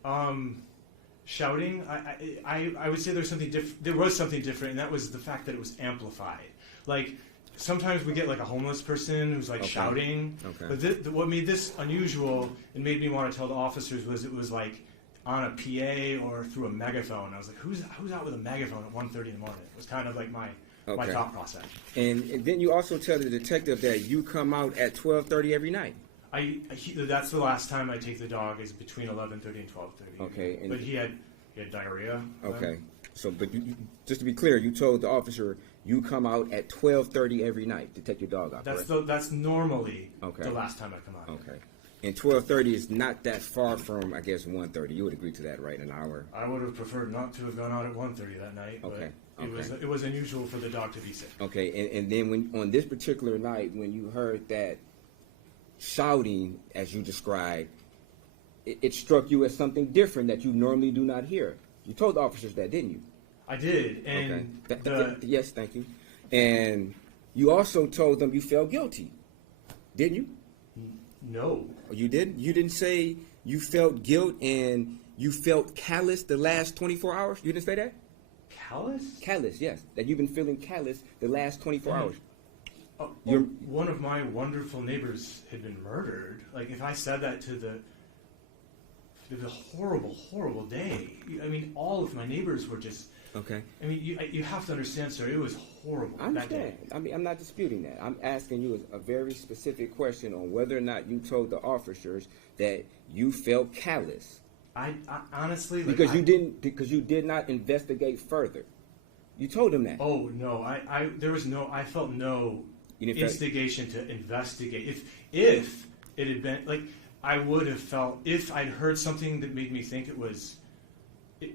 Shouting, I would say there's something there was something different, and that was the fact that it was amplified. Like, sometimes we get like a homeless person who's like Okay. shouting, Okay. but what made this unusual and made me want to tell the officers was it was like on a PA or through a megaphone. I was like, who's out with a megaphone at 1:30 in the morning? It was kind of like my Okay. thought process. And then you also tell the detective that you come out at 12:30 every night. That's the last time I take the dog is between 11:30 and 12:30. Okay. And But he had diarrhea. okay. So, but just to be clear, you told the officer you come out at 12:30 every night to take your dog out. That's normally Okay. the last time I come out. Okay. And 12:30 is not that far from, I guess, 1:30. You would agree to that, right? An hour. I would have preferred not to have gone out at 1:30 that night, but Okay. it was unusual for the dog to be sick. Okay. And then when on this particular night, when you heard that shouting, as you described, it struck you as something different that you normally do not hear. You told the officers that, didn't you? I did, and Yes, thank you. And you also told them you felt guilty, didn't you? No. You didn't? You didn't say you felt guilt and you felt callous the last 24 hours? You didn't say that? Callous? Callous, yes. That you've been feeling callous the last 24 hours. One of my wonderful neighbors had been murdered. Like, if I said that to it was a horrible, horrible day. I mean, all of my neighbors were just. Okay. I mean, you have to understand, sir. It was horrible. I understand. I mean, I'm not disputing that. I'm asking you a very specific question on whether or not you told the officers that you felt callous. I honestly, because you did not investigate further. You told them that. Oh no, I felt no instigation to investigate. If it had been like, I would have felt, if I'd heard something that made me think it was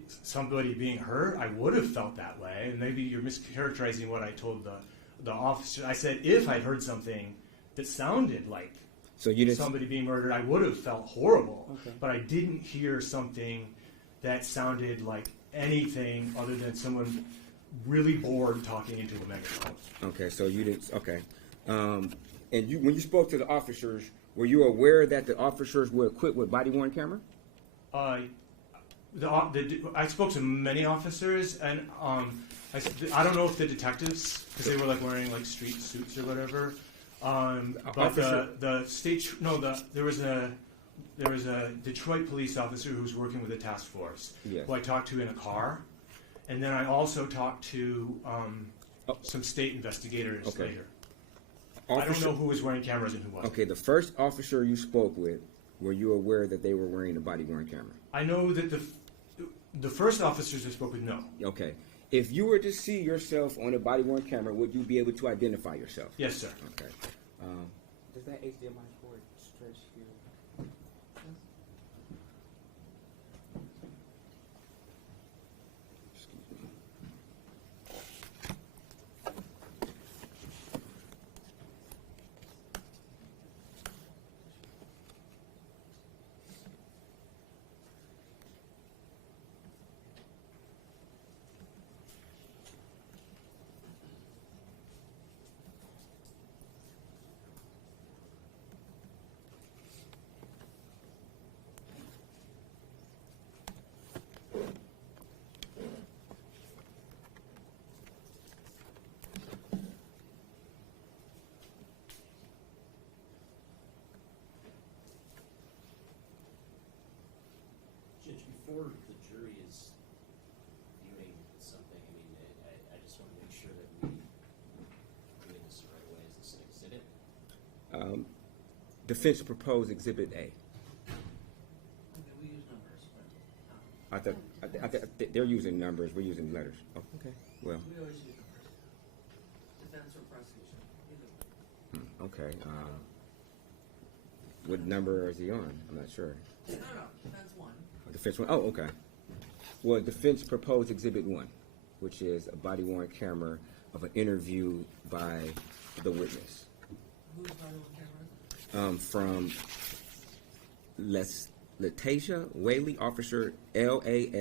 somebody being hurt, I would have felt that way. And maybe you're mischaracterizing what I told the officer. I said if I'd heard something that sounded like somebody being murdered, I would have felt horrible. Okay. But I didn't hear something that sounded like anything other than someone really bored talking into a megaphone. Okay, so you didn't. Okay, and when you spoke to the officers, were you aware that the officers were equipped with body-worn camera? I spoke to many officers, and I don't know if the detectives, because they were like wearing like street suits or whatever. But there was a Detroit police officer who was working with the task force, Yes. who I talked to in a car, and then I also talked to some state investigators Okay. later. I don't know who was wearing cameras and who wasn't. Okay, the first officer you spoke with, were you aware that they were wearing a body-worn camera? I know that the first officers I spoke with, no. Okay. If you were to see yourself on a body-worn camera, would you be able to identify yourself? Yes, sir. Okay. Does that HDMI cord stretch here? Excuse me. Judge, before the jury is viewing something, I mean, I just want to make sure that we're doing this the right way. Is this an exhibit? Defense proposed Exhibit A. Okay, we use numbers, but, I thought they're using numbers. We're using letters. Oh, okay. Well. we always use numbers. Defense or prosecution, either. Okay. What number is he on? I'm not sure. No, defense one. Defense one. Oh, okay. Well, defense proposed Exhibit 1. which is a body-worn camera of an interview by the witness. Who's body on camera? From Latasia Whaley, officer Lastasia,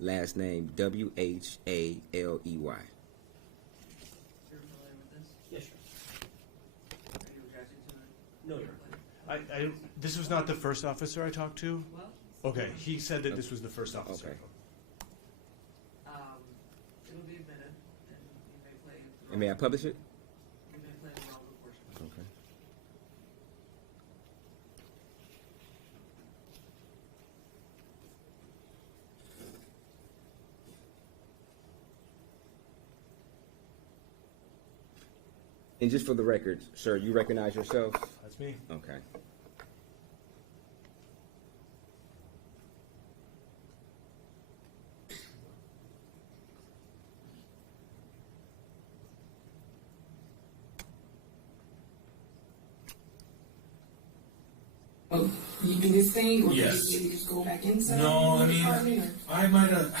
last name Whaley. You're familiar with this? Yeah, sure. Are you objecting to it? No, you're This was not the first officer I talked to. Well, Okay, he said that this was the first officer. Okay. it'll be admitted, and you may play the And may I publish it? you may play the relevant portion. Okay. And just for the record, sir, you recognize yourself? That's me. Okay. Oh, you do this thing, or Yes. you just go back inside? No, I the mean, apartment, I might have,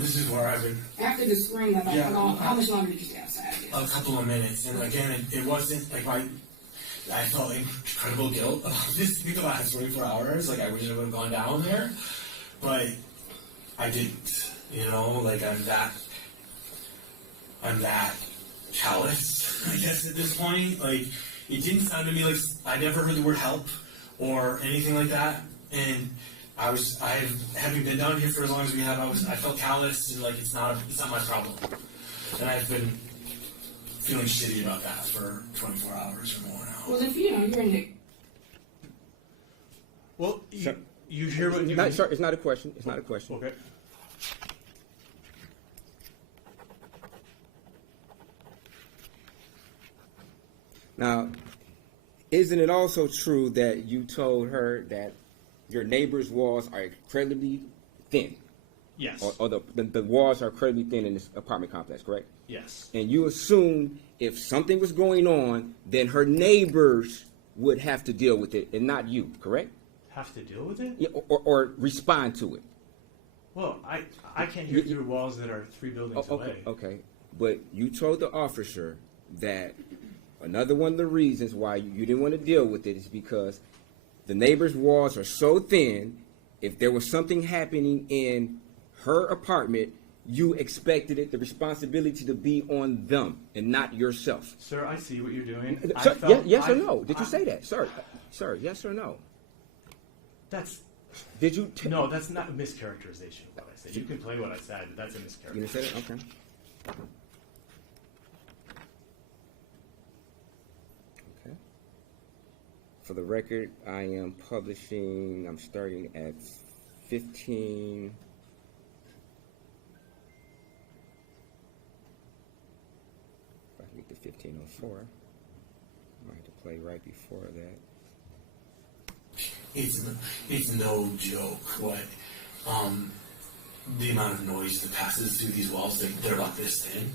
this is where I've been or after the screen, about Yeah. how much longer did you stay outside? a couple of minutes, and again, it wasn't like I felt incredible guilt about this thing the last 24 hours. Like, I wish I would have gone down there, but I didn't. Like, I'm that callous, I guess, at this point. Like, it didn't sound to me like I never heard the word help or anything like that, and having been down here for as long as we have, I felt callous and like it's not my problem, and I've been feeling shitty about that for 24 hours or more now. Well, if you're in the Well, Sir, you hear what you... Sir, it's not a question. It's not a question. Okay. Now, isn't it also true that you told her that your neighbor's walls are incredibly thin? Yes. Or the walls are incredibly thin in this apartment complex, correct? Yes. And you assume if something was going on, then her neighbors would have to deal with it and not you, correct? Have to deal with it? Yeah, or respond to it. Well, I can't hear through walls that are 3 buildings away. Okay. But you told the officer that another one of the reasons why you didn't want to deal with it is because the neighbor's walls are so thin, if there was something happening in her apartment, you expected the responsibility to be on them and not yourself. Sir, I see what you're doing. Sir, yes or no? Did you say that? Sir, yes or no? Did you? No, that's not a mischaracterization of what I said. You can play what I said, but that's a mischaracterization. You didn't say that? Okay. Okay. For the record, I am publishing, I'm starting at 15. If I can get to 1504. I might have to play right before that. It's no joke what the amount of noise that passes through these walls. They're about this thin.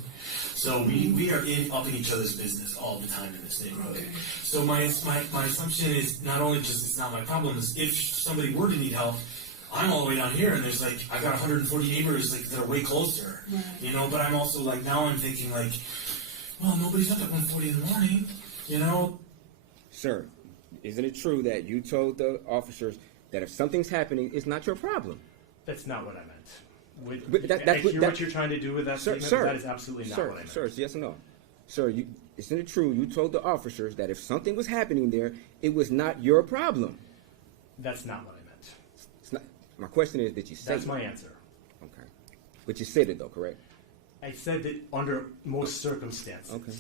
So we are up in each other's business all the time in this neighborhood. So my assumption is not only just it's not my problem, is if somebody were to need help, I'm all the way down here and there's like, I've got 140 neighbors like that are way closer, but I'm also like, now I'm thinking like, well, nobody's up at 1:40 in the morning, Sir, isn't it true that you told the officers that if something's happening, it's not your problem? That's not what I meant. I hear what you're trying to do with that statement, but that is absolutely not what I meant. Sir, it's yes or no? Sir, isn't it true you told the officers that if something was happening there, it was not your problem? That's not what I meant. It's not. My question is, did you say That's my answer. Okay. But you said it, though, correct? I said that under most circumstances. Okay.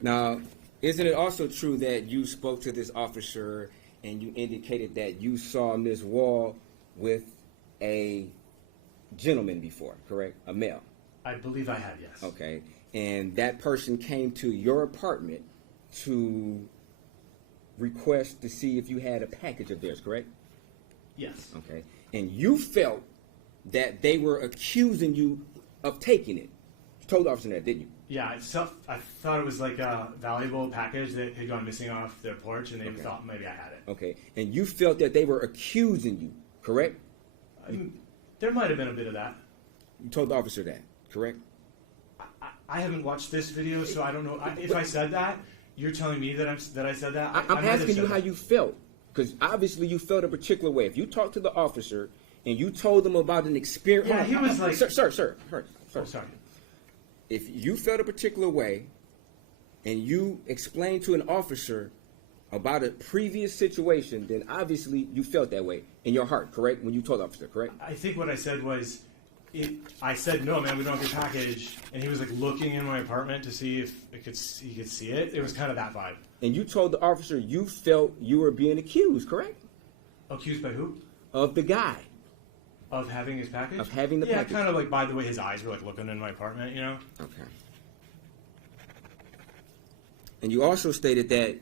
Now, isn't it also true that you spoke to this officer and you indicated that you saw Ms. Wall with a gentleman before, correct? A male? I believe I had, yes. Okay. And that person came to your apartment to request to see if you had a package of theirs, correct? Yes. Okay. And you felt that they were accusing you of taking it. told the officer that, didn't you? Yeah, I thought it was like a valuable package that had gone missing off their porch, and they Okay. thought maybe I had it. Okay. And you felt that they were accusing you, correct? There might have been a bit of that. You told the officer that, correct? I haven't watched this video, so I don't know. If I said that, you're telling me that I said that? I I'm might have asking you said how that. you felt, because obviously you felt a particular way. If you talked to the officer and you told them about an experience, Yeah, he was like- sir. Oh, sorry. If you felt a particular way and you explained to an officer about a previous situation, then obviously you felt that way in your heart, correct? When you told the officer, correct? I think what I said was, I said, no, man, we don't have your package. And he was like looking in my apartment to see if he could see it. It was kind of that vibe. And you told the officer you felt you were being accused, correct? Accused by who? Of the guy. Of having his package? Of having the yeah, package. kind of like by the way his eyes were like looking in my apartment, you know? Okay. And you also stated that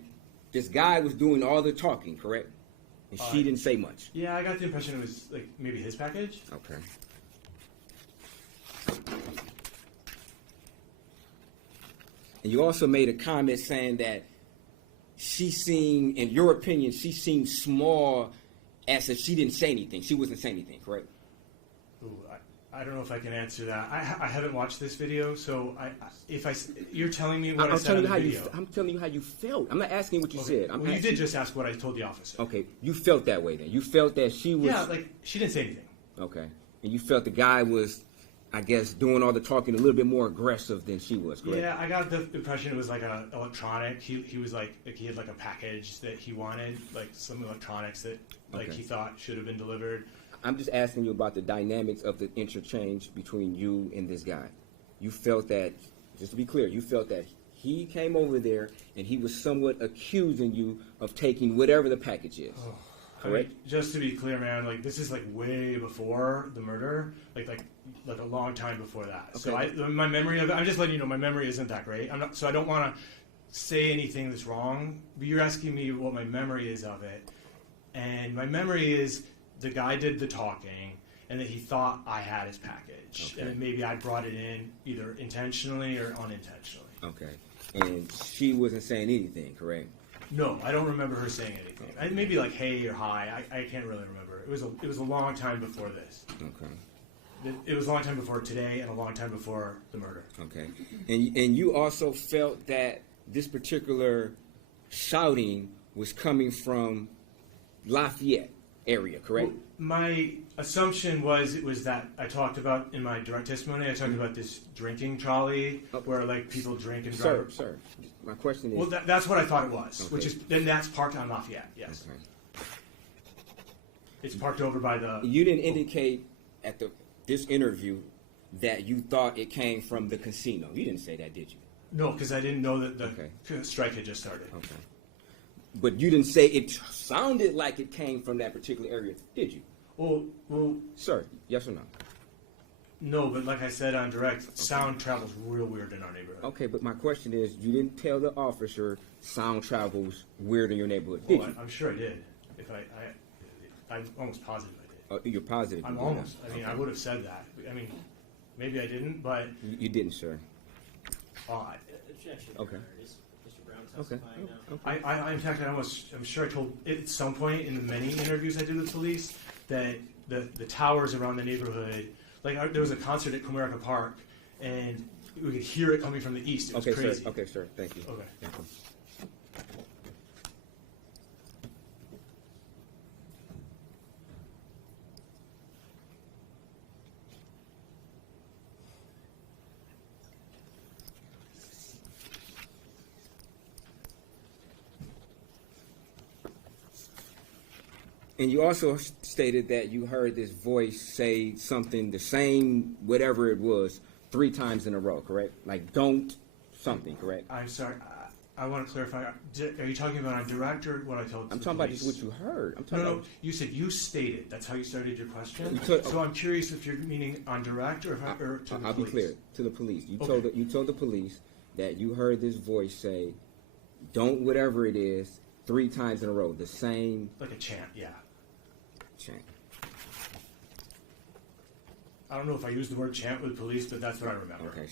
this guy was doing all the talking, correct? And she didn't say much. Yeah, I got the impression it was like maybe his package. Okay. And you also made a comment saying that she seemed, in your opinion, she seemed small as if she didn't say anything. She wasn't saying anything, correct? Ooh, I don't know if I can answer that. I haven't watched this video, so you're telling me what I said in the video. I'm telling you how you felt. I'm not asking what you Okay. said. Well, you did just ask what I told the officer. Okay, you felt that way then. You felt that she was. Yeah, like she didn't say anything. Okay, and you felt the guy was, I guess, doing all the talking a little bit more aggressive than she was, correct? Yeah, I got the impression it was like a electronic. He was like he had like a package that he wanted, like some electronics that like Okay. he thought should have been delivered. I'm just asking you about the dynamics of the interchange between you and this guy. You felt that, just to be clear, you felt that he came over there and he was somewhat accusing you of taking whatever the package is. I mean, just to be clear, man, like this is like way before the murder, like a long time before that. Okay. So my memory of it, I'm just letting you know, my memory isn't that great. So I don't want to say anything that's wrong. But you're asking me what my memory is of it, and my memory is the guy did the talking, and that he thought I had his package, Okay. and maybe I brought it in either intentionally or unintentionally. Okay. And she wasn't saying anything, correct? No, I don't remember her saying anything. Maybe like hey or hi. I can't really remember. It was a long time before this. Okay. It was a long time before today and a long time before the murder. Okay. And you also felt that this particular shouting was coming from Lafayette area, correct? Well, my assumption was it was that I talked about in my direct testimony. I talked about this drinking trolley where like people drink and drive. Sir, my question is. Well, that's what I thought it was, Okay. which is then that's parked on Lafayette. Yes, Okay. it's parked over by the. You didn't indicate at this interview that you thought it came from the casino. You didn't say that, did you? No, because I didn't know that the strike had just started. Okay. But you didn't say it sounded like it came from that particular area, did you? Well, sir, yes or no? No, but like I said on direct, sound travels real weird in our neighborhood. Okay, but my question is, you didn't tell the officer sound travels weird in your neighborhood, did Well, you? I'm sure I did. If I'm almost positive I did. You're positive? I'm you did almost. not. I mean, Okay. I would have said that. I mean, maybe I didn't, but. You didn't, sir. Objection. Okay. Is Mr. Brown Okay. testifying now? I in fact, I'm sure I told at some point in the many interviews I did with police that the towers around the neighborhood, like there was a concert at Comerica Park, and we could hear it coming from the east. It was Okay, crazy. sir. Okay, sir. Thank you. Okay. Thank you. And you also stated that you heard this voice say something, the same, whatever it was, 3 times in a row, correct? Like, don't something, correct? I'm sorry. I want to clarify. Are you talking about on direct or what I told? I'm the talking about police? just what you heard. I'm talking No, about. you said you stated. That's how you started your question. You told- So I'm curious if you're meaning on direct or, or to the I'll police. be clear. To the police. You Okay. told the police that you heard this voice say, don't whatever it is, 3 times in a row. The same Like a chant, yeah. chant. I don't know if I used the word chant with police, but that's what I remember. Okay.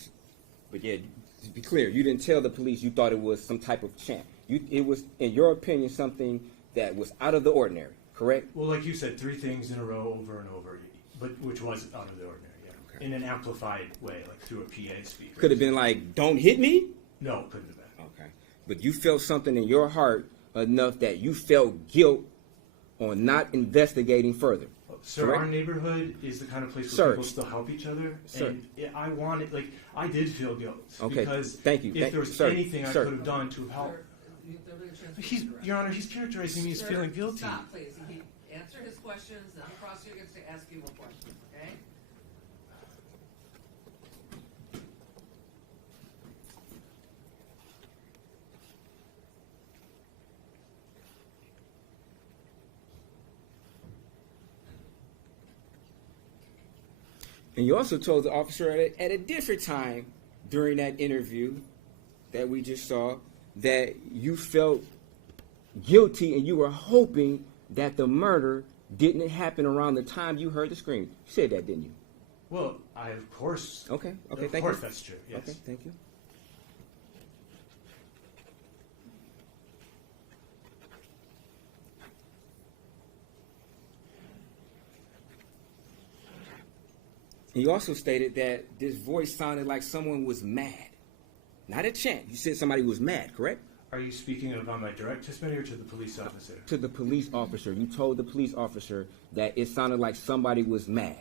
But yeah, to be clear, you didn't tell the police you thought it was some type of chant. It was, in your opinion, something that was out of the ordinary, correct? Well, like you said, 3 things in a row over and over, but which was out of the ordinary, yeah. Okay. In an amplified way, like through a PA speaker. Could have been like, "Don't hit me"? No, couldn't have been. Okay. But you felt something in your heart enough that you felt guilt on not investigating further. Sir, correct? our neighborhood is the kind of place where Sir. people still help each other. Sir. And I wanted, like, I did feel guilt. Okay, Because thank you. if there was Sir. anything I Sir. could have done to help. Sir, there'll be a chance for you He's, to correct. Your Honor, he's characterizing me as Sir, feeling guilty. Stop, please. He answer his questions, then the prosecutor gets to ask you a question, okay? And you also told the officer at a different time during that interview that we just saw that you felt guilty and you were hoping that the murder didn't happen around the time you heard the scream. You said that, didn't you? Well, of course. Okay, Of thank you. course that's true, yes. Okay, thank you. And you also stated that this voice sounded like someone was mad. Not a chant. You said somebody was mad, correct? Are you speaking about my direct testimony or to the police officer? To the police officer. You told the police officer that it sounded like somebody was mad.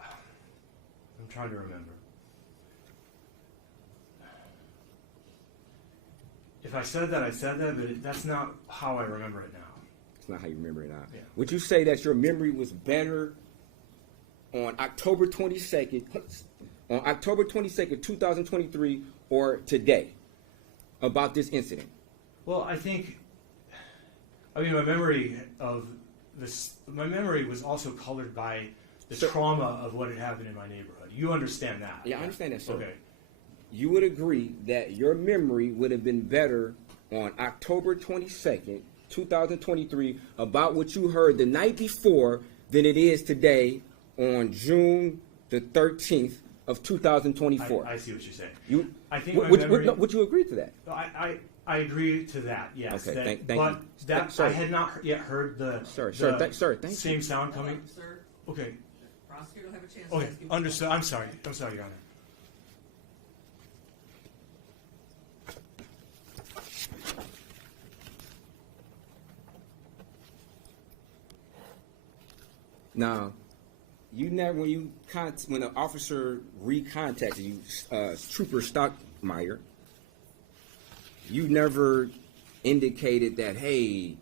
I'm trying to remember. If I said that, I said that, but that's not how I remember it now. It's not how you remember it now. Yeah. Would you say that your memory was better on October 22nd, 2023, or today about this incident? Well, I think, my memory was also colored by the trauma of what had happened in my neighborhood. You understand that? Yeah, I understand that, sir. Okay. You would agree that your memory would have been better on October 22nd, 2023, about what you heard the night before than it is today on June the 13th of 2024. I see what you're saying. I think would, my would, memory- would you agree to that? I agree to that, yes. Okay, thank but you. that Sir. I had not yet heard the Sir, thank same you. sound coming. Sir, Okay. prosecutor will have a chance to Okay, ask you. understood. I'm sorry, Your Honor. Now, you never, when the officer recontacted you, Trooper Stockmeyer, you never indicated that, hey,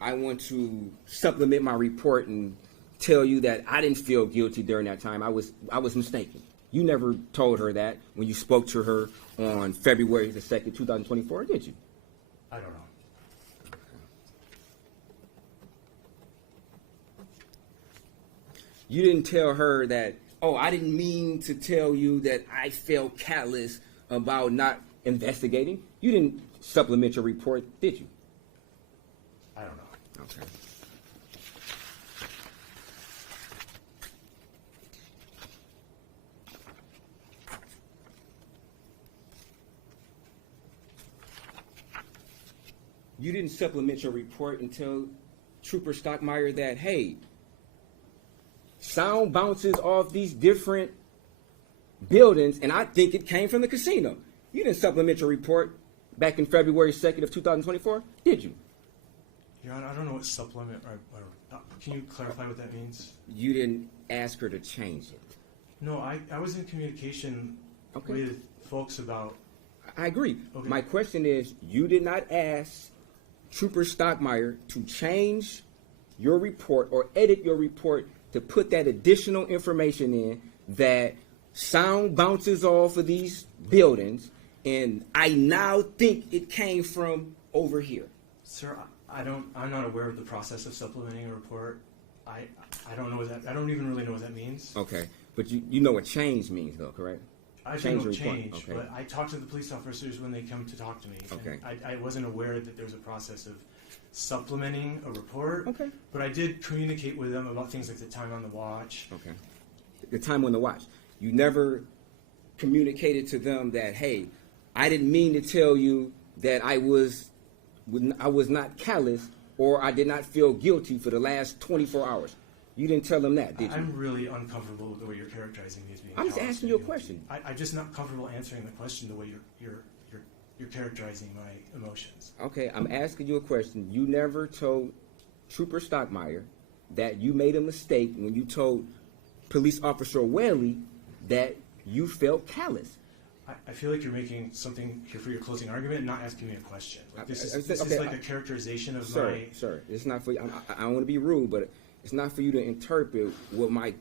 I want to supplement my report and tell you that I didn't feel guilty during that time. I was mistaken. You never told her that when you spoke to her on February the 2nd, 2024, did you? I don't know. You didn't tell her that, oh, I didn't mean to tell you that I felt callous about not investigating. You didn't supplement your report, did you? I don't know. Okay. You didn't supplement your report and tell Trooper Stockmeyer that, hey, sound bounces off these different buildings, and I think it came from the casino. You didn't supplement your report back in February 2nd of 2024, did you? Your Honor, I don't know what supplement or can you clarify what that means? You didn't ask her to change it. No, I was in communication with folks about. I agree. Okay. My question is, you did not ask Trooper Stockmeyer to change your report or edit your report to put that additional information in that sound bounces off of these buildings, and I now think it came from over here. Sir, I'm not aware of the process of supplementing a report. I don't know what that. I don't even really know what that means. Okay, but you know what change means, though, correct? I Change know the report. change, Okay. but I talk to the police officers when they come to talk to me. Okay. And I wasn't aware that there was a process of supplementing a report. Okay. But I did communicate with them about things like the time on the watch. Okay. The time on the watch. You never communicated to them that, hey, I didn't mean to tell you that I was not callous or I did not feel guilty for the last 24 hours. You didn't tell them that, did you? I'm really uncomfortable with the way you're characterizing me as being I'm just callous asking and you a guilty. question. I'm just not comfortable answering the question the way you're characterizing my emotions. Okay, I'm asking you a question. You never told Trooper Stockmeyer that you made a mistake when you told Police Officer Whaley that you felt callous. I feel like you're making something here for your closing argument and not asking me a question. Like, this is Okay, like a characterization of Sir, it's not for you. I don't want to be rude, but it's not for you to interpret what my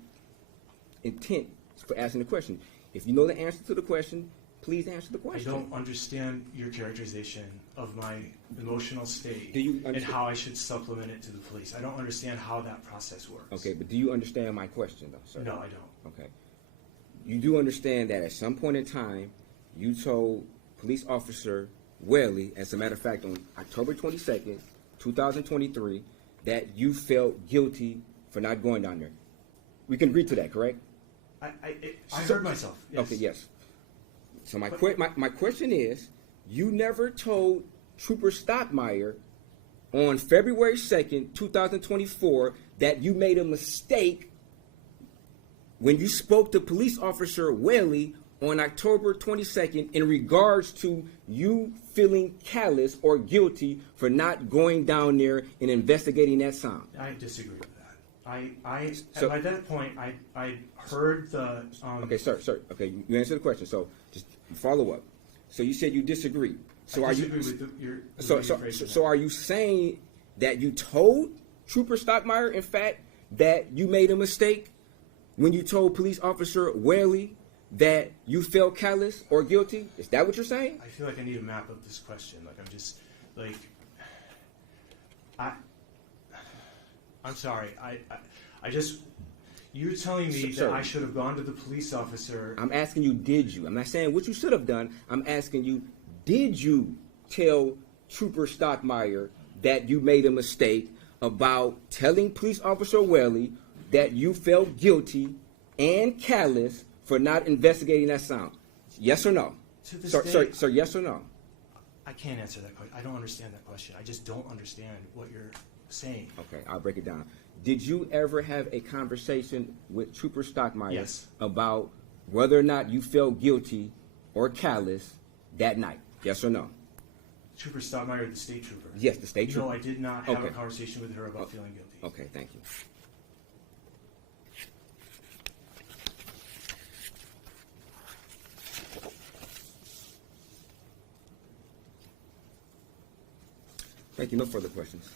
intent for asking the question. If you know the answer to the question, please answer the question. I don't understand your characterization of my emotional state Do you and understand- how I should supplement it to the police. I don't understand how that process works. Okay, but do you understand my question, though, sir? No, I don't. Okay. You do understand that at some point in time, you told Police Officer Whaley, as a matter of fact, on October 22nd, 2023, that you felt guilty for not going down there. We can agree to that, correct? I heard myself. Yes. Okay, yes. So my question is, you never told Trooper Stockmeyer on February 2nd, 2024, that you made a mistake when you spoke to Police Officer Whaley on October 22nd in regards to you feeling callous or guilty for not going down there and investigating that sound. I disagree with that. By that point, I heard the. Okay, sir. Okay, you answered the question. So just follow up. So you said you disagree. So I are disagree you? with your So are you saying that you told Trooper Stockmeyer, in fact, that you made a mistake when you told Police Officer Whaley that you felt callous or guilty? Is that what you're saying? I feel like I need a map of this question. Like I'm just like I'm sorry. I just you're telling me Sir, that I should have gone to the police officer. I'm asking you, did you? I'm not saying what you should have done. I'm asking you, did you tell Trooper Stockmeyer that you made a mistake about telling Police Officer Whaley that you felt guilty and callous for not investigating that sound? Yes or no? To this Sir, day, yes or no? I can't answer that question. I don't understand that question. I just don't understand what you're saying. Okay, I'll break it down. Did you ever have a conversation with Trooper Stockmeyer Yes. about whether or not you felt guilty or callous that night? Yes or no? Trooper Stockmeyer, the state trooper. Yes, the state trooper. No, I did not have a Okay. conversation with her about feeling guilty. Okay, thank you. Thank you. No further questions.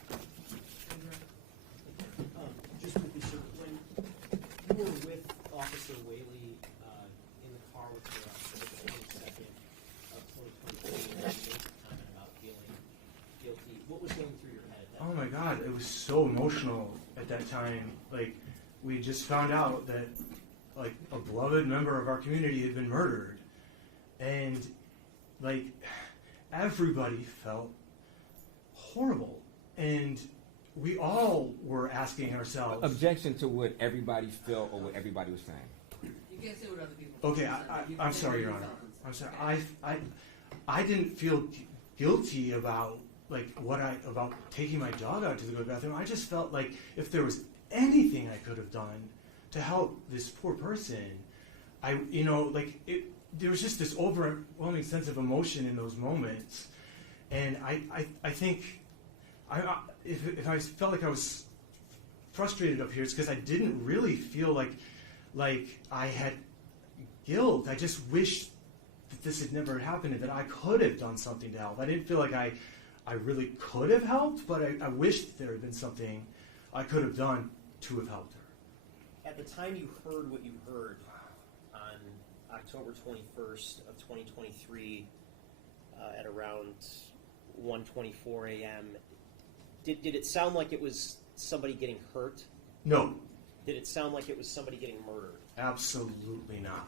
Just quickly, sir, when you were with Officer Whaley in the car with her on October 22nd of 2023, and you made the comment about feeling guilty, what was going through your head at that Oh my God, it was so emotional at that time. Like, we just found out that, like, a beloved member of our community had been murdered. And, like, everybody felt horrible. And we all were asking ourselves. Objection to what everybody felt or what everybody was saying. You can't say what other people. Okay, I'm sorry, Your Honor. I'm sorry. I didn't feel guilty about about taking my dog out to the bathroom. I just felt like if there was anything I could have done to help this poor person, there was just this overwhelming sense of emotion in those moments, and I think if I felt like I was frustrated up here, it's because I didn't really feel like I had guilt. I just wish that this had never happened and that I could have done something to help. I didn't feel like I really could have helped, but I wish that there had been something I could have done to have helped her. At the time you heard what you heard on October 21st of 2023 at around 1:24 a.m., did it sound like it was somebody getting hurt? No. Did it sound like it was somebody getting murdered? Absolutely not.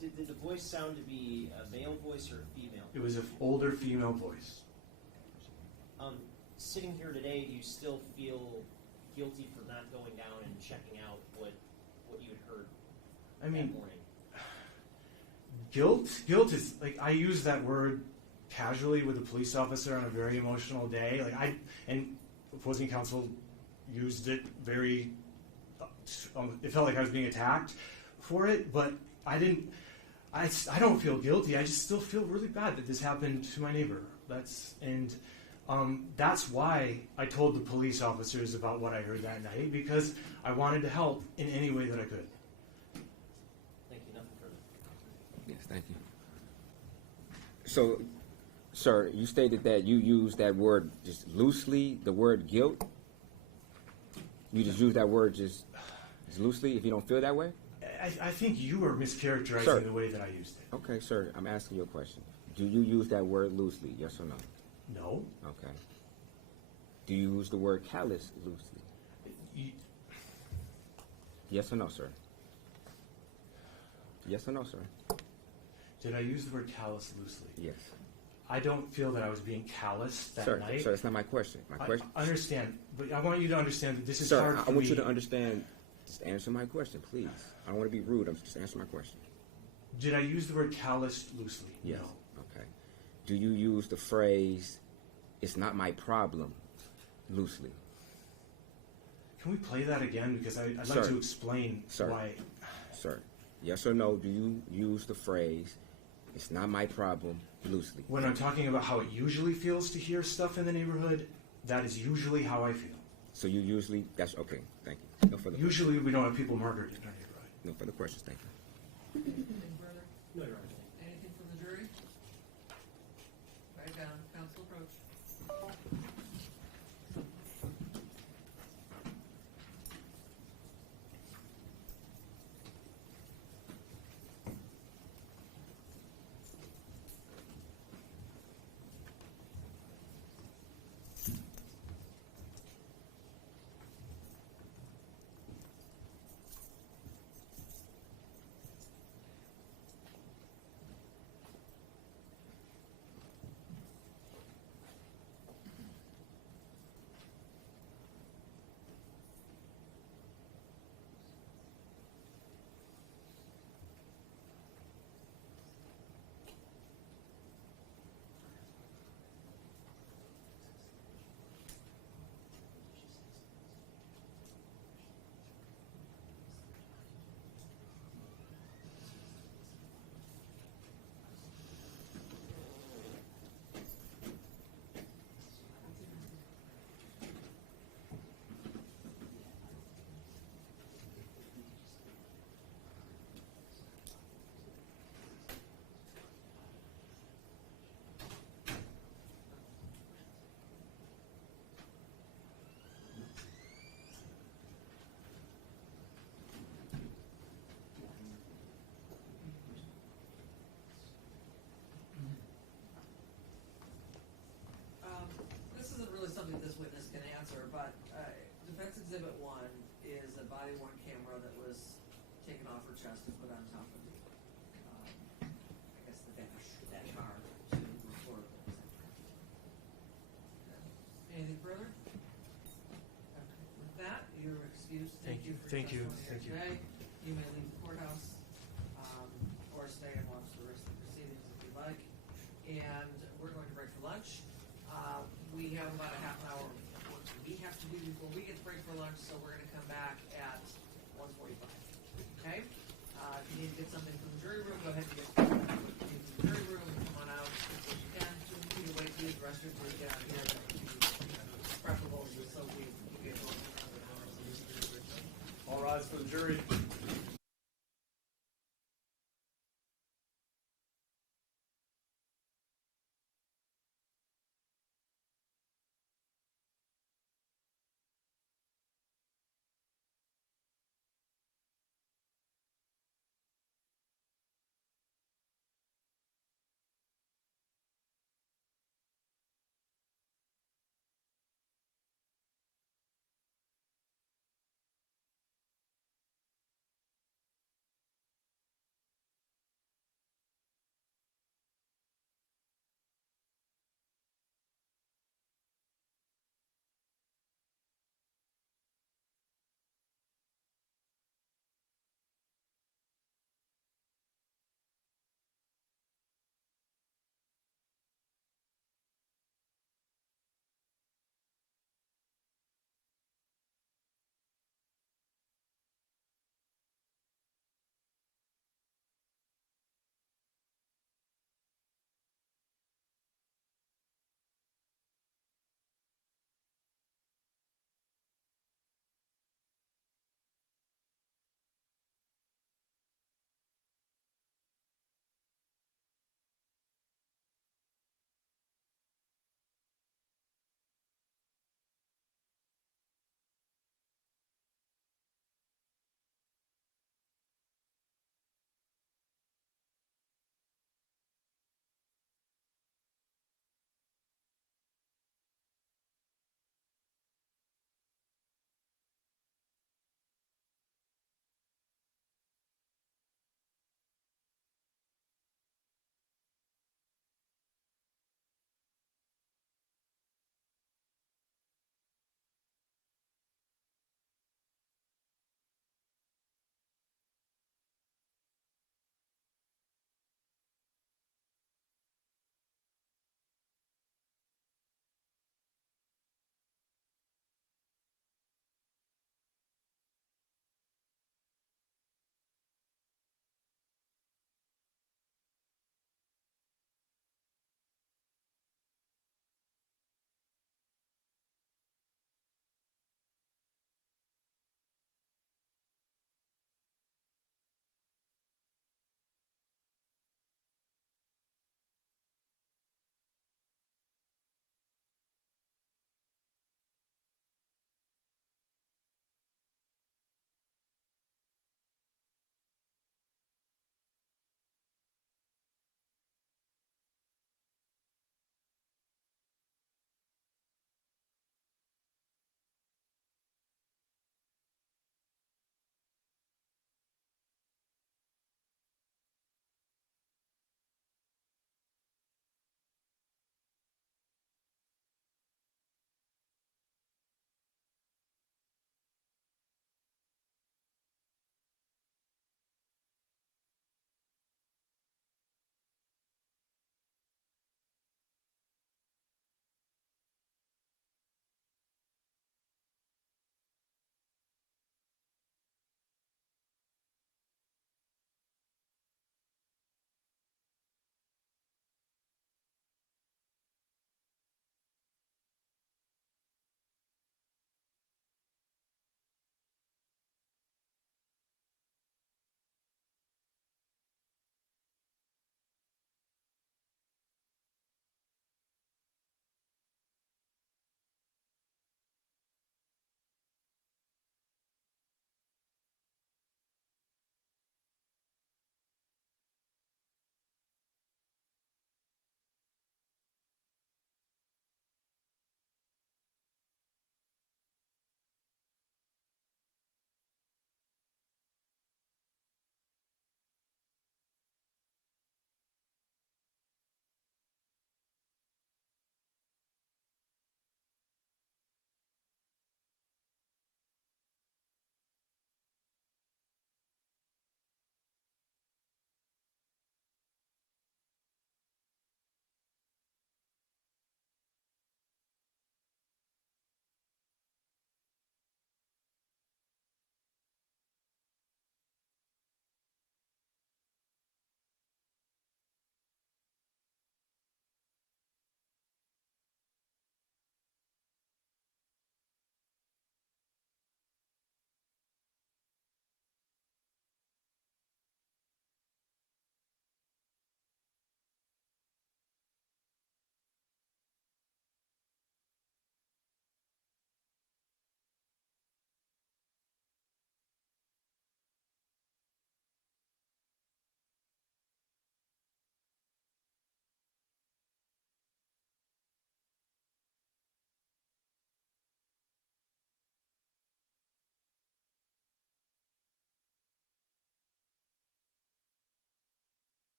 Did the voice sound to be a male voice or a female? It was an older female voice. Sitting here today, do you still feel guilty for not going down and checking out what you had heard? I mean, that morning? guilt is like, I use that word casually with a police officer on a very emotional day. And opposing counsel used it very. It felt like I was being attacked for it, but I didn't. I don't feel guilty. I just still feel really bad that this happened to my neighbor. That's why I told the police officers about what I heard that night, because I wanted to help in any way that I could. Thank you. Nothing further. Yes, thank you. So, sir, you stated that you used that word just loosely, the word guilt. You just use that word just loosely if you don't feel that way? I think you are mischaracterizing Sir. the way that I used it. Okay, sir, I'm asking you a question. Do you use that word loosely, yes or no? No. Okay. Do you use the word callous loosely? Yes or no, sir? Yes or no, sir? Did I use the word callous loosely? Yes. I don't feel that I was being callous that Sir, night. sir, that's not my question. My question. I understand, but I want you to understand that this is Sir, hard for I want me. you to understand. Just answer my question, please. I don't want to be rude. I'm just answer my question. Did I use the word callous loosely? Yes. No. Okay. Do you use the phrase "it's not my problem" loosely? Can we play that again? Because I'd Sir. like to explain Sir. why. Sir, yes or no, do you use the phrase "it's not my problem" loosely? When I'm talking about how it usually feels to hear stuff in the neighborhood, that is usually how I feel. So you usually, that's okay, thank you. No further Usually we don't have people murdered in our neighborhood. No further questions, thank you. Anything further? No, Your Honor. Anything from the jury? Write down, counsel approach. This isn't really something this witness can answer, but Defense Exhibit 1 is a body-worn camera that was taken off her chest and put on top of the, I guess, the dash car to record it. Anything further? Okay. With that, you're excused. Thank you for Thank you. your testimony Thank you. here today. You may leave the courthouse or stay and watch the rest of the proceedings if you'd like. And we're going to break for lunch. We have about a half an hour work we have to do before we get to break for lunch, so we're going to come back at 1:45. Okay? If you need to get something from the jury room, go ahead and get something from the jury room. Come on out if you can. You wait to use the restroom to get out here. It's preferable so we get going. All rise for the jury.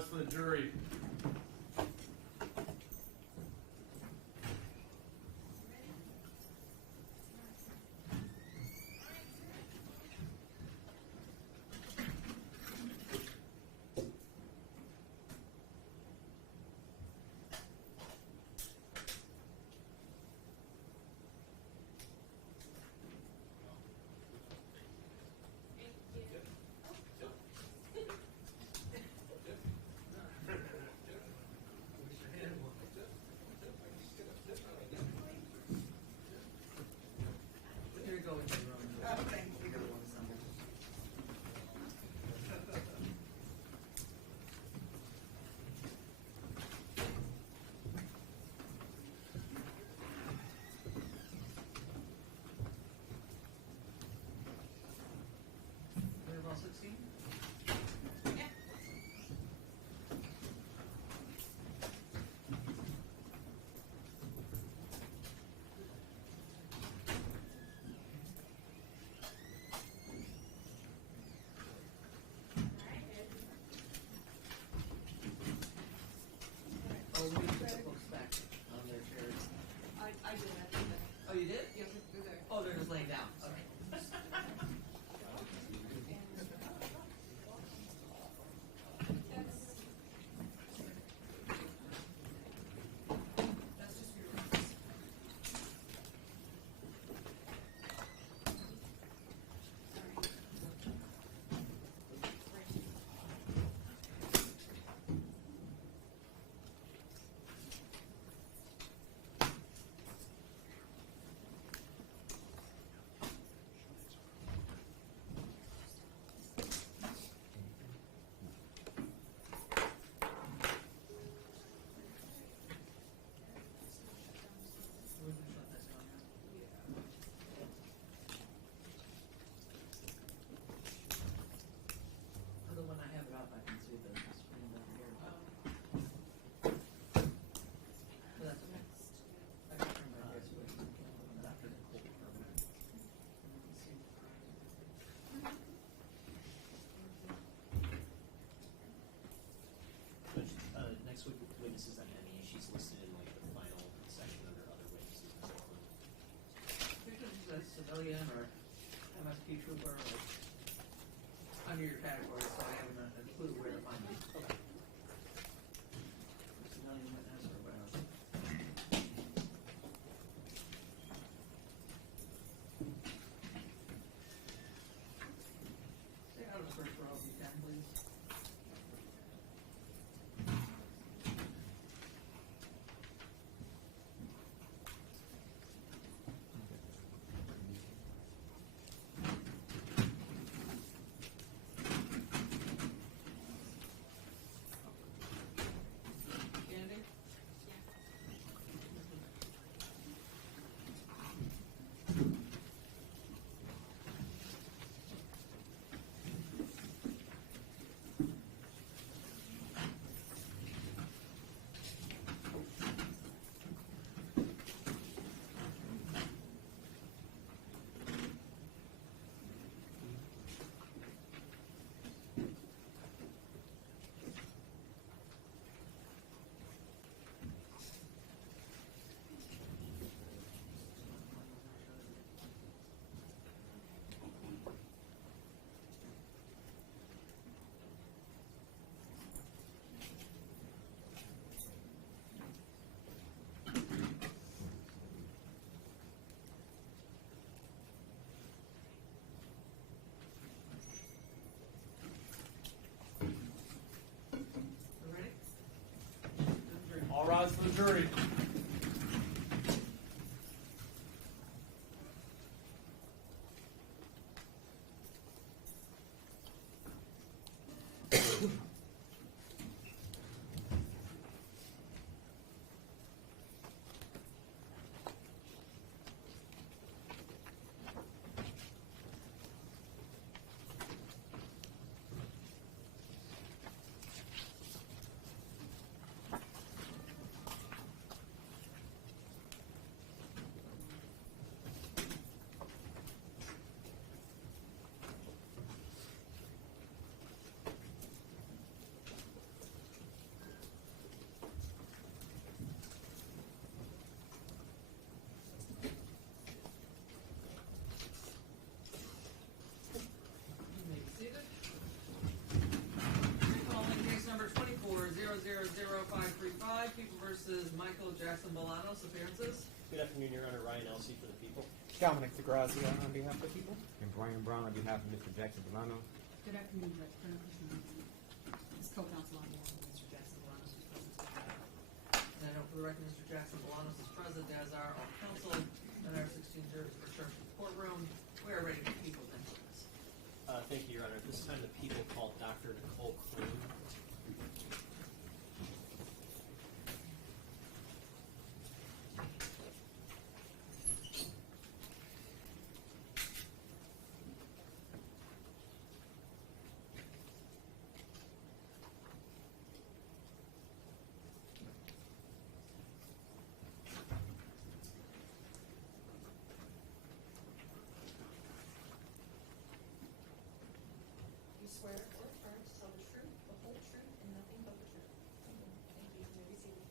rods for the jury. Here you go with your own. Oh, thank you. Winner of all 16? Oh, we need to put the books back on their chairs. I did that. Oh, you did? Yes, they're there. Oh, they're just laying down, okay. That's just for your reference. We're gonna shut that down now. Although when I have it up, I can see the screen over here. But that's okay. I can turn my face away from the camera, but after the cold for a minute. And you can see. Next week, witnesses on Emmy, she's listed in like the final section under other witnesses and so on. You can use a civilian or MSP trooper or under your category, so I have a clue where to find them. Okay. Civilian witness or whatever. Stay out of the first row if you can, please. Candy? We ready? All rods for the jury. Michael Jackson-Bolanos, appearances. Good afternoon, Your Honor. Ryan Elsey for the people. Dominic DeGrazia on behalf of the people. And Brian Brown on behalf of Mr. Jackson-Bolanos. Good afternoon, Judge Brennan. As co-counsel on behalf of Mr. Jackson-Bolanos, who's present today. And I know for the record, Mr. Jackson-Bolanos is present, as are all counsel, and our 16 jurors returned to the courtroom. We are ready for people then, please. Thank you, Your Honor. At this time, the people call Dr. Nicole Kroon. You swear or affirm to tell the truth, the whole truth, and nothing but the truth. Thank you. You may be seated.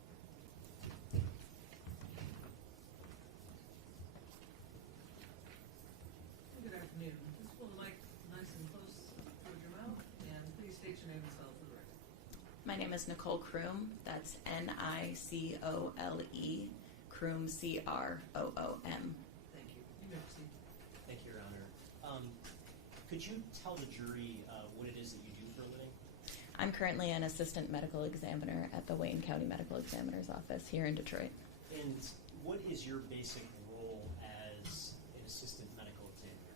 Good afternoon. Just pull the mic nice and close towards your mouth, and please state your name and spell it for the record. My name is Nicole Kroom. That's Nicole, Kroom, Croom. Thank you. You may proceed. Thank you, Your Honor. Could you tell the jury what it is that you do for a living? I'm currently an assistant medical examiner at the Wayne County Medical Examiner's Office here in Detroit. And what is your basic role as an assistant medical examiner?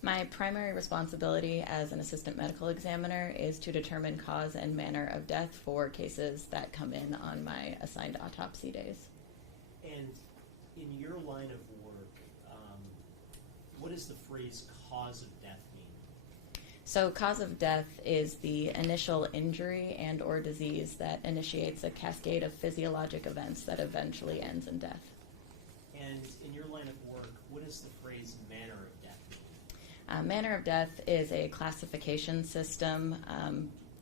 My primary responsibility as an assistant medical examiner is to determine cause and manner of death for cases that come in on my assigned autopsy days. And in your line of work, what does the phrase cause of death mean? So cause of death is the initial injury and or disease that initiates a cascade of physiologic events that eventually ends in death. And in your line of work, what does the phrase manner of death mean? Manner of death is a classification system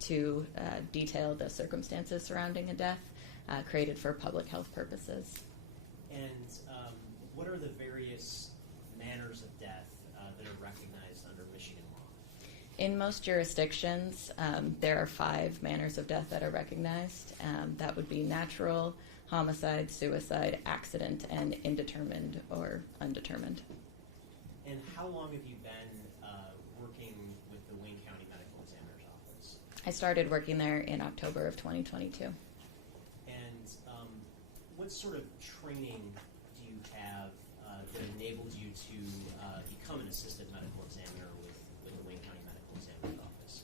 to detail the circumstances surrounding a death, created for public health purposes. And what are the various manners of death that are recognized under Michigan law? In most jurisdictions, there are 5 manners of death that are recognized. That would be natural, homicide, suicide, accident, and indeterminate or undetermined. And how long have you been working with the Wayne County Medical Examiner's Office? I started working there in October of 2022. And what sort of training do you have that enabled you to become an assistant medical examiner with the Wayne County Medical Examiner's Office?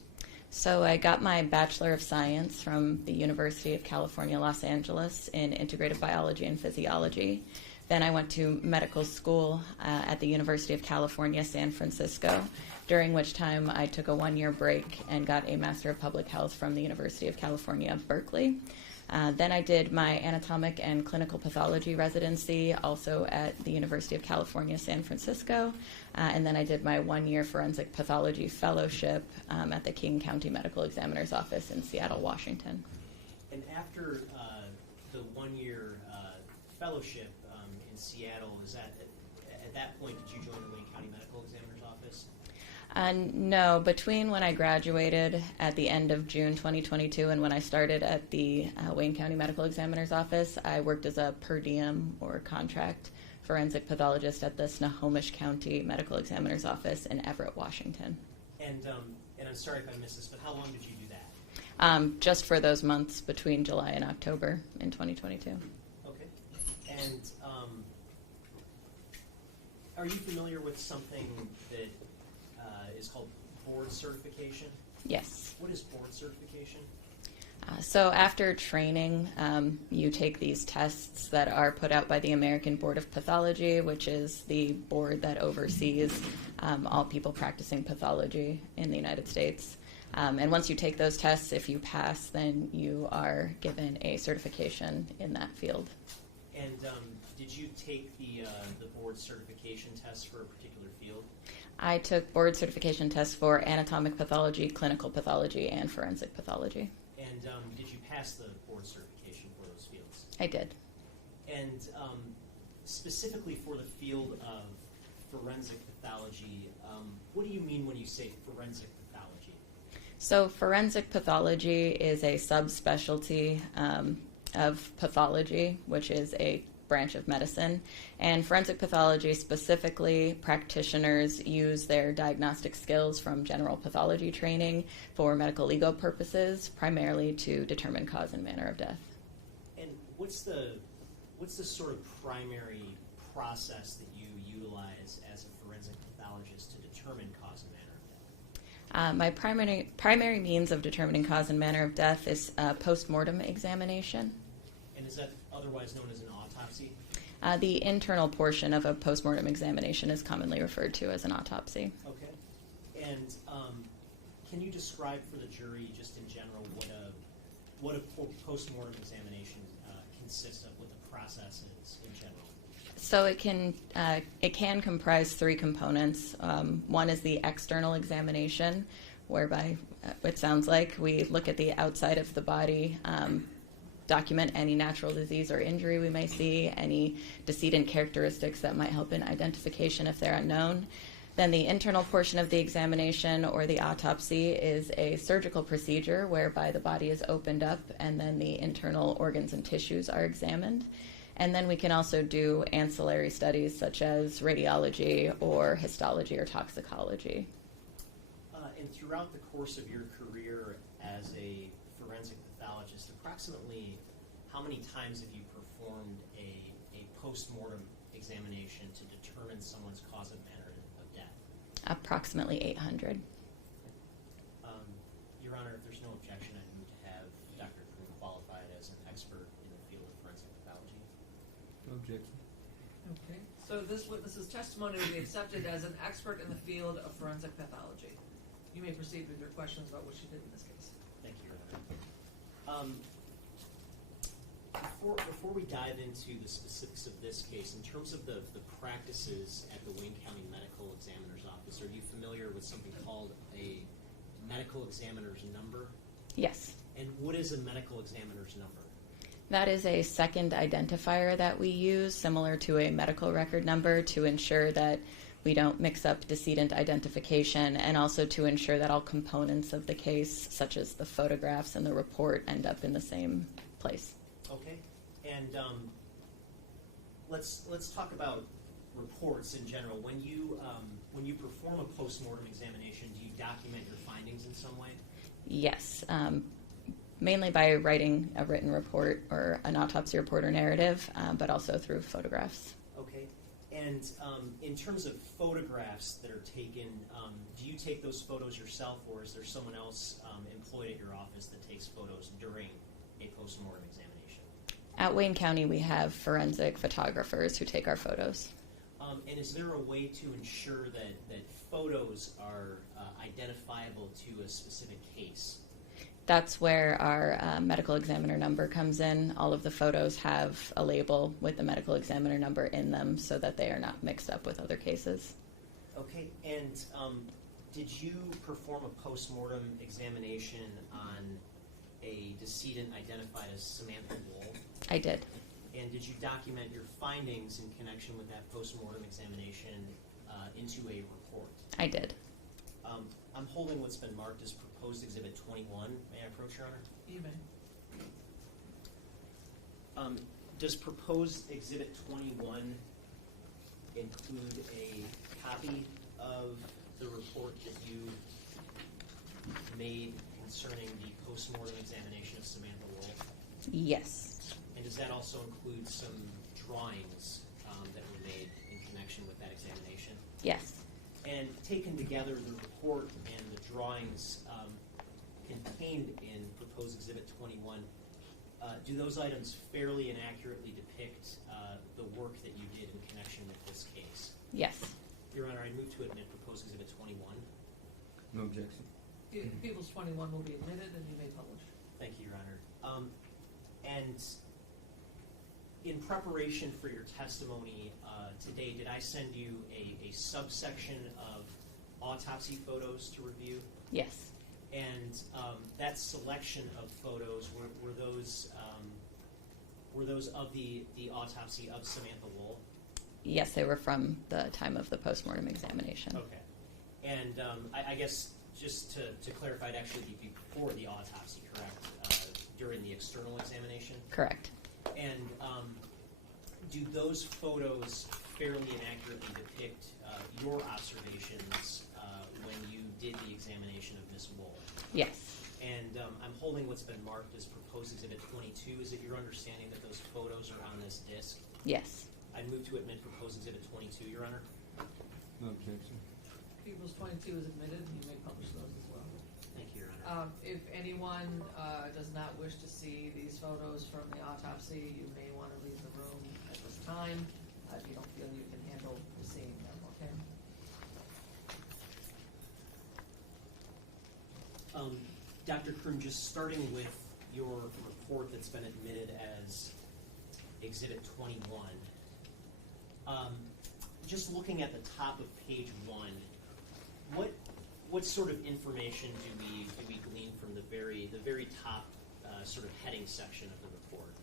So I got my Bachelor of Science from the University of California, Los Angeles in integrative biology and physiology. Then I went to medical school at the University of California, San Francisco, during which time I took a 1-year break and got a Master of Public Health from the University of California, Berkeley. Then I did my anatomic and clinical pathology residency also at the University of California, San Francisco. And then I did my 1-year forensic pathology fellowship at the King County Medical Examiner's Office in Seattle, Washington. And after the 1-year fellowship in Seattle, is that at that point did you join the Wayne County Medical Examiner's Office? No, between when I graduated at the end of June 2022 and when I started at the Wayne County Medical Examiner's Office, I worked as a per diem or contract forensic pathologist at the Snohomish County Medical Examiner's Office in Everett, Washington. And I'm sorry if I missed this, but how long did you do that? Just for those months between July and October in 2022. Okay. And are you familiar with something that is called board certification? Yes. What is board certification? So after training, you take these tests that are put out by the American Board of Pathology, which is the board that oversees all people practicing pathology in the United States. And once you take those tests, if you pass, then you are given a certification in that field. And did you take the board certification test for a particular field? I took board certification tests for anatomic pathology, clinical pathology, and forensic pathology. And did you pass the board certification for those fields? I did. And specifically for the field of forensic pathology, what do you mean when you say forensic pathology? So forensic pathology is a subspecialty of pathology, which is a branch of medicine. And forensic pathology specifically, practitioners use their diagnostic skills from general pathology training for medical legal purposes, primarily to determine cause and manner of death. And what's the sort of primary process that you utilize as a forensic pathologist to determine cause and manner of death? My primary means of determining cause and manner of death is post-mortem examination. And is that otherwise known as an autopsy? The internal portion of a post-mortem examination is commonly referred to as an autopsy. Okay. And can you describe for the jury, just in general, what a post-mortem examination consists of, what the process is in general? So it can comprise three components. One is the external examination, whereby it sounds like we look at the outside of the body, document any natural disease or injury we may see, any decedent characteristics that might help in identification if they're unknown. Then the internal portion of the examination, or the autopsy, is a surgical procedure whereby the body is opened up and then the internal organs and tissues are examined. And then we can also do ancillary studies such as radiology or histology or toxicology. And throughout the course of your career as a forensic pathologist, approximately how many times have you performed a post-mortem examination to determine someone's cause and manner of death? Approximately 800. Your Honor, if there's no objection, I'd move to have Dr. Kroon qualified as an expert in the field of forensic pathology. No objection. Okay, so this witness's testimony will be accepted as an expert in the field of forensic pathology. You may proceed with your questions about what she did in this case. Thank you, Your Honor. Before we dive into the specifics of this case, in terms of the practices at the Wayne County Medical Examiner's Office, are you familiar with something called a medical examiner's number? Yes. And what is a medical examiner's number? That is a second identifier that we use, similar to a medical record number, to ensure that we don't mix up decedent identification, and also to ensure that all components of the case, such as the photographs and the report, end up in the same place. Okay. And let's talk about reports in general. When you perform a post-mortem examination, do you document your findings in some way? Yes, mainly by writing a written report or an autopsy report or narrative, but also through photographs. Okay. And in terms of photographs that are taken, do you take those photos yourself, or is there someone else employed at your office that takes photos during a post-mortem examination? At Wayne County, we have forensic photographers who take our photos. And is there a way to ensure that photos are identifiable to a specific case? That's where our medical examiner number comes in. All of the photos have a label with the medical examiner number in them so that they are not mixed up with other cases. Okay, and did you perform a post-mortem examination on a decedent identified as Samantha Woll? I did. And did you document your findings in connection with that post-mortem examination into a report? I did. I'm holding what's been marked as proposed exhibit 21. May I approach, Your Honor? You may. Does proposed exhibit 21 include a copy of the report that you made concerning the post-mortem examination of Samantha Woll? Yes. And does that also include some drawings that were made in connection with that examination? Yes. And taken together, the report and the drawings contained in proposed exhibit 21, do those items fairly and accurately depict the work that you did in connection with this case? Yes. Your Honor, I move to admit proposed exhibit 21. No objection. People's 21 will be admitted and you may publish. Thank you, Your Honor. And in preparation for your testimony today, did I send you a subsection of autopsy photos to review? Yes. And that selection of photos, were those of the autopsy of Samantha Woll? Yes, they were from the time of the postmortem examination. Okay. And I guess just to clarify, it'd actually be before the autopsy, correct? during the external examination? Correct. And do those photos fairly and accurately depict your observations when you did the examination of Ms. Woll? Yes. And I'm holding what's been marked as proposed exhibit 22. Is it your understanding that those photos are on this disc? Yes. I move to admit proposed exhibit 22, Your Honor. No objection. People's 22 is admitted, and you may publish those as well. Thank you, Your Honor. If anyone does not wish to see these photos from the autopsy, you may want to leave the room at this time if you don't feel you can handle seeing them, okay? Dr. Kroon, just starting with your report that's been admitted as exhibit 21, just looking at the top of page 1, what sort of information do we glean from the very top sort of heading section of the report?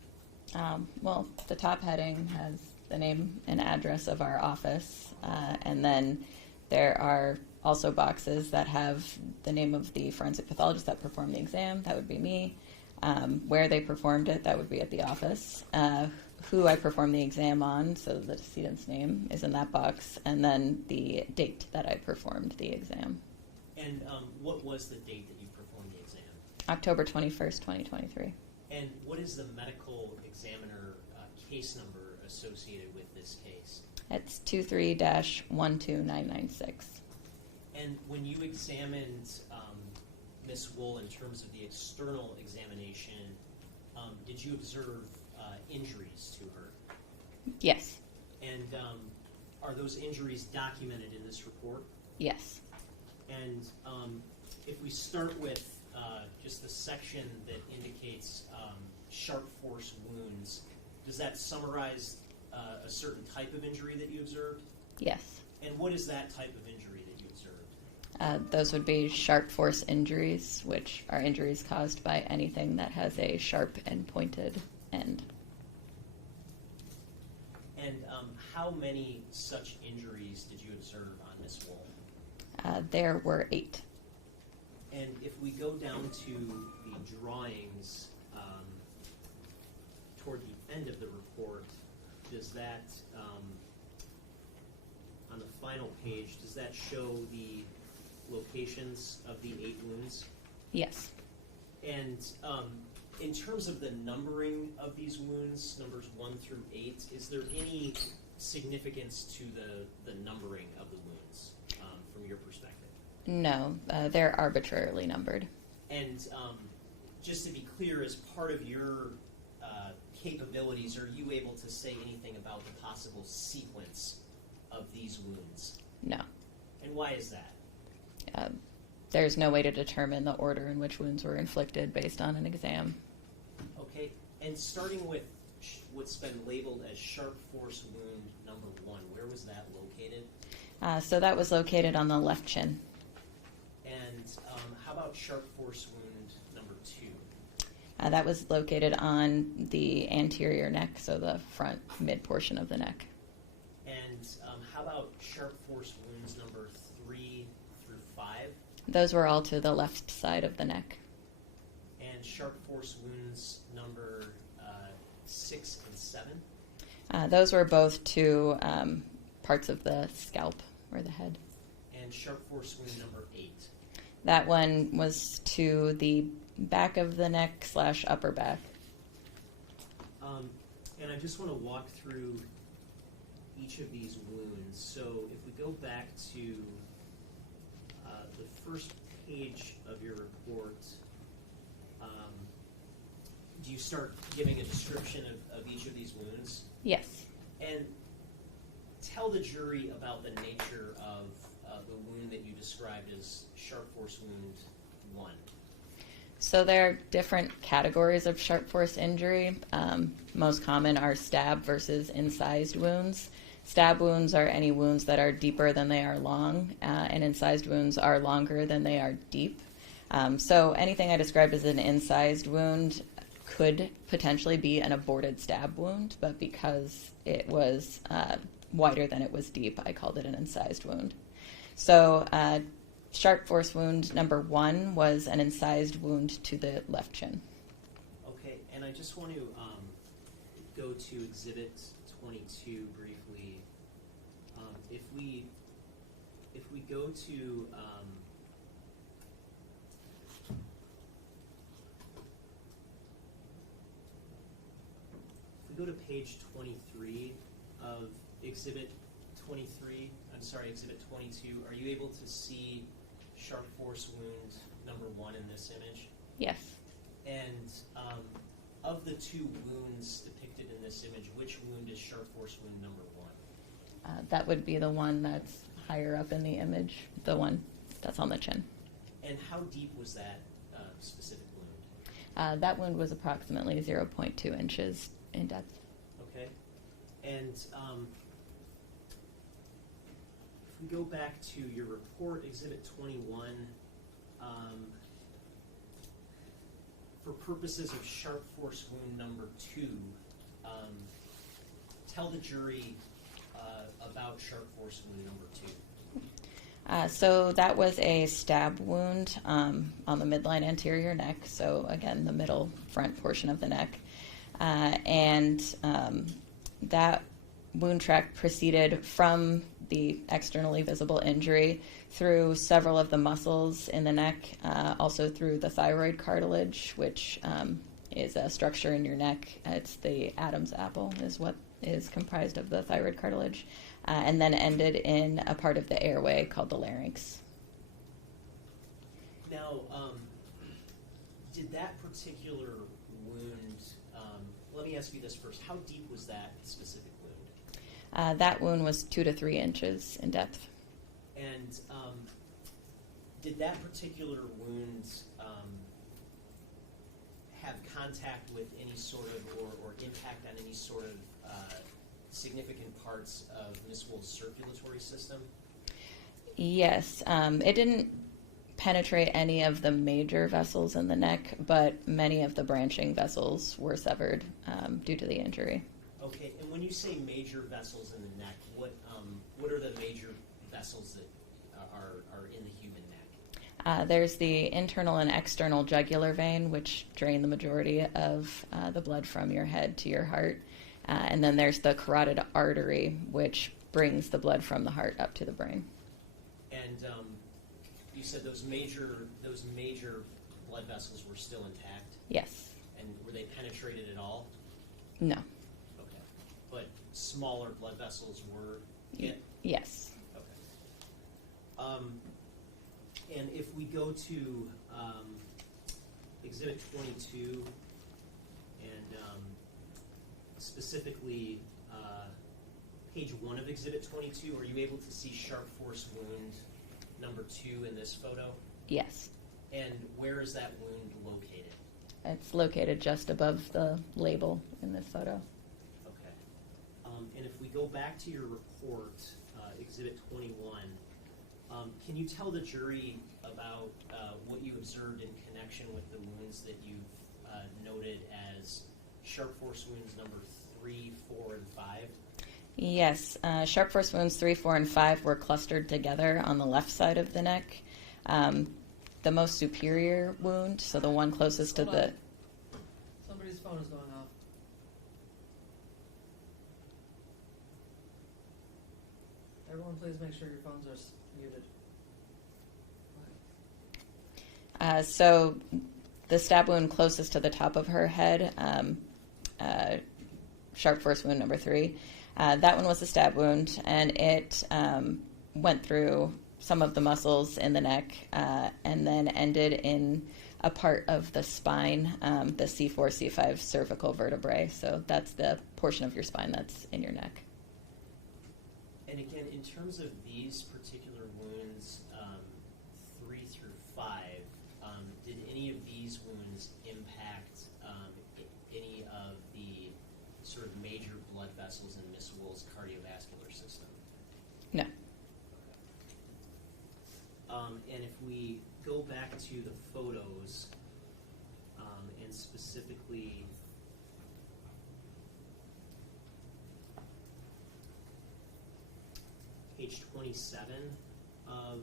Well, the top heading has the name and address of our office, and then there are also boxes that have the name of the forensic pathologist that performed the exam. That would be me. Where they performed it, that would be at the office. Who I performed the exam on, so the decedent's name is in that box, and then the date that I performed the exam. And what was the date that you performed the exam? October 21st, 2023. And what is the medical examiner case number associated with this case? It's 23-12996. And when you examined Ms. Woll in terms of the external examination, did you observe injuries to her? Yes. And are those injuries documented in this report? Yes. And if we start with just the section that indicates sharp force wounds, does that summarize a certain type of injury that you observed? Yes. And what is that type of injury that you observed? Those would be sharp force injuries, which are injuries caused by anything that has a sharp and pointed end. And how many such injuries did you observe on Ms. Woll? There were 8. And if we go down to the drawings toward the end of the report, does that, on the final page, does that show the locations of the 8 wounds? Yes. And in terms of the numbering of these wounds, numbers 1 through 8, is there any significance to the numbering of the wounds from your perspective? No, they're arbitrarily numbered. And just to be clear, as part of your capabilities, are you able to say anything about the possible sequence of these wounds? No. And why is that? There's no way to determine the order in which wounds were inflicted based on an exam. Okay, and starting with what's been labeled as sharp force wound number 1, where was that located? So that was located on the left chin. And how about sharp force wound number 2? That was located on the anterior neck, so the front mid portion of the neck. And how about sharp force wounds number 3 through 5? Those were all to the left side of the neck. And sharp force wounds number 6 and 7? Those were both to parts of the scalp or the head. And sharp force wound number 8? That one was to the back of the neck / upper back. And I just want to walk through each of these wounds. So if we go back to the first page of your report, do you start giving a description of each of these wounds? Yes. And tell the jury about the nature of the wound that you described as sharp force wound 1. So there are different categories of sharp force injury. Most common are stab versus incised wounds. Stab wounds are any wounds that are deeper than they are long, and incised wounds are longer than they are deep. So anything I described as an incised wound could potentially be an aborted stab wound, but because it was wider than it was deep, I called it an incised wound. So sharp force wound number 1 was an incised wound to the left chin. and I just want to go to Exhibit 22 briefly. If we go to if we go to page 23 of Exhibit 23, I'm sorry, Exhibit 22, are you able to see sharp force wound number 1 in this image? Yes. And of the 2 wounds depicted in this image, which wound is sharp force wound number 1? That would be the one that's higher up in the image, the one that's on the chin. And how deep was that specific wound? That wound was approximately 0.2 inches in depth. Okay. And if we go back to your report, Exhibit 21, for purposes of sharp force wound number 2, tell the jury about sharp force wound number 2. So that was a stab wound on the midline anterior neck, so again, the middle front portion of the neck. And that wound track proceeded from the externally visible injury through several of the muscles in the neck, also through the thyroid cartilage, which is a structure in your neck. It's the Adam's apple is what is comprised of the thyroid cartilage, and then ended in a part of the airway called the larynx. Now, did that particular wound, let me ask you this first, how deep was that specific wound? That wound was 2 to 3 inches in depth. And did that particular wound have contact with any sort of, or impact on any sort of significant parts of Miss Woll's circulatory system? Yes, it didn't penetrate any of the major vessels in the neck, but many of the branching vessels were severed due to the injury. Okay, and when you say major vessels in the neck, what are the major vessels that are in the human neck? There's the internal and external jugular vein, which drain the majority of the blood from your head to your heart. And then there's the carotid artery, which brings the blood from the heart up to the brain. And you said those major blood vessels were still intact? Yes. And were they penetrated at all? No. Okay. But smaller blood vessels were hit? Yes. Okay. And if we go to Exhibit 22, and specifically page 1 of Exhibit 22, are you able to see sharp force wound number 2 in this photo? Yes. And where is that wound located? It's located just above the label in this photo. Okay. And if we go back to your report, Exhibit 21, can you tell the jury about what you observed in connection with the wounds that you've noted as sharp force wounds number 3, 4, and 5? Yes. Sharp force wounds 3, 4, and 5 were clustered together on the left side of the neck. The most superior wound, so the one closest to the... Somebody's phone is going off. Everyone please make sure your phones are muted. So the stab wound closest to the top of her head, sharp force wound number 3, that one was a stab wound, and it went through some of the muscles in the neck and then ended in a part of the spine, the C4, C5 cervical vertebrae. So that's the portion of your spine that's in your neck. And again, in terms of these particular wounds, 3 through 5, did any of these wounds impact any of the sort of major blood vessels in Miss Woll's cardiovascular system? No. And if we go back to the photos, and specifically page 27 of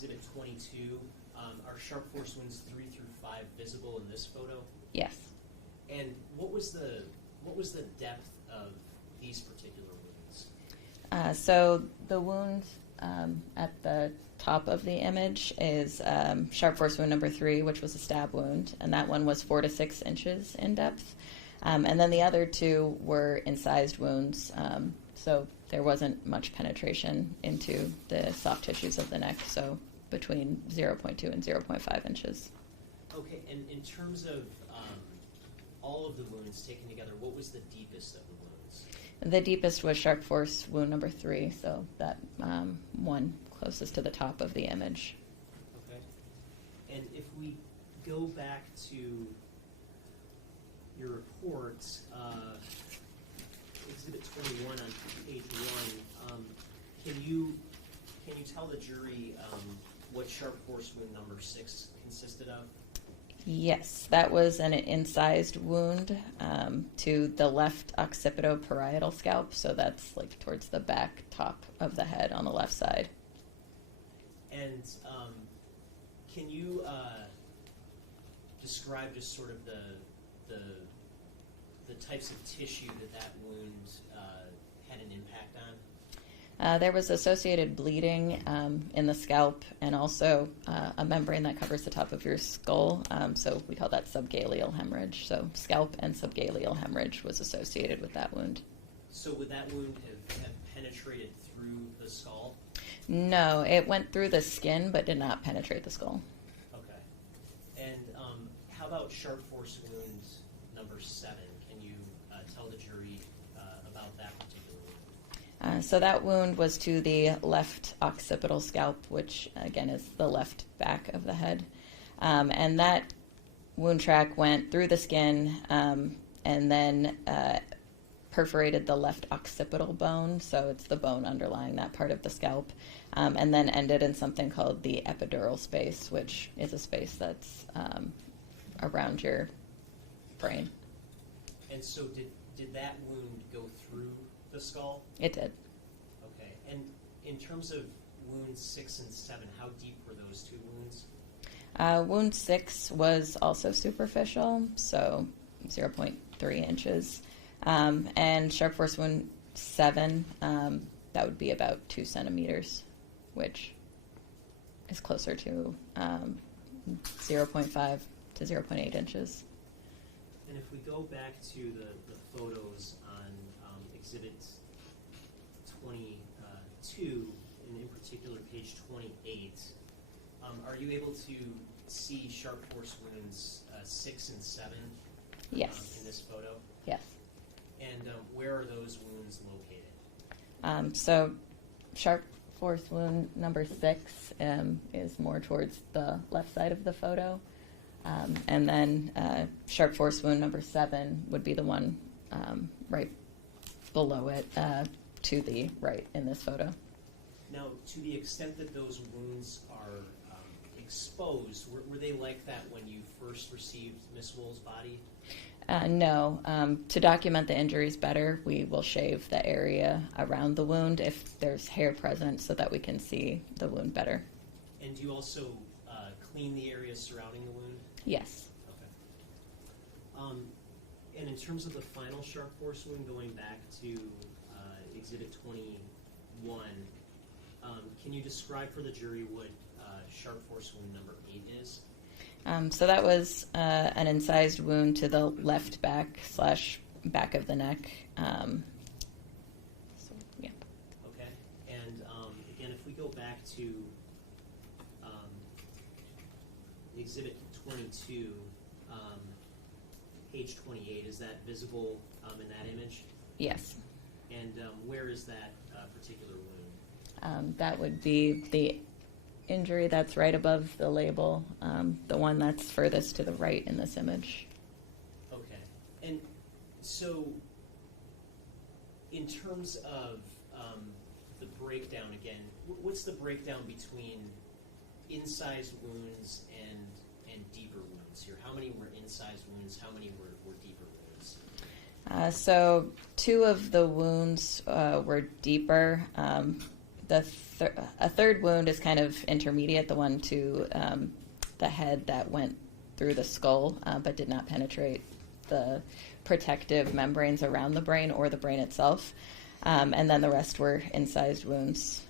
Exhibit 22, are sharp force wounds 3 through 5 visible in this photo? Yes. And what was the depth of these particular wounds? So the wound at the top of the image is sharp force wound number 3, which was a stab wound, and that one was 4 to 6 inches in depth. And then the other two were incised wounds, so there wasn't much penetration into the soft tissues of the neck, so between 0.2 and 0.5 inches. Okay, and in terms of all of the wounds taken together, what was the deepest of the wounds? The deepest was sharp force wound number 3, so that one closest to the top of the image. Okay. And if we go back to your report, Exhibit 21 on page 1, can you tell the jury what sharp force wound number 6 consisted of? Yes, that was an incised wound to the left occipito-parietal scalp, so that's like towards the back top of the head on the left side. And can you describe just sort of the types of tissue that wound had an impact on? There was associated bleeding in the scalp and also a membrane that covers the top of your skull, so we call that subgaleal hemorrhage. So scalp and subgaleal hemorrhage was associated with that wound. So would that wound have penetrated through the skull? No, it went through the skin but did not penetrate the skull. Okay. And how about sharp force wound number 7? Can you tell the jury about that particular wound? So that wound was to the left occipital scalp, which again is the left back of the head. And that wound track went through the skin and then perforated the left occipital bone, so it's the bone underlying that part of the scalp, and then ended in something called the epidural space, which is a space that's around your brain. And so did that wound go through the skull? It did. Okay. And in terms of wounds 6 and 7, how deep were those two wounds? Wound 6 was also superficial, so 0.3 inches. And sharp force wound 7, that would be about 2 centimeters, which is closer to 0.5 to 0.8 inches. And if we go back to the photos on Exhibit 22, and in particular page 28, are you able to see sharp force wounds 6 and 7 Yes. in this photo? Yes. And where are those wounds located? So sharp force wound number 6 is more towards the left side of the photo. And then sharp force wound number 7 would be the one right below it to the right in this photo. Now, to the extent that those wounds are exposed, were they like that when you first received Miss Woll's body? No. To document the injuries better, we will shave the area around the wound if there's hair present so that we can see the wound better. And do you also clean the area surrounding the wound? Yes. Okay. And in terms of the final sharp force wound, going back to Exhibit 21, can you describe for the jury what sharp force wound number 8 is? So that was an incised wound to the left back of the neck. So, yeah. Okay. And again, if we go back to Exhibit 22, page 28, is that visible in that image? Yes. And where is that particular wound? That would be the injury that's right above the label, the one that's furthest to the right in this image. Okay. And so in terms of the breakdown again, what's the breakdown between incised wounds and deeper wounds here? How many were incised wounds? How many were deeper wounds? So 2 of the wounds were deeper. a third wound is kind of intermediate, the one to the head that went through the skull but did not penetrate the protective membranes around the brain or the brain itself. And then the rest were incised wounds.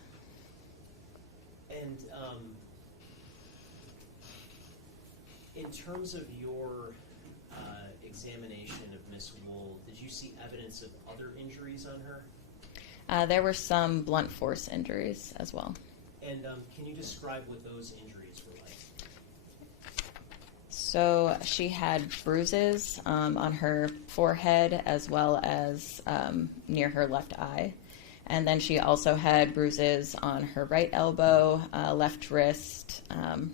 And in terms of your examination of Miss Woll, did you see evidence of other injuries on her? There were some blunt force injuries as well. And can you describe what those injuries were like? So she had bruises on her forehead as well as near her left eye. And then she also had bruises on her right elbow, left wrist,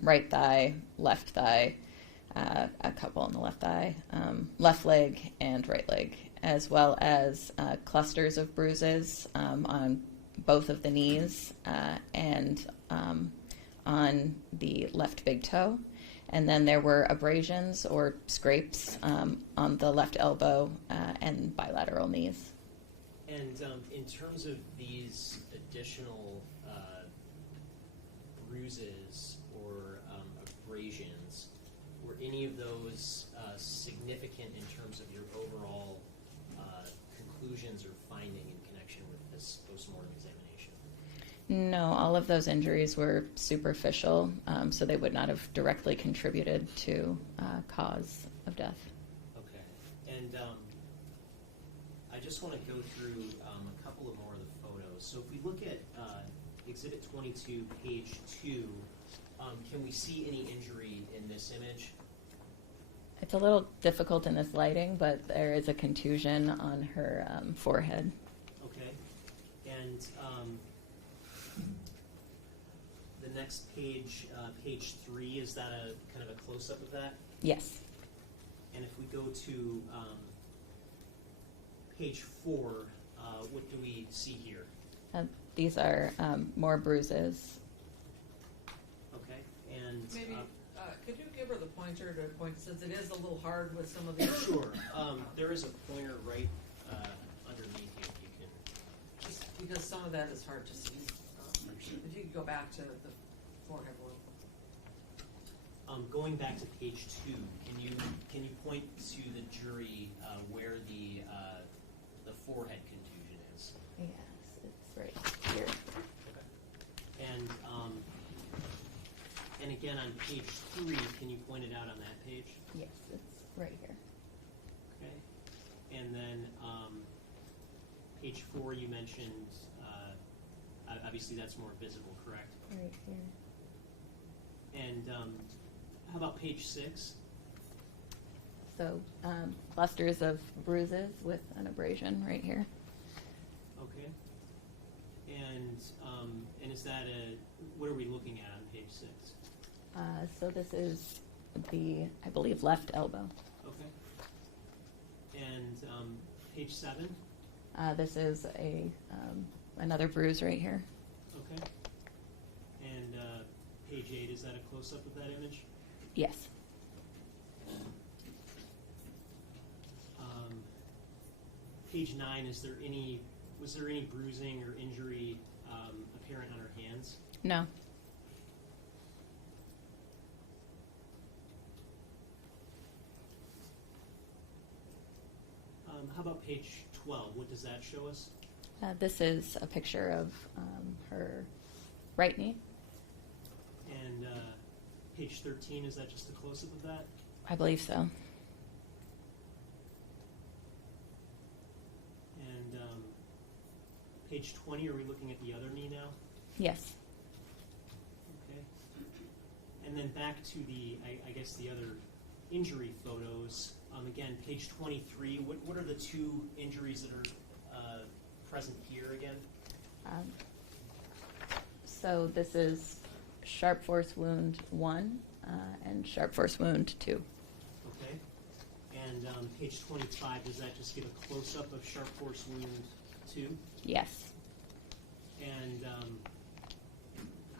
right thigh, left thigh, a couple on the left thigh, left leg, and right leg, as well as clusters of bruises on both of the knees and on the left big toe. And then there were abrasions or scrapes on the left elbow and bilateral knees. And in terms of these additional bruises or abrasions, were any of those significant in terms of your overall conclusions or finding in connection with this postmortem examination? No, all of those injuries were superficial, so they would not have directly contributed to cause of death. Okay. And I just want to go through a couple of more of the photos. So if we look at Exhibit 22, page 2, can we see any injury in this image? It's a little difficult in this lighting, but there is a contusion on her forehead. Okay. And the next page, page 3, is that a kind of a close-up of that? Yes. And if we go to page 4, what do we see here? These are more bruises. Okay. And Maybe, could you give her the pointer to point, since it is a little hard with some of these? Sure. There is a pointer right underneath you. You can Just because some of that is hard to see. If you could go back to the forehead one. going back to page 2. Can you point to the jury where the forehead contusion is? Yes, it's right here. Okay. And again on page 3, can you point it out on that page? Yes, it's right here. Okay. And then page 4, you mentioned, obviously that's more visible, correct? Right here. And how about page 6? So clusters of bruises with an abrasion right here. Okay. And is that what are we looking at on page 6? So this is the, I believe, left elbow. Okay. And page 7? This is another bruise right here. Okay. And page 8, is that a close-up of that image? Yes. Page 9, was there any bruising or injury apparent on her hands? No. How about page 12? What does that show us? This is a picture of her right knee. And page 13, is that just a close-up of that? I believe so. And page 20, are we looking at the other knee now? Yes. Okay. And then back to I guess the other injury photos. Again, page 23, what are the 2 injuries that are present here again? So this is sharp force wound 1 and sharp force wound 2. Okay. And page 25, does that just give a close-up of sharp force wound 2? Yes. And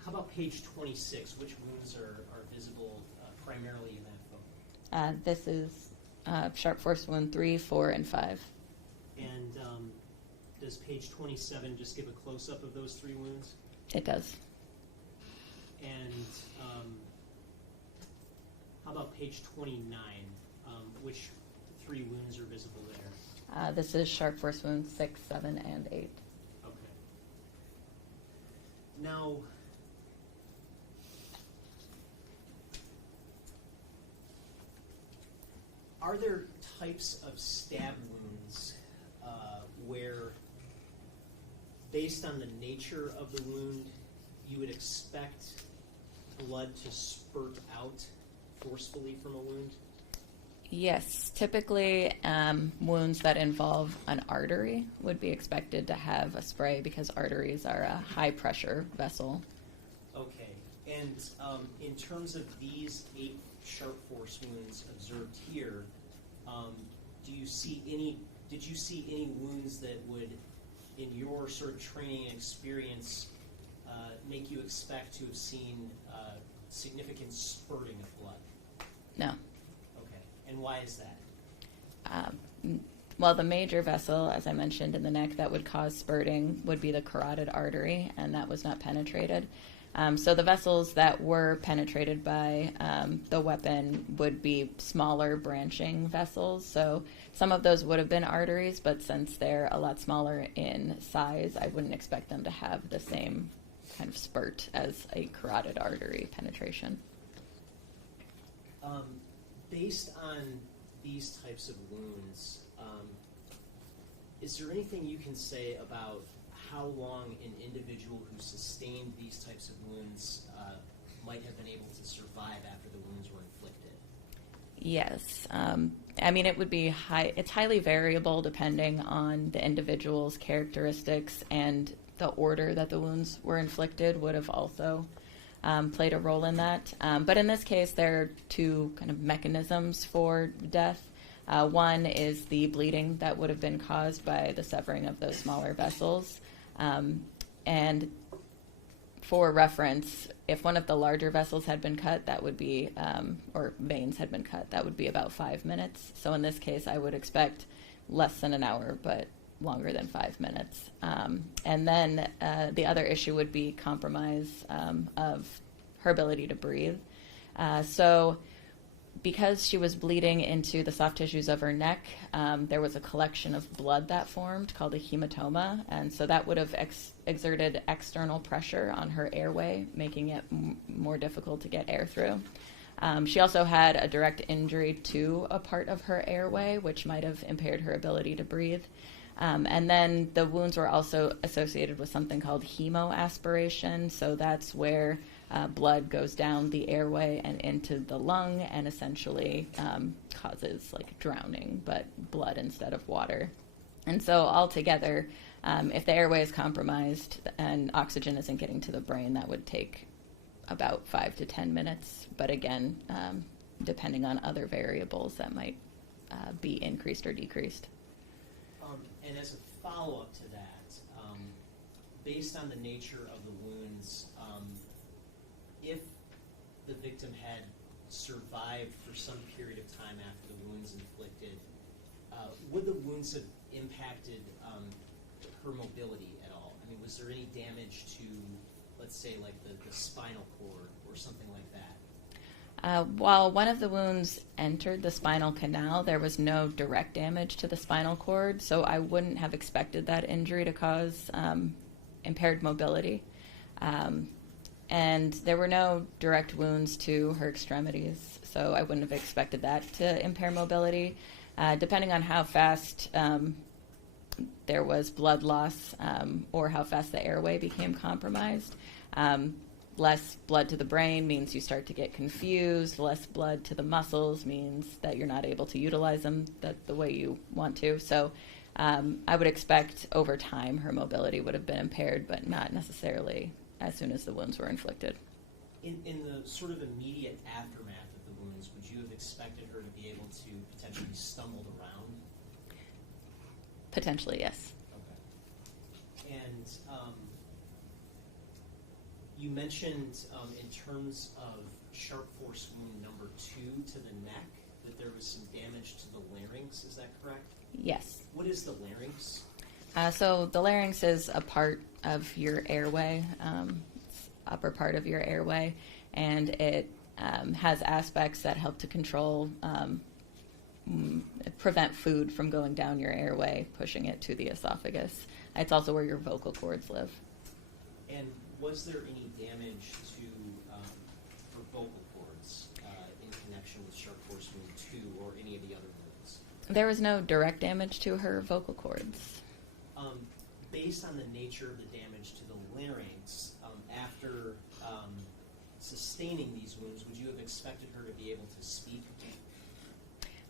how about page 26? Which wounds are visible primarily in that photo? This is sharp force wound 3, 4, and 5. And does page 27 just give a close-up of those 3 wounds? It does. And how about page 29? Which 3 wounds are visible there? This is sharp force wounds 6, 7, and 8. Okay. Now, are there types of stab wounds where, based on the nature of the wound, you would expect blood to spurt out forcefully from a wound? Yes, typically wounds that involve an artery would be expected to have a spray because arteries are a high pressure vessel. Okay, and in terms of these 8 sharp force wounds observed here, did you see any wounds that would, in your sort of training and experience, make you expect to have seen significant spurting of blood? No. Okay, and why is that? Well, the major vessel, as I mentioned, in the neck that would cause spurting would be the carotid artery, and that was not penetrated. So the vessels that were penetrated by the weapon would be smaller branching vessels. So some of those would have been arteries, but since they're a lot smaller in size, I wouldn't expect them to have the same kind of spurt as a carotid artery penetration. Based on these types of wounds, is there anything you can say about how long an individual who sustained these types of wounds might have been able to survive after the wounds were inflicted? Yes. I mean, it would be it's highly variable depending on the individual's characteristics, and the order that the wounds were inflicted would have also played a role in that. But in this case, there are 2 kind of mechanisms for death. One is the bleeding that would have been caused by the severing of those smaller vessels. And for reference, if one of the larger vessels had been cut, that would be, or veins had been cut, that would be about 5 minutes. So in this case, I would expect less than an hour, but longer than 5 minutes. And then the other issue would be compromise of her ability to breathe. So because she was bleeding into the soft tissues of her neck, there was a collection of blood that formed called a hematoma, and so that would have exerted external pressure on her airway, making it more difficult to get air through. She also had a direct injury to a part of her airway, which might have impaired her ability to breathe. And then the wounds were also associated with something called hemoaspiration, so that's where blood goes down the airway and into the lung and essentially causes like drowning, but blood instead of water. And so altogether, if the airway is compromised and oxygen isn't getting to the brain, that would take about 5 to 10 minutes. But again, depending on other variables, that might be increased or decreased. And as a follow-up to that, based on the nature of the wounds, if the victim had survived for some period of time after the wounds inflicted, would the wounds have impacted her mobility at all? I mean, was there any damage to, let's say, like the spinal cord or something like that? While one of the wounds entered the spinal canal, there was no direct damage to the spinal cord, so I wouldn't have expected that injury to cause impaired mobility. And there were no direct wounds to her extremities, so I wouldn't have expected that to impair mobility. Depending on how fast there was blood loss or how fast the airway became compromised, less blood to the brain means you start to get confused. Less blood to the muscles means that you're not able to utilize them the way you want to. So I would expect over time her mobility would have been impaired, but not necessarily as soon as the wounds were inflicted. In the sort of immediate aftermath of the wounds, would you have expected her to be able to potentially stumble around? Potentially, yes. Okay. And you mentioned in terms of sharp force wound number 2 to the neck that there was some damage to the larynx. Is that correct? Yes. What is the larynx? So the larynx is a part of your airway, it's upper part of your airway, and it has aspects that help to control, prevent food from going down your airway, pushing it to the esophagus. It's also where your vocal cords live. And was there any damage to her vocal cords in connection with sharp force wound 2 or any of the other wounds? There was no direct damage to her vocal cords. Based on the nature of the damage to the larynx, after sustaining these wounds, would you have expected her to be able to speak?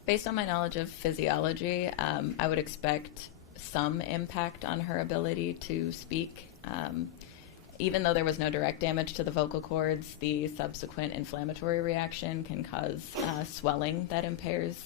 Based on my knowledge of physiology, I would expect some impact on her ability to speak. Even though there was no direct damage to the vocal cords, the subsequent inflammatory reaction can cause swelling that impairs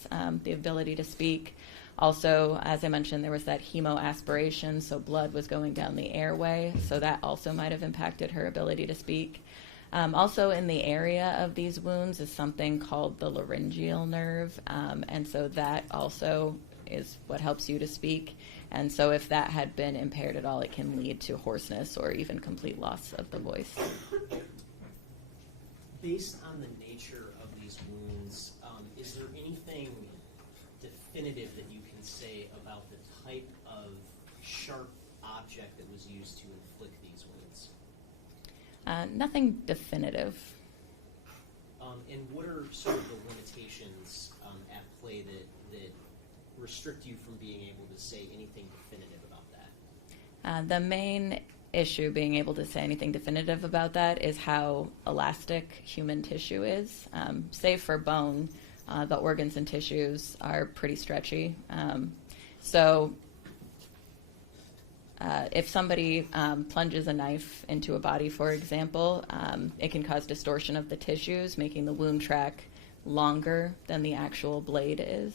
the ability to speak. Also, as I mentioned, there was that hemoaspiration, so blood was going down the airway, so that also might have impacted her ability to speak. Also in the area of these wounds is something called the laryngeal nerve, and so that also is what helps you to speak. And so if that had been impaired at all, it can lead to hoarseness or even complete loss of the voice. Based on the nature of these wounds, is there anything definitive that you can say about the type of sharp object that was used to inflict these wounds? Nothing definitive. And what are sort of the limitations at play that restrict you from being able to say anything definitive about that? The main issue being able to say anything definitive about that is how elastic human tissue is. Save for bone, the organs and tissues are pretty stretchy. If somebody plunges a knife into a body, for example, it can cause distortion of the tissues, making the wound track longer than the actual blade is.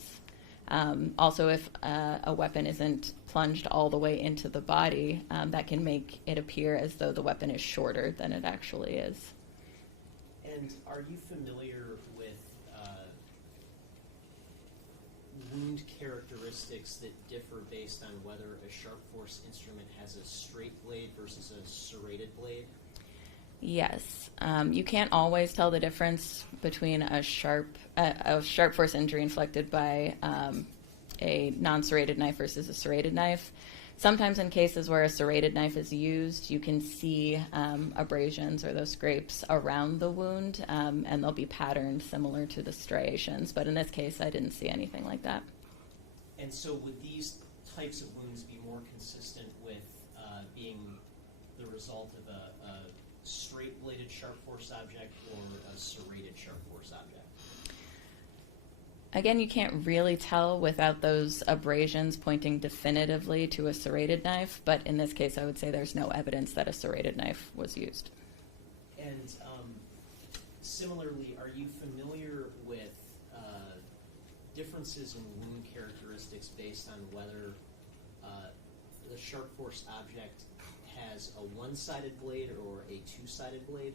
Also, if a weapon isn't plunged all the way into the body, that can make it appear as though the weapon is shorter than it actually is. And are you familiar with wound characteristics that differ based on whether a sharp force instrument has a straight blade versus a serrated blade? Yes. You can't always tell the difference between a sharp force injury inflicted by a non-serrated knife versus a serrated knife. Sometimes in cases where a serrated knife is used, you can see abrasions or those scrapes around the wound, and they'll be patterned similar to the striations. But in this case, I didn't see anything like that. And so would these types of wounds be more consistent with being the result of a straight-bladed sharp force object or a serrated sharp force object? Again, you can't really tell without those abrasions pointing definitively to a serrated knife, but in this case I would say there's no evidence that a serrated knife was used. And similarly, are you familiar with differences in wound characteristics based on whether the sharp force object has a one-sided blade or a two-sided blade?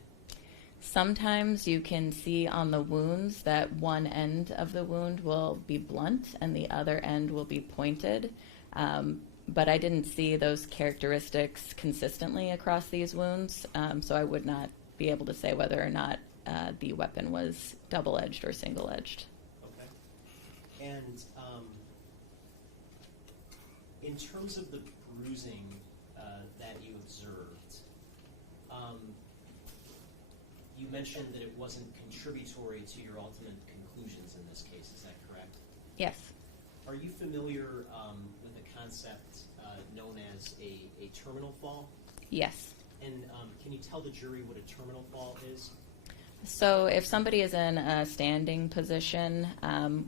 Sometimes you can see on the wounds that one end of the wound will be blunt and the other end will be pointed, but I didn't see those characteristics consistently across these wounds, so I would not be able to say whether or not the weapon was double-edged or single-edged. Okay. And in terms of the bruising that you observed, you mentioned that it wasn't contributory to your ultimate conclusions in this case. Is that correct? Yes. Are you familiar with a concept known as a terminal fall? Yes. And can you tell the jury what a terminal fall is? So if somebody is in a standing position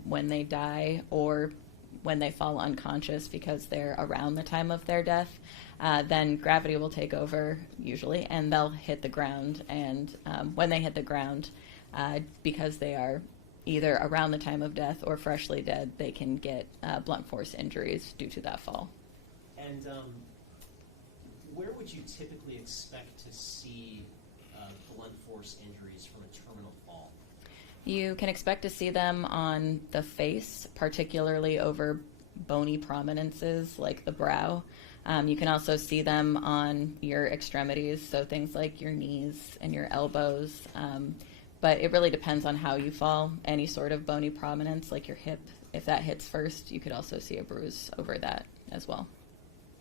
when they die or when they fall unconscious because they're around the time of their death, then gravity will take over usually, and they'll hit the ground. And when they hit the ground, because they are either around the time of death or freshly dead, they can get blunt force injuries due to that fall. And where would you typically expect to see blunt force injuries from a terminal fall? You can expect to see them on the face, particularly over bony prominences like the brow. You can also see them on your extremities, so things like your knees and your elbows. But it really depends on how you fall. Any sort of bony prominence, like your hip, if that hits first, you could also see a bruise over that as well.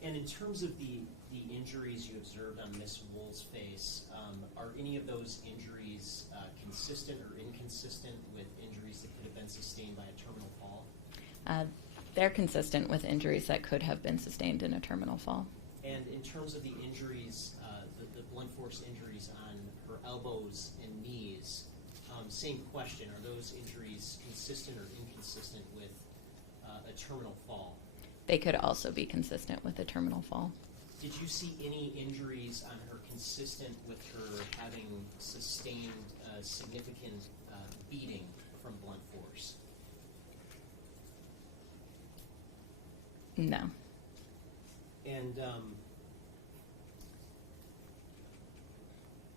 And in terms of the injuries you observed on Miss Woll's face, are any of those injuries consistent or inconsistent with injuries that could have been sustained by a terminal fall? They're consistent with injuries that could have been sustained in a terminal fall. And in terms of the injuries, the blunt force injuries on her elbows and knees, same question. Are those injuries consistent or inconsistent with a terminal fall? They could also be consistent with a terminal fall. Did you see any injuries on her consistent with her having sustained a significant beating from blunt force? No. And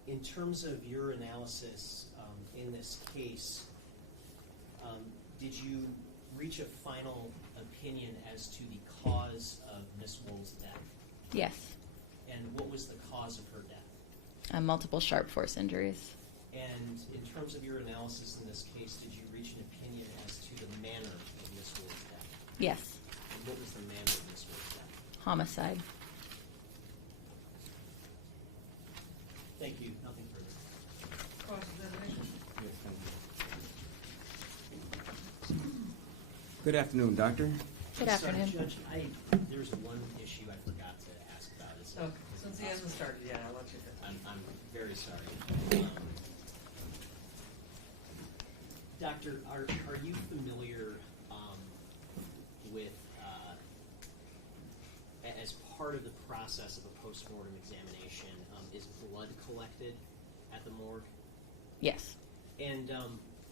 in terms of your analysis in this case, did you reach a final opinion as to the cause of Miss Woll's death? Yes. And what was the cause of her death? Multiple sharp force injuries. And in terms of your analysis in this case, did you reach an opinion as to the manner of Miss Woll's death? Yes. And what was the manner of Miss Woll's death? Homicide. Thank you. Nothing further. Cross-examination. Good afternoon, Doctor. Good afternoon. Sorry, Judge, there's one issue I forgot to ask about. Okay, since he hasn't started yet, I'll let you finish. I'm very sorry. Doctor, are you familiar with, as part of the process of a postmortem examination, is blood collected at the morgue? Yes. And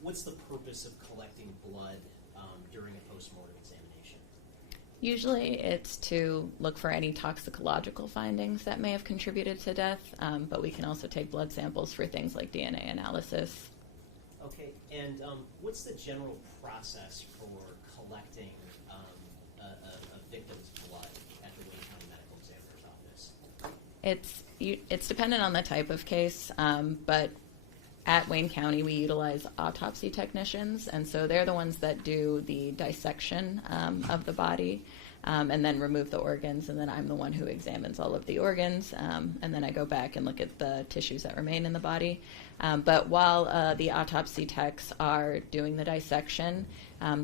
what's the purpose of collecting blood during a postmortem examination? Usually it's to look for any toxicological findings that may have contributed to death, but we can also take blood samples for things like DNA analysis. Okay, and what's the general process for collecting a victim's blood at the Wayne County Medical Examiner's office? It's dependent on the type of case, but at Wayne County we utilize autopsy technicians, and so they're the ones that do the dissection of the body and then remove the organs, and then I'm the one who examines all of the organs, and then I go back and look at the tissues that remain in the body. But while the autopsy techs are doing the dissection,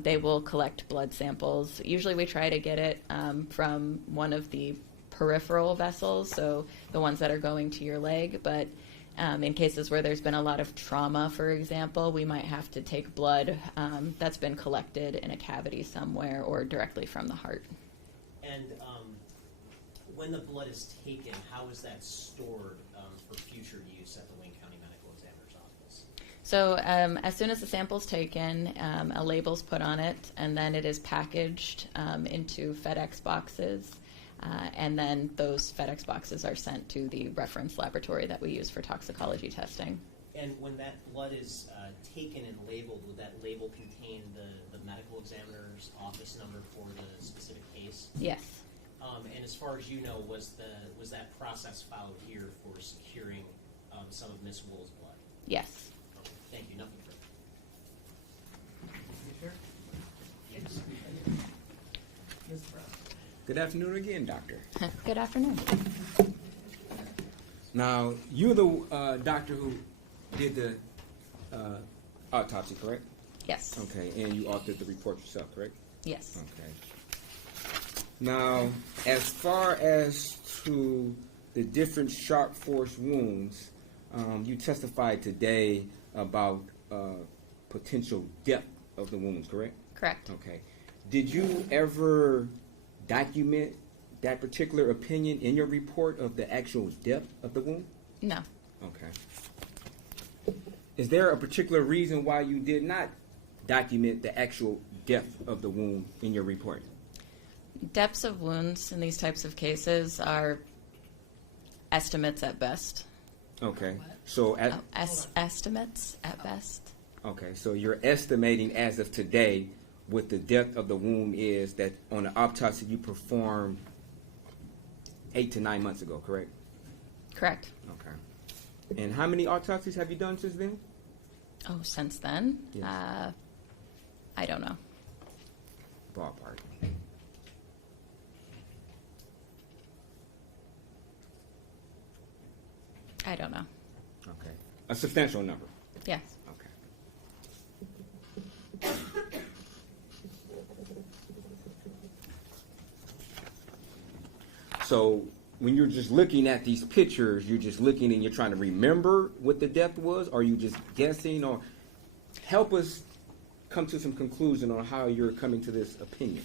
they will collect blood samples. Usually we try to get it from one of the peripheral vessels, so the ones that are going to your leg, but in cases where there's been a lot of trauma, for example, we might have to take blood that's been collected in a cavity somewhere or directly from the heart. And when the blood is taken, how is that stored for future use at the Wayne County Medical Examiner's office? So as soon as the sample's taken, a label's put on it, and then it is packaged into FedEx boxes. And then those FedEx boxes are sent to the reference laboratory that we use for toxicology testing. And when that blood is taken and labeled, would that label contain the medical examiner's office number for the specific case? Yes. And as far as you know, was that process followed here for securing some of Miss Woll's blood? Yes. Okay, thank you. Nothing further. You sure? Yes. Ms. Brown. Good afternoon again, Doctor. Good afternoon. Now, you're the doctor who did the autopsy, correct? Yes. Okay, and you authored the report yourself, correct? Yes. Okay. Now, as far as to the different sharp force wounds, you testified today about potential depth of the wounds, correct? Correct. Okay. Did you ever document that particular opinion in your report of the actual depth of the wound? No. Okay. Is there a particular reason why you did not document the actual depth of the wound in your report? Depths of wounds in these types of cases are estimates at best. Okay. So estimates at best. Okay. So you're estimating as of today what the depth of the wound is that on the autopsy you performed 8 to 9 months ago, correct? Correct. Okay. And how many autopsies have you done since then? Oh, since then? Yes. I don't know. Ballpark. I don't know. Okay. A substantial number. Yes. Okay. So when you're just looking at these pictures, you're just looking and you're trying to remember what the death was, or are you just guessing, or help us come to some conclusion on how you're coming to this opinion?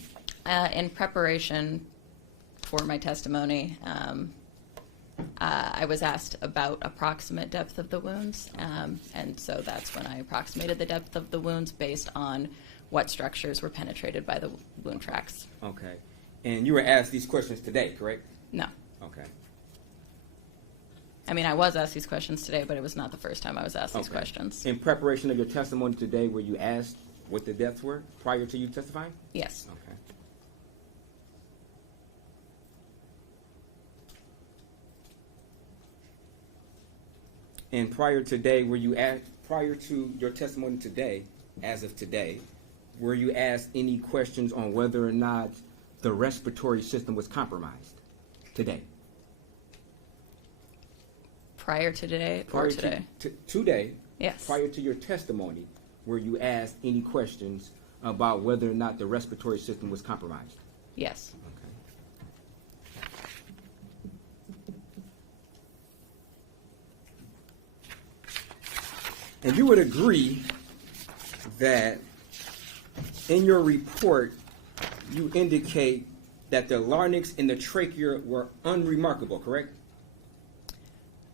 In preparation for my testimony, I was asked about approximate depth of the wounds, and so that's when I approximated the depth of the wounds based on what structures were penetrated by the wound tracks. Okay. And you were asked these questions today, correct? No. Okay. I mean, I was asked these questions today, but it was not the first time I was asked these Okay. questions. In preparation of your testimony today, were you asked what the deaths were prior to you testifying? Yes. Okay. And prior to your testimony today, as of today, were you asked any questions on whether or not the respiratory system was compromised today? Prior to today Prior or today? Today, Yes. prior to your testimony, were you asked any questions about whether or not the respiratory system was compromised? Yes. Okay. And you would agree that in your report, you indicate that the larynx and the trachea were unremarkable, correct?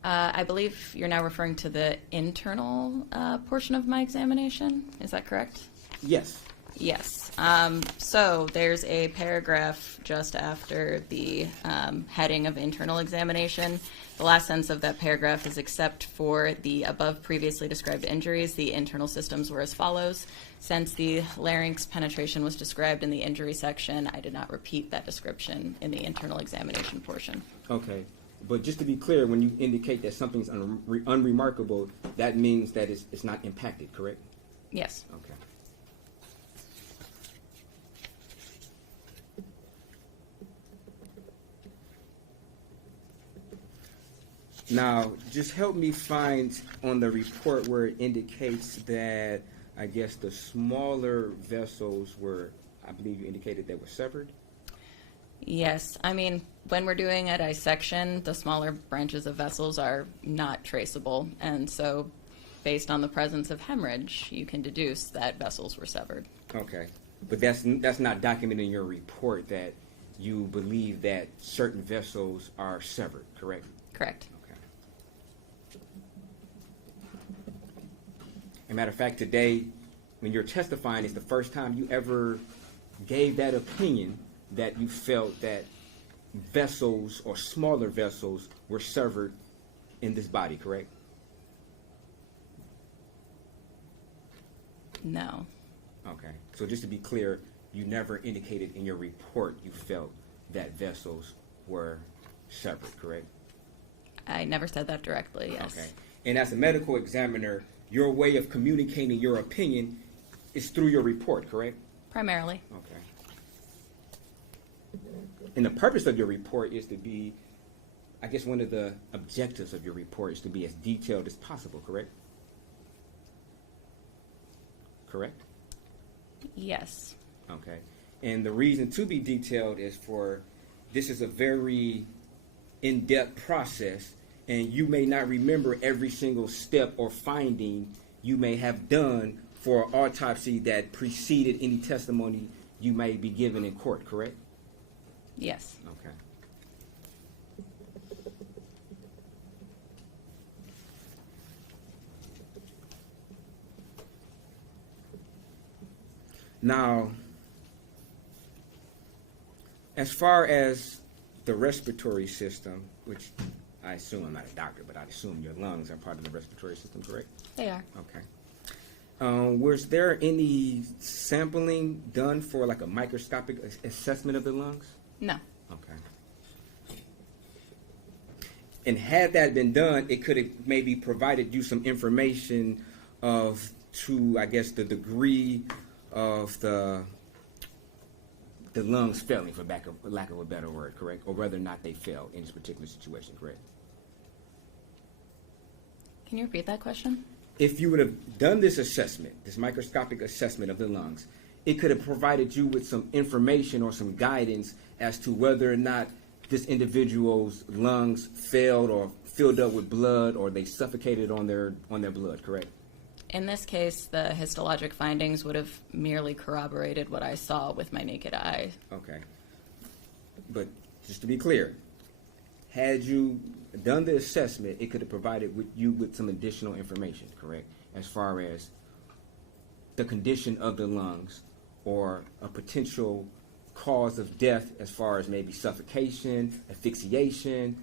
I believe you're now referring to the internal portion of my examination. Is that correct? Yes. Yes. So there's a paragraph just after the heading of internal examination. The last sentence of that paragraph is, except for the above previously described injuries, the internal systems were as follows. Since the larynx penetration was described in the injury section, I did not repeat that description in the internal examination portion. Okay. But just to be clear, when you indicate that something's unremarkable, that means that it's not impacted, correct? Yes. Okay. Now, just help me find on the report where it indicates that, I guess, the smaller vessels were, I believe you indicated they were severed? Yes. I mean, when we're doing a dissection, the smaller branches of vessels are not traceable. And so, based on the presence of hemorrhage, you can deduce that vessels were severed. Okay. But that's not documented in your report that you believe that certain vessels are severed, correct? Correct. Okay. As a matter of fact, today, when you're testifying, it's the first time you ever gave that opinion that you felt that vessels or smaller vessels were severed in this body, correct? No. Okay. So just to be clear, you never indicated in your report you felt that vessels were severed, correct? I never said that directly, yes. Okay. And as a medical examiner, your way of communicating your opinion is through your report, correct? Primarily. Okay. And the purpose of your report is to be, I guess one of the objectives of your report is to be as detailed as possible, correct? Correct? Yes. Okay. And the reason to be detailed is this is a very in-depth process, and you may not remember every single step or finding you may have done for an autopsy that preceded any testimony you may be given in court, correct? Yes. Okay. Now, as far as the respiratory system, which I assume, I'm not a doctor, but I assume your lungs are part of the respiratory system, correct? They are. Okay. Was there any sampling done for like a microscopic assessment of the lungs? No. Okay. And had that been done, it could have maybe provided you some information to, I guess, the degree of the lungs failing, for lack of a better word, correct? Or whether or not they failed in this particular situation, correct? Can you repeat that question? If you would have done this assessment, this microscopic assessment of the lungs, it could have provided you with some information or some guidance as to whether or not this individual's lungs failed or filled up with blood, or they suffocated on their blood, correct? In this case, the histologic findings would have merely corroborated what I saw with my naked eye. Okay. But just to be clear, had you done the assessment, it could have provided you with some additional information, correct? As far as the condition of the lungs or a potential cause of death, as far as maybe suffocation, asphyxiation,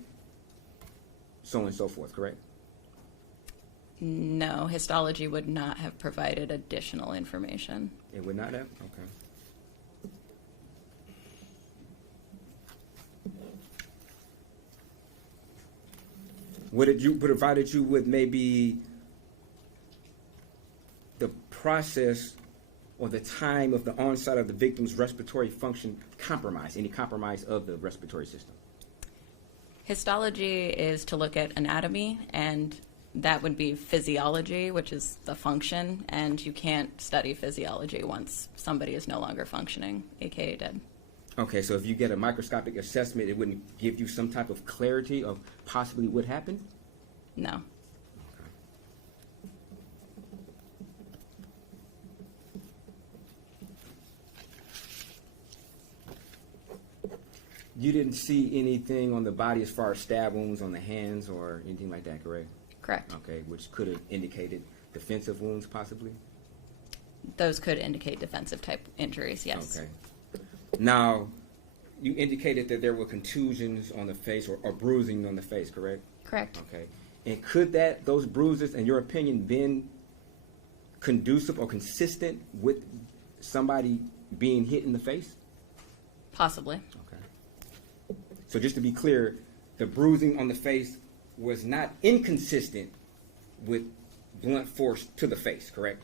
so on and so forth, correct? No, histology would not have provided additional information. It would not have? Okay. Would it provided you with maybe the process or the time of the onset of the victim's respiratory function compromise, any compromise of the respiratory system? Histology is to look at anatomy, and that would be physiology, which is the function, and you can't study physiology once somebody is no longer functioning, aka dead. Okay, so if you get a microscopic assessment, it wouldn't give you some type of clarity of possibly what happened? No. You didn't see anything on the body as far as stab wounds on the hands or anything like that, correct? Correct. Okay, which could have indicated defensive wounds possibly? Those could indicate defensive type injuries, yes. Okay. Now, you indicated that there were contusions on the face or bruising on the face, correct? Correct. Okay. And could those bruises, in your opinion, been conducive or consistent with somebody being hit in the face? Possibly. Okay. So just to be clear, the bruising on the face was not inconsistent with blunt force to the face, correct?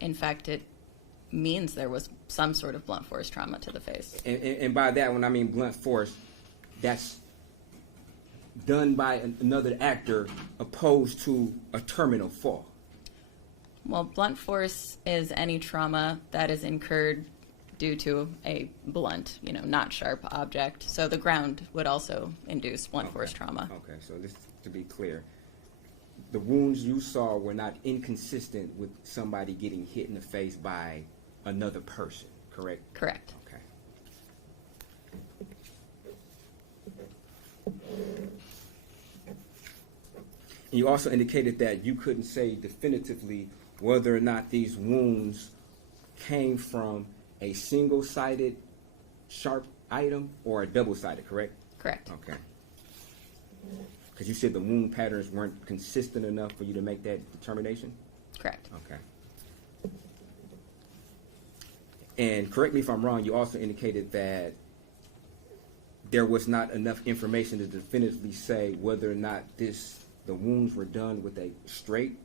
In fact, it means there was some sort of blunt force trauma to the face. And by that, when I mean blunt force, that's done by another actor opposed to a terminal fall. Well, blunt force is any trauma that is incurred due to a blunt, not sharp object. So the ground would also induce blunt force trauma. Okay, so this to be clear. The wounds you saw were not inconsistent with somebody getting hit in the face by another person, correct? Correct. Okay. And you also indicated that you couldn't say definitively whether or not these wounds came from a single-sided sharp item or a double-sided, correct? Correct. Okay. Because you said the wound patterns weren't consistent enough for you to make that determination? Correct. Okay. And correct me if I'm wrong, you also indicated that there was not enough information to definitively say whether or not the wounds were done with a straight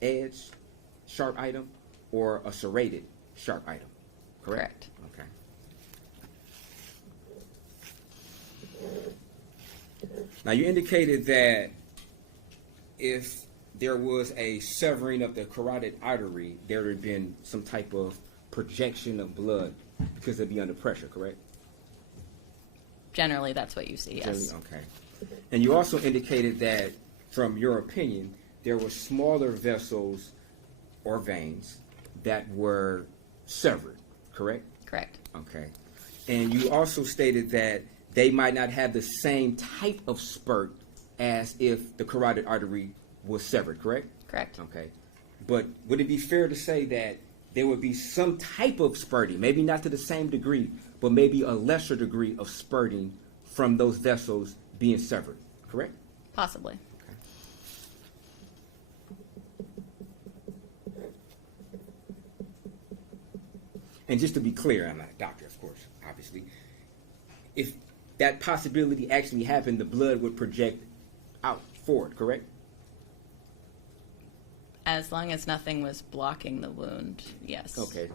edge sharp item or a serrated sharp item, correct? Okay. Now you indicated that if there was a severing of the carotid artery, there would have been some type of projection of blood because it'd be under pressure, correct? Generally, that's what you see, yes. Okay. And you also indicated that, from your opinion, there were smaller vessels or veins that were severed, correct? Correct. Okay. And you also stated that they might not have the same type of spurt as if the carotid artery was severed, correct? Correct. Okay. But would it be fair to say that there would be some type of spurting, maybe not to the same degree, but maybe a lesser degree of spurting from those vessels being severed, correct? Possibly. And just to be clear, I'm not a doctor, of course, obviously. If that possibility actually happened, the blood would project out forward, correct? As long as nothing was blocking the wound, yes. Okay.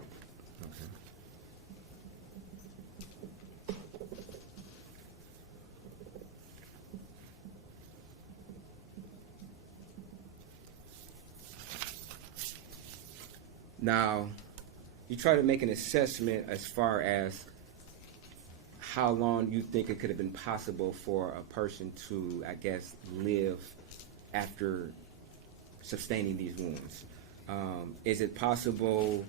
Now, you try to make an assessment as far as how long you think it could have been possible for a person to, I guess, live after sustaining these wounds. Is it possible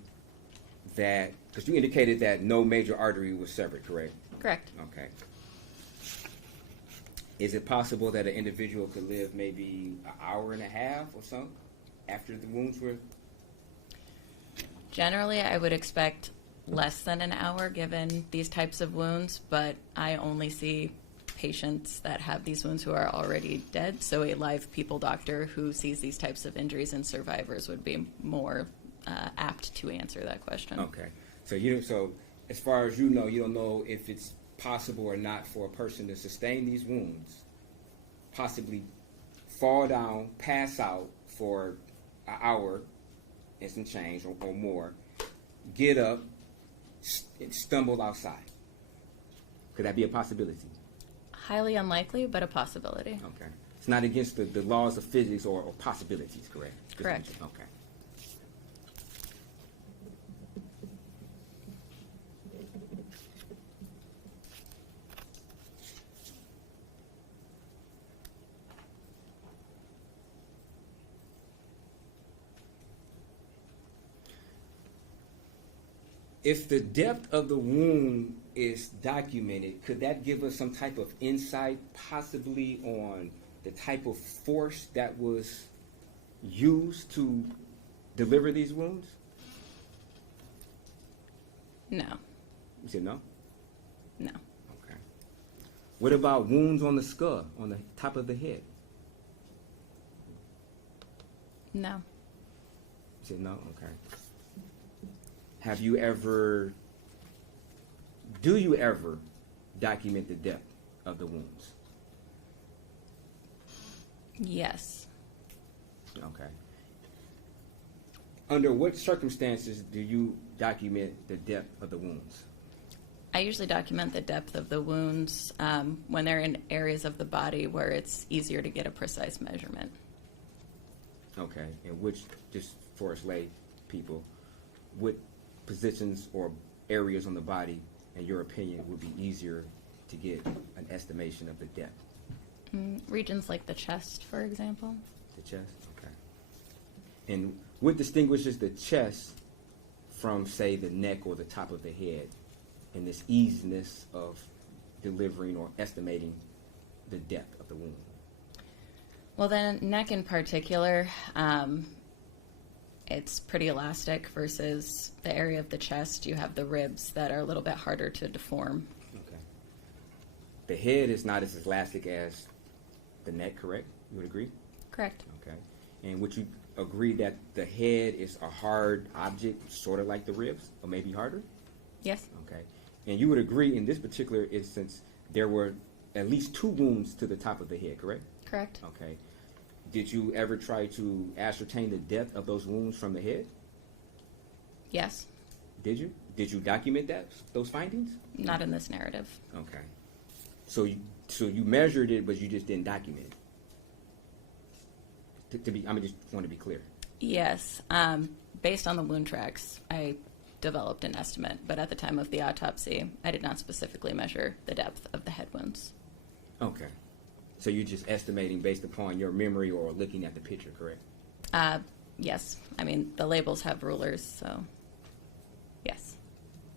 that, because you indicated that no major artery was severed, correct? Correct. Okay. Is it possible that an individual could live maybe an hour and a half or so after the wounds were? Generally, I would expect less than an hour given these types of wounds, but I only see patients that have these wounds who are already dead, so a live people doctor who sees these types of injuries in survivors would be more apt to answer that question. Okay. So as far as you don't know if it's possible or not for a person to sustain these wounds, possibly fall down, pass out for an hour and some change or more, get up, and stumble outside. Could that be a possibility? Highly unlikely, but a possibility. Okay. It's not against the laws of physics or possibilities, correct? Correct. Okay. If the depth of the wound is documented, could that give us some type of insight possibly on the type of force that was used to deliver these wounds? No. You said no? No. Okay. What about wounds on the skull, on the top of the head? No. You said no? Okay. Have you ever, do you ever document the depth of the wounds? Yes. Okay. Under what circumstances do you document the depth of the wounds? I usually document the depth of the wounds when they're in areas of the body where it's easier to get a precise measurement. Okay. And which, just for us lay people, what positions or areas on the body, in your opinion, would be easier to get an estimation of the depth? Regions like the chest, for example. The chest? Okay. And what distinguishes the chest from, say, the neck or the top of the head in this easiness of delivering or estimating the depth of the wound? Well, the neck in particular, it's pretty elastic versus the area of the chest. You have the ribs that are a little bit harder to deform. Okay. The head is not as elastic as the neck, correct? You would agree? Correct. Okay. And would you agree that the head is a hard object, sort of like the ribs, or maybe harder? Yes. Okay. And you would agree in this particular instance there were at least 2 wounds to the top of the head, correct? Correct. Okay. Did you ever try to ascertain the depth of those wounds from the head? Yes. Did you? Did you document those findings? Not in this narrative. Okay. So you measured it, but you just didn't document it. I just want to be clear. Yes. Based on the wound tracks, I developed an estimate, but at the time of the autopsy, I did not specifically measure the depth of the head wounds. Okay. So you're just estimating based upon your memory or looking at the picture, correct? Yes. I mean, the labels have rulers, so yes.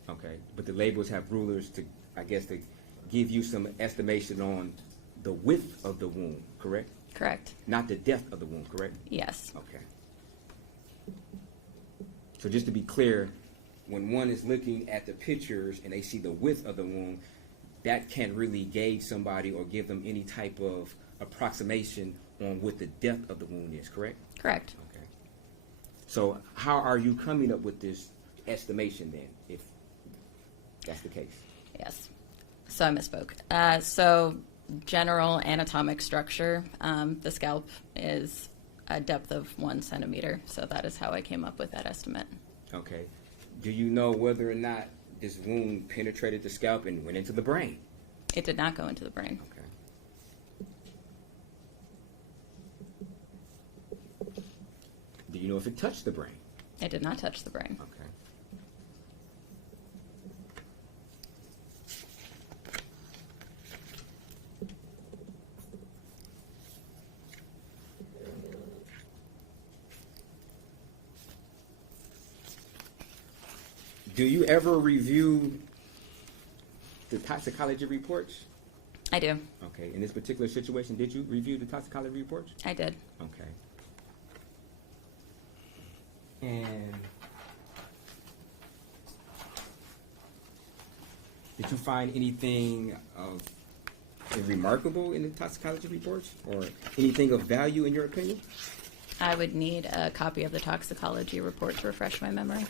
Okay. But the labels have rulers to give you some estimation on the width of the wound, correct? Correct. Not the depth of the wound, correct? Yes. Okay. So just to be clear, when one is looking at the pictures and they see the width of the wound, that can't really gauge somebody or give them any type of approximation on what the depth of the wound is, correct? Correct. Okay. So how are you coming up with this estimation then, if that's the case? Yes. So I misspoke. So general anatomic structure, the scalp is a depth of 1 centimeter. So that is how I came up with that estimate. Okay. Do you know whether or not this wound penetrated the scalp and went into the brain? It did not go into the brain. Okay. Do you know if it touched the brain? It did not touch the brain. Okay. Do you ever review the toxicology reports? I do. Okay. In this particular situation, did you review the toxicology reports? I did. Okay. And did you find anything of remarkable in the toxicology reports, or anything of value in your opinion? I would need a copy of the toxicology report to refresh my memory.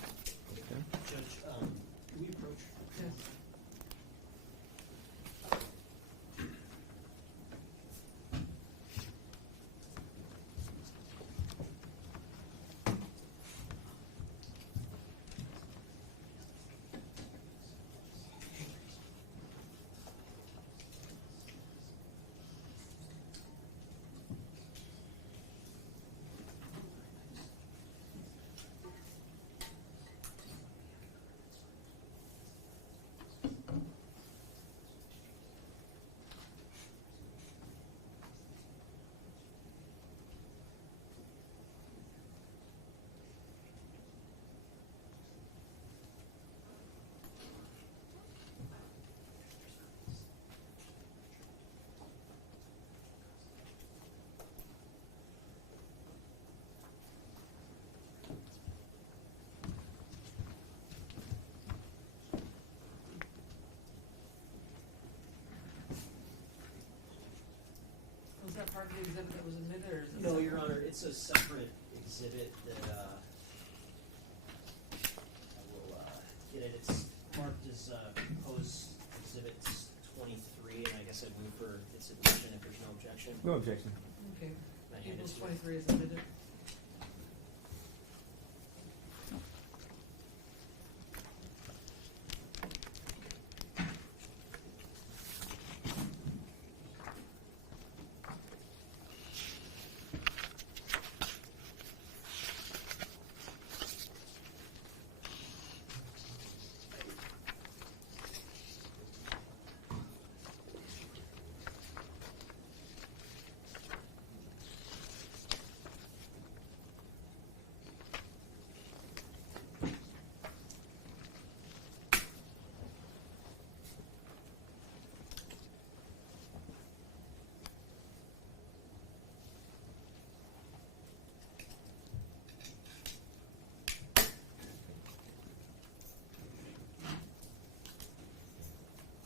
Judge, can we approach? Was that part of the exhibit that was admitted, or is it? No, Your Honor, it's a separate exhibit that I will get it. It's marked as proposed exhibit 23, and I guess I'd move for its admission if there's no objection. No objection. Okay. My hand Tables is 23 is admitted.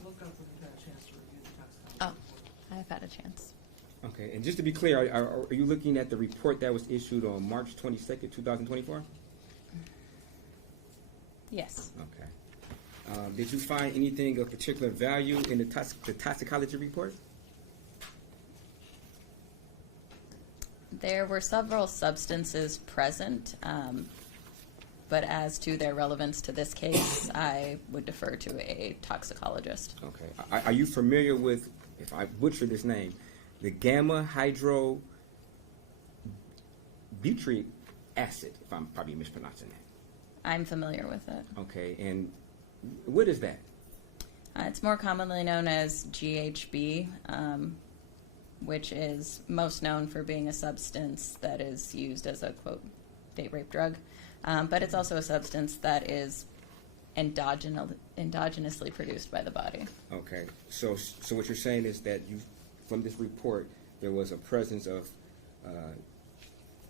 Look up when you've had a chance to review the toxicology. Oh, I've had a chance. Okay. And just to be clear, are you looking at the report that was issued on March 22nd, 2024? Yes. Okay. Did you find anything of particular value in the toxicology report? There were several substances present, but as to their relevance to this case, I would defer to a toxicologist. Okay. Are you familiar with, if I butcher this name, the gamma hydrobutyric acid, if I'm probably mispronouncing that? I'm familiar with it. Okay. And what is that? It's more commonly known as GHB, which is most known for being a substance that is used as a, quote, date rape drug. But it's also a substance that is endogenously produced by the body. Okay. So what you're saying is that from this report, there was a presence of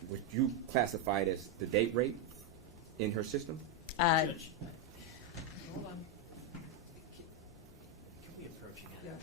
what you classified as the date rape in her system? Judge, Hold on. can we approach again? Yes.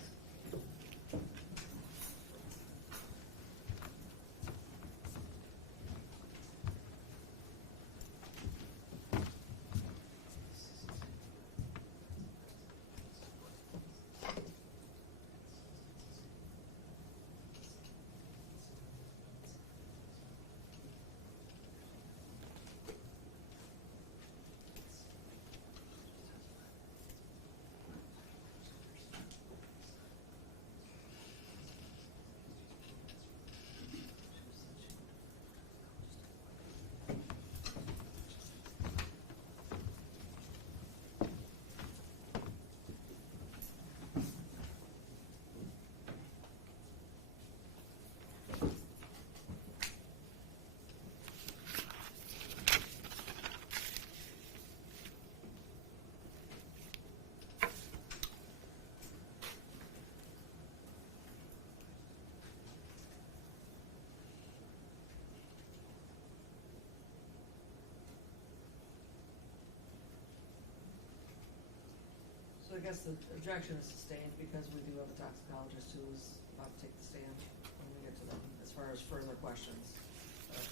guess the objection is sustained because we do have a toxicologist who is about to take the stand when we get to them, as far as further questions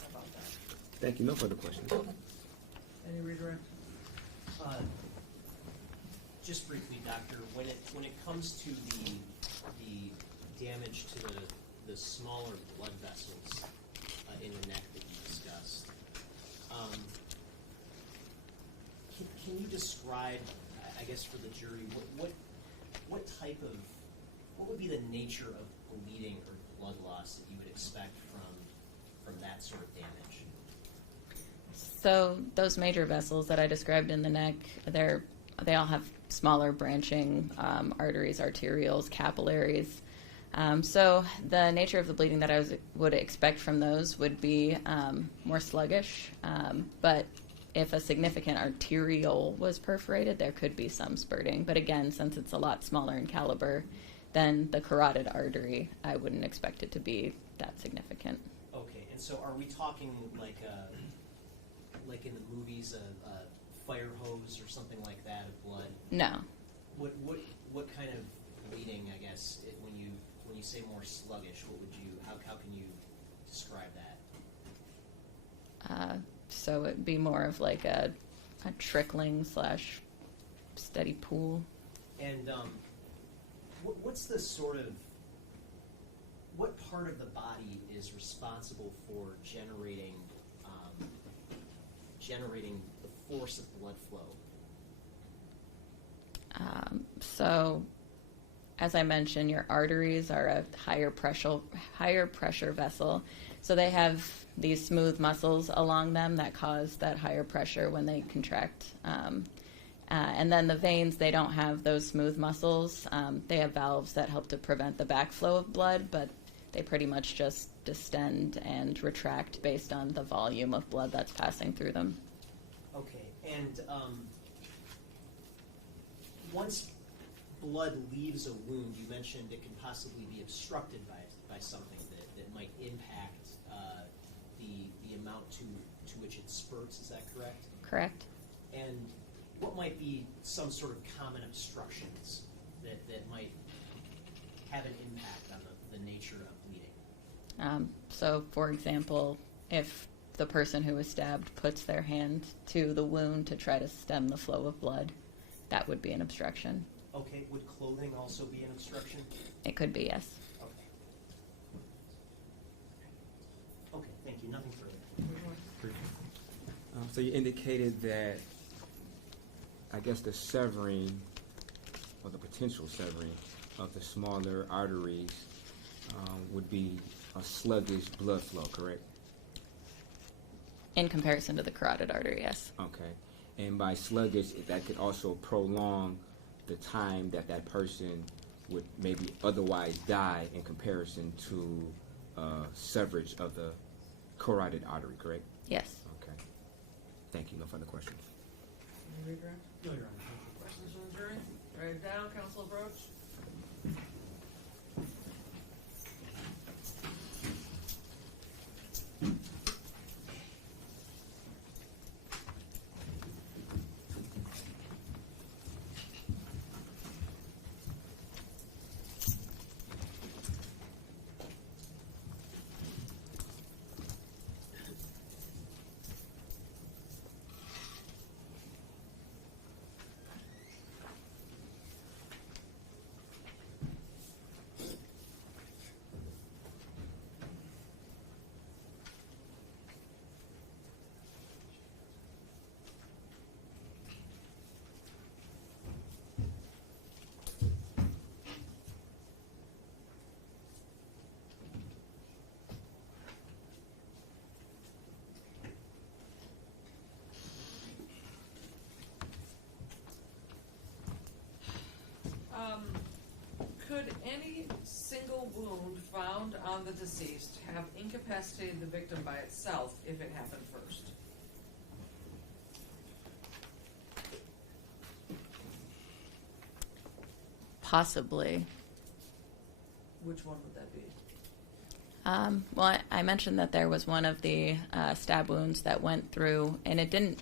about that. Thank you. No further questions. Any redirect? Just briefly, Doctor, when it comes to the damage to the smaller blood vessels in the neck that you discussed, can you describe, I guess, for the jury, what would be the nature of bleeding or blood loss that you would expect from that sort of damage? So those major vessels that I described in the neck, they all have smaller branching arteries, arterioles, capillaries. So the nature of the bleeding that I would expect from those would be more sluggish. But if a significant arteriole was perforated, there could be some spurting. But again, since it's a lot smaller in caliber than the carotid artery, I wouldn't expect it to be that significant. Okay, and so are we talking like in the movies, a fire hose or something like that of blood? No. What kind of bleeding, I guess, when you say more sluggish, how can you describe that? So it'd be more of like a trickling / steady pool. And what part of the body is responsible for generating the force of blood flow? So, as I mentioned, your arteries are a higher pressure vessel. So they have these smooth muscles along them that cause that higher pressure when they contract. And then the veins, they don't have those smooth muscles. They have valves that help to prevent the backflow of blood, but they pretty much just distend and retract based on the volume of blood that's passing through them. Okay, and once blood leaves a wound, you mentioned it can possibly be obstructed by something that might impact the amount to which it spurts. Is that correct? Correct. And what might be some sort of common obstructions that might have an impact on the nature of bleeding? So, for example, if the person who was stabbed puts their hand to the wound to try to stem the flow of blood, that would be an obstruction. Okay, would clothing also be an obstruction? It could be, yes. Okay. Okay, thank you. Nothing further. So you indicated that, I guess, the severing, or the potential severing, of the smaller arteries would be a sluggish blood flow, correct? In comparison to the carotid artery, yes. Okay. And by sluggish, that could also prolong the time that person would maybe otherwise die in comparison to severage of the carotid artery, correct? Yes. Okay. Thank you. No further questions. Any redirect? No, Your Honor. Questions from the jury? Write it down, Counsel Broach. Could any single wound found on the deceased have incapacitated the victim by itself if it happened first? Possibly. Which one would that be? Well, I mentioned that there was one of the stab wounds that went through, and it didn't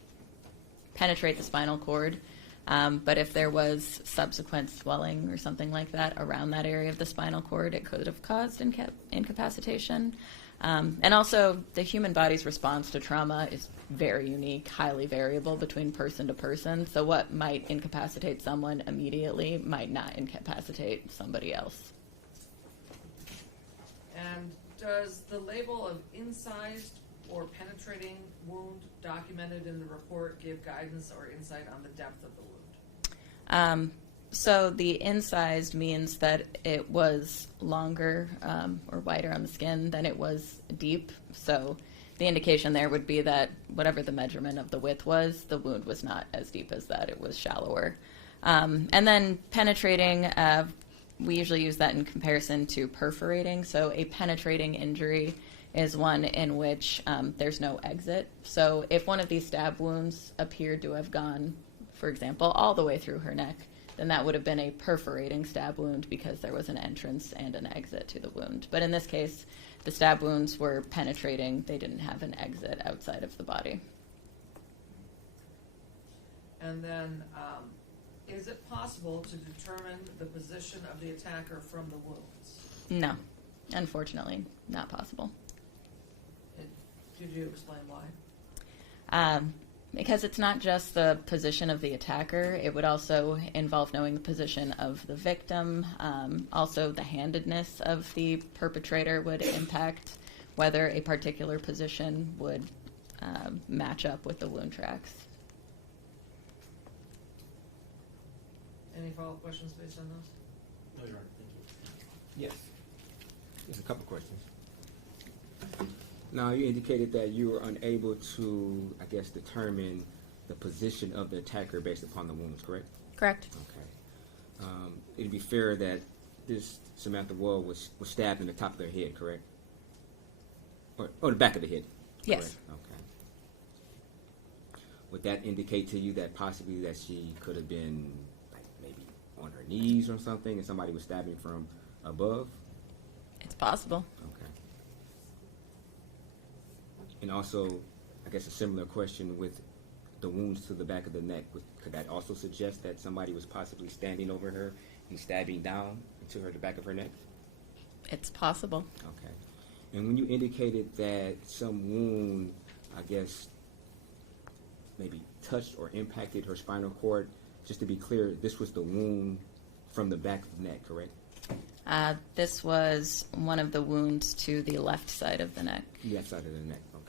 penetrate the spinal cord, But if there was subsequent swelling or something like that around that area of the spinal cord, it could have caused incapacitation. And also, the human body's response to trauma is very unique, highly variable between person to person. So what might incapacitate someone immediately might not incapacitate somebody else. And does the label of incised or penetrating wound documented in the report give guidance or insight on the depth of the wound? So the incised means that it was longer or wider on the skin than it was deep. So the indication there would be that whatever the measurement of the width was, the wound was not as deep as that. It was shallower. And then penetrating, we usually use that in comparison to perforating. So a penetrating injury is one in which there's no exit. So if one of these stab wounds appeared to have gone, for example, all the way through her neck, then that would have been a perforating stab wound because there was an entrance and an exit to the wound. But in this case, the stab wounds were penetrating. They didn't have an exit outside of the body. And then, is it possible to determine the position of the attacker from the wounds? No, unfortunately, not possible. Could you explain why? Because it's not just the position of the attacker, it would also involve knowing the position of the victim. Also, the handedness of the perpetrator would impact whether a particular position would match up with the wound tracks. Any follow-up questions based on those? No, Your Honor, thank you. Yes. There's a couple questions. Now, you indicated that you were unable to, I guess, determine the position of the attacker based upon the wounds, correct? Correct. Okay. It'd be fair that this Samantha Woll was stabbed in the top of their head, correct? Or the back of the head? Yes. Correct? Okay. Would that indicate to you that possibly that she could have been, like, maybe on her knees or something and somebody was stabbing from above? It's possible. Okay. And also, I guess a similar question with the wounds to the back of the neck. Could that also suggest that somebody was possibly standing over her and stabbing down into the back of her neck? It's possible. Okay. And when you indicated that some wound, I guess, maybe touched or impacted her spinal cord, just to be clear, this was the wound from the back of the neck, correct? This was one of the wounds to the left side of the neck. Left side of the neck, okay.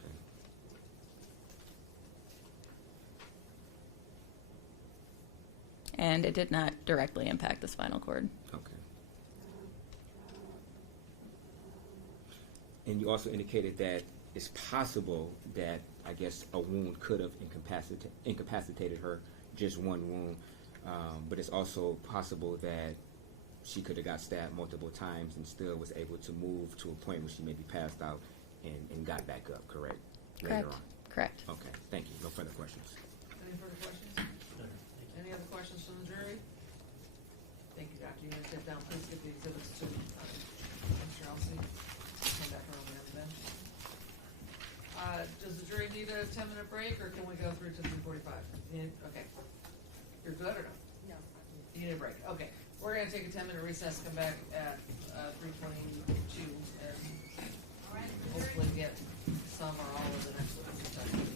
And it did not directly impact the spinal cord. Okay. And you also indicated that it's possible that, I guess, a wound could have incapacitated her, just one wound, but it's also possible that she could have got stabbed multiple times and still was able to move to a point where she maybe passed out and got back up, correct? Correct. Later on. Correct. Okay, thank you. No further questions. Any further questions? Any other questions from the jury? Thank you, Doctor. You may step down. Please get the exhibits to Mr. Elsey. Come back around the bench. Does the jury need a 10-minute break, or can we go through to 3:45? Okay. You're good or no? No. You need a break. Okay. We're going to take a 10-minute recess, come back at 3:22, and hopefully get some or all of the next witnesses done.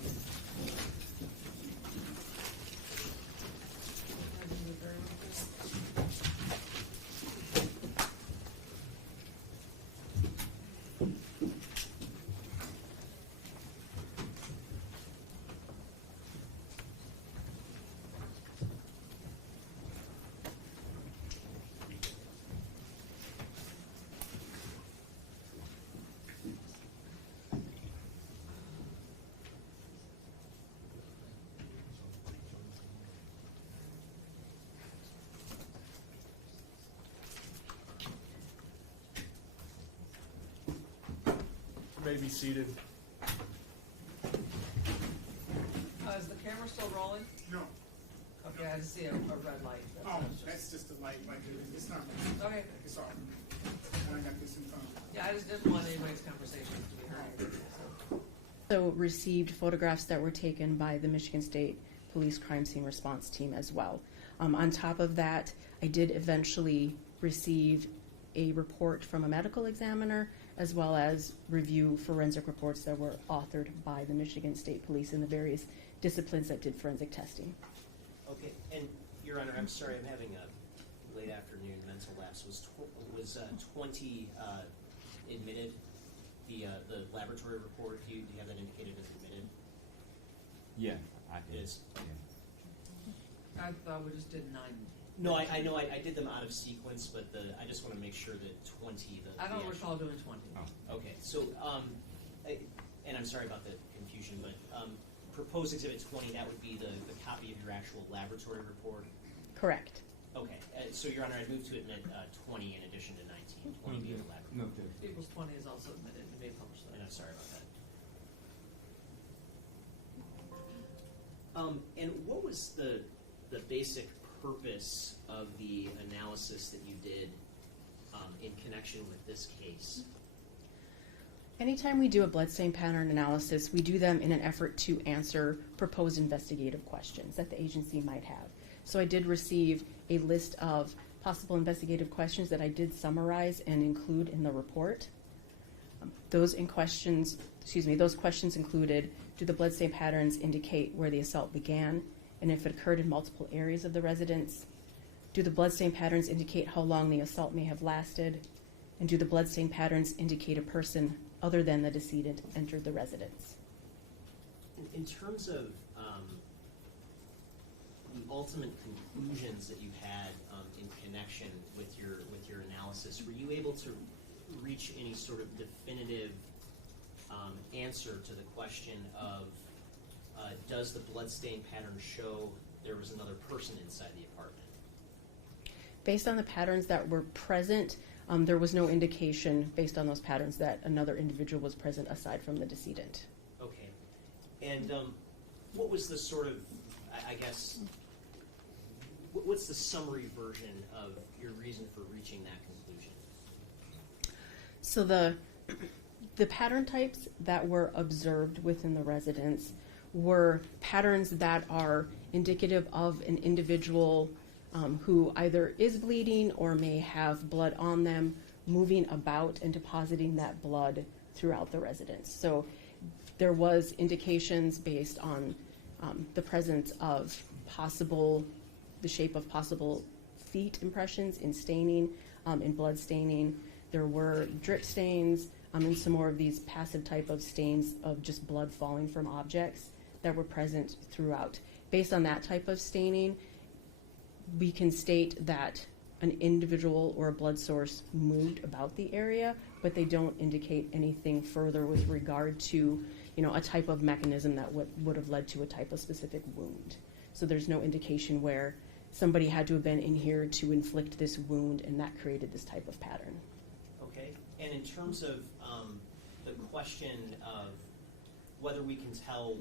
May be seated. Is the camera still rolling? No. Okay, I just see a red light. That's just a light, like, it's not. Okay. It's all right. I got this in front of me. Yeah, I just didn't want anybody's conversation to be heard. Also received photographs that were taken by the Michigan State Police Crime Scene Response Team as well. On top of that, I did eventually receive a report from a medical examiner, as well as review forensic reports that were authored by the Michigan State Police in the various disciplines that did forensic testing. Okay, and Your Honor, I'm sorry, I'm having a late afternoon mental lapse. Was 20 admitted? The laboratory report, do you have that indicated as admitted? Yeah, I It is. Okay. I thought we just did 9. No, I know I did them out of sequence, but I just want to make sure that 20. I don't recall doing 20. Oh, okay. So, and I'm sorry about the confusion, but proposed exhibit 20, that would be the copy of your actual laboratory report? Correct. Okay. So, Your Honor, I'd move to admit 20 in addition to 19. 20 being the laboratory. No, People's 20 is also admitted. You may publish that. And I'm sorry about that. And what was the basic purpose of the analysis that you did in connection with this case? Anytime we do a bloodstain pattern analysis, we do them in an effort to answer proposed investigative questions that the agency might have. So I did receive a list of possible investigative questions that I did summarize and include in the report. Those questions included: do the bloodstain patterns indicate where the assault began, and if it occurred in multiple areas of the residence? Do the bloodstain patterns indicate how long the assault may have lasted? And do the bloodstain patterns indicate a person other than the decedent entered the residence? In terms of the ultimate conclusions that you had in connection with your analysis, were you able to reach any sort of definitive answer to the question of does the bloodstain pattern show there was another person inside the apartment? Based on the patterns that were present, there was no indication based on those patterns that another individual was present aside from the decedent. Okay. And what was the sort of, I guess, what's the summary version of your reason for reaching that conclusion? So the pattern types that were observed within the residence were patterns that are indicative of an individual who either is bleeding or may have blood on them, moving about and depositing that blood throughout the residence. So there was indications based on the presence of the shape of possible feet impressions in staining, in blood staining. There were drip stains, and some more of these passive type of stains of just blood falling from objects that were present throughout. Based on that type of staining, we can state that an individual or a blood source moved about the area, but they don't indicate anything further with regard to, a type of mechanism that would have led to a type of specific wound. So there's no indication where somebody had to have been in here to inflict this wound, and that created this type of pattern. Okay. And in terms of the question of whether we can tell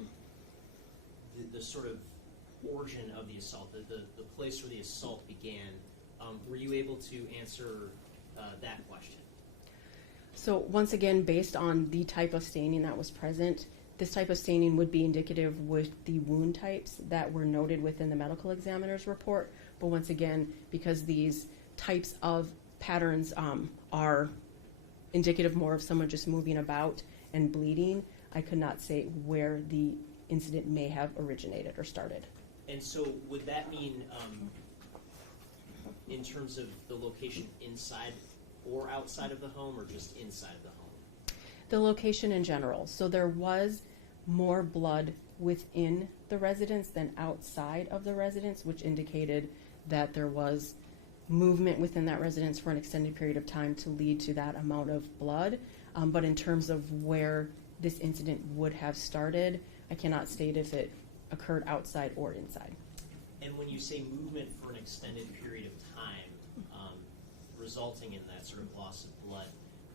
the sort of origin of the assault, the place where the assault began, were you able to answer that question? So once again, based on the type of staining that was present, this type of staining would be indicative with the wound types that were noted within the medical examiner's report. But once again, because these types of patterns are indicative more of someone just moving about and bleeding, I could not say where the incident may have originated or started. And so would that mean, in terms of the location inside or outside of the home, or just inside of the home? The location in general. So there was more blood within the residence than outside of the residence, which indicated that there was movement within that residence for an extended period of time to lead to that amount of blood. But in terms of where this incident would have started, I cannot state if it occurred outside or inside. And when you say movement for an extended period of time, resulting in that sort of loss of blood,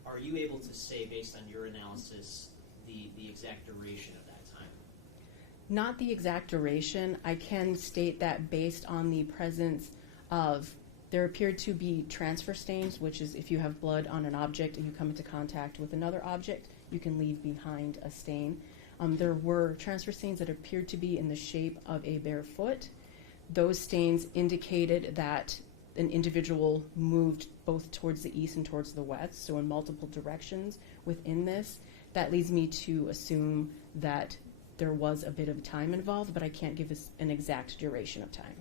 are you able to say, based on your analysis, the exact duration of that time? Not the exact duration. I can state that based on the presence of, there appeared to be transfer stains, which is if you have blood on an object and you come into contact with another object, you can leave behind a stain. There were transfer stains that appeared to be in the shape of a bare foot. those stains indicated that an individual moved both towards the east and towards the west, so in multiple directions within this. That leads me to assume that there was a bit of time involved, but I can't give us an exact duration of time.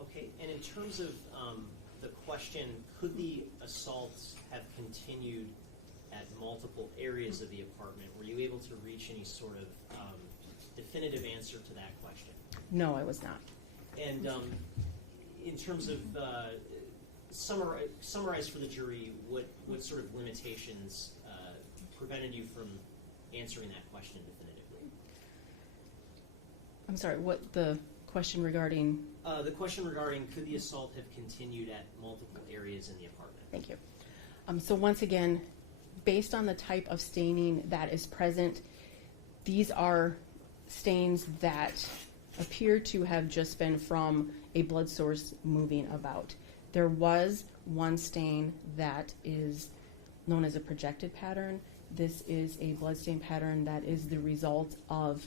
Okay, and in terms of the question, could the assaults have continued at multiple areas of the apartment? Were you able to reach any sort of definitive answer to that question? No, I was not. And in terms of summarize for the jury what sort of limitations prevented you from answering that question definitively? I'm sorry, what the question regarding? The question regarding could the assault have continued at multiple areas in the apartment? Thank you. So once again, based on the type of staining that is present, these are stains that appear to have just been from a blood source moving about. There was one stain that is known as a projected pattern. This is a bloodstain pattern that is the result of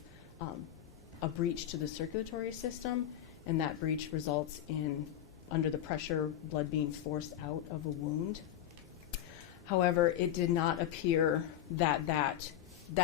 a breach to the circulatory system, and that breach results in, under the pressure, blood being forced out of a wound. However, it did not appear that that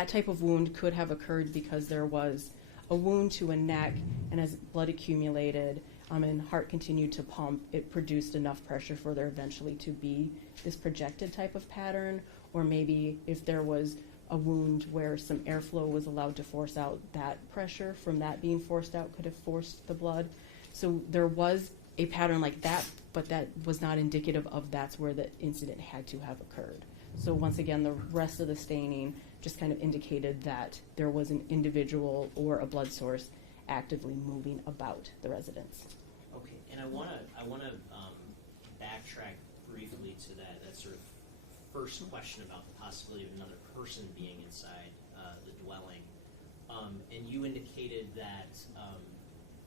type of wound could have occurred because there was a wound to a neck, and as blood accumulated and heart continued to pump, it produced enough pressure for there eventually to be this projected type of pattern, or maybe if there was a wound where some airflow was allowed to force out, that pressure from that being forced out could have forced the blood. So there was a pattern like that, but that was not indicative of that's where the incident had to have occurred. So once again, the rest of the staining just kind of indicated that there was an individual or a blood source actively moving about the residence. Okay, and I want to backtrack briefly to that sort of first question about the possibility of another person being inside the dwelling. And you indicated that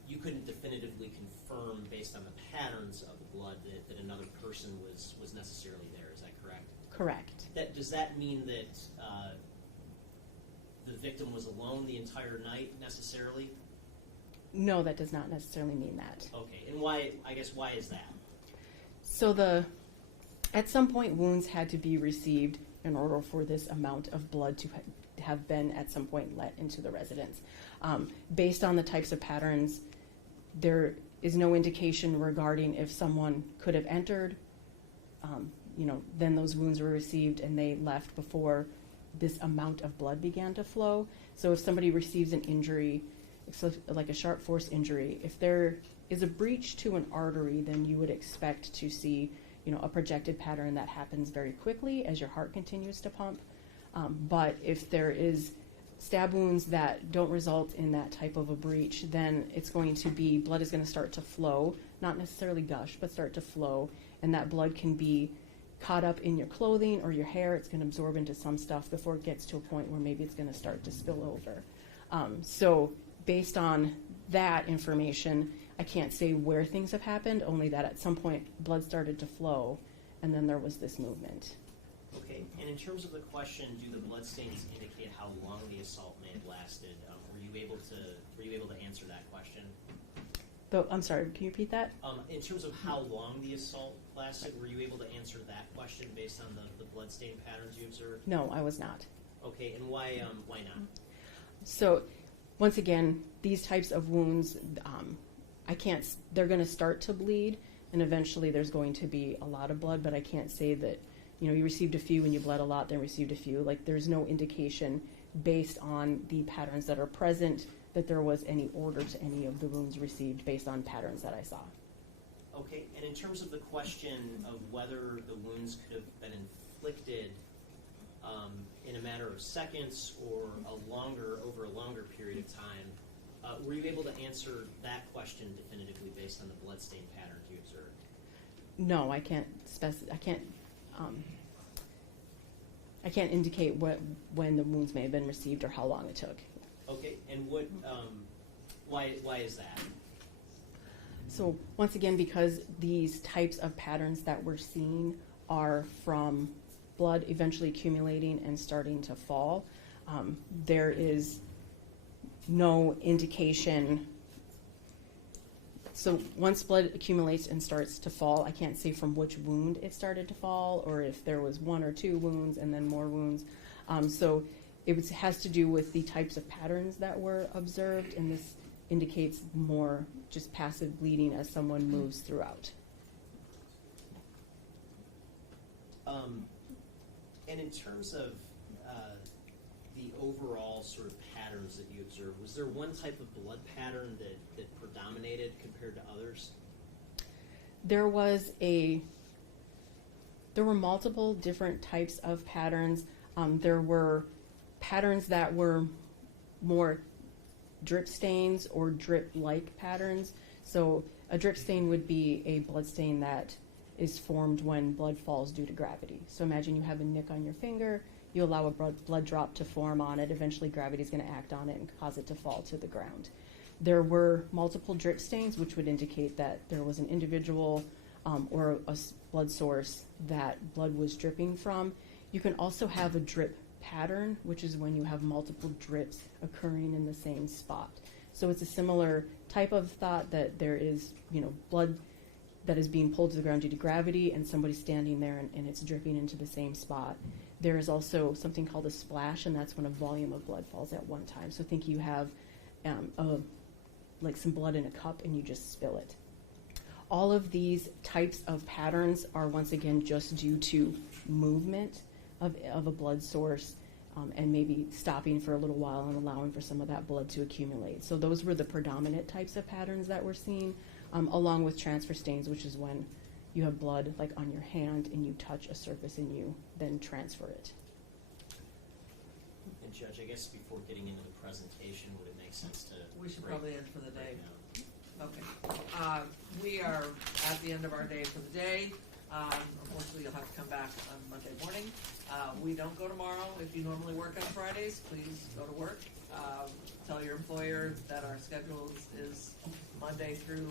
you couldn't definitively confirm based on the patterns of the blood that another person was necessarily there. Is that correct? Correct. Does that mean that the victim was alone the entire night necessarily? No, that does not necessarily mean that. Okay, and why is that? So at some point, wounds had to be received in order for this amount of blood to have been at some point let into the residence. Based on the types of patterns, there is no indication regarding if someone could have entered, then those wounds were received and they left before this amount of blood began to flow. So if somebody receives an injury, like a sharp force injury, if there is a breach to an artery, then you would expect to see a projected pattern that happens very quickly as your heart continues to pump. But if there is stab wounds that don't result in that type of a breach, then it's going to be, blood is going to start to flow, not necessarily gush, but start to flow, and that blood can be caught up in your clothing or your hair. It's going to absorb into some stuff before it gets to a point where maybe it's going to start to spill over. So based on that information, I can't say where things have happened, only that at some point blood started to flow, and then there was this movement. Okay, and in terms of the question, do the bloodstains indicate how long the assault may have lasted? Were you able to answer that question? I'm sorry, can you repeat that? In terms of how long the assault lasted, were you able to answer that question based on the bloodstain patterns you observed? No, I was not. Okay, and why not? So, once again, these types of wounds, they're going to start to bleed, and eventually there's going to be a lot of blood, but I can't say that, you received a few and you bled a lot, then received a few. Like, there's no indication based on the patterns that are present that there was any order to any of the wounds received based on patterns that I saw. Okay, and in terms of the question of whether the wounds could have been inflicted in a matter of seconds or over a longer period of time, were you able to answer that question definitively based on the bloodstain patterns you observed? No, I can't indicate when the wounds may have been received or how long it took. Okay, and why is that? So once again, because these types of patterns that we're seeing are from blood eventually accumulating and starting to fall, there is no indication So once blood accumulates and starts to fall, I can't say from which wound it started to fall, or if there was 1 or 2 wounds and then more wounds. So it has to do with the types of patterns that were observed, and this indicates more just passive bleeding as someone moves throughout. And in terms of the overall sort of patterns that you observed, was there one type of blood pattern that predominated compared to others? There were multiple different types of patterns. There were patterns that were more drip stains or drip-like patterns. So a drip stain would be a blood stain that is formed when blood falls due to gravity. So imagine you have a nick on your finger, you allow a blood drop to form on it, eventually gravity is going to act on it and cause it to fall to the ground. There were multiple drip stains, which would indicate that there was an individual or a blood source that blood was dripping from. You can also have a drip pattern, which is when you have multiple drips occurring in the same spot. So it's a similar type of thought that there is, blood that is being pulled to the ground due to gravity, and somebody's standing there and it's dripping into the same spot. There is also something called a splash, and that's when a volume of blood falls at one time. So think you have like some blood in a cup and you just spill it. All of these types of patterns are once again just due to movement of a blood source and maybe stopping for a little while and allowing for some of that blood to accumulate. So those were the predominant types of patterns that we're seeing, along with transfer stains, which is when you have blood like on your hand and you touch a surface and you then transfer it. And Judge, I guess before getting into the presentation, would it make sense to... We should probably end for the day. Okay. We are at the end of our day for the day. Unfortunately, you'll have to come back on Monday morning. We don't go tomorrow. If you normally work on Fridays, please go to work. Tell your employer that our schedule is Monday through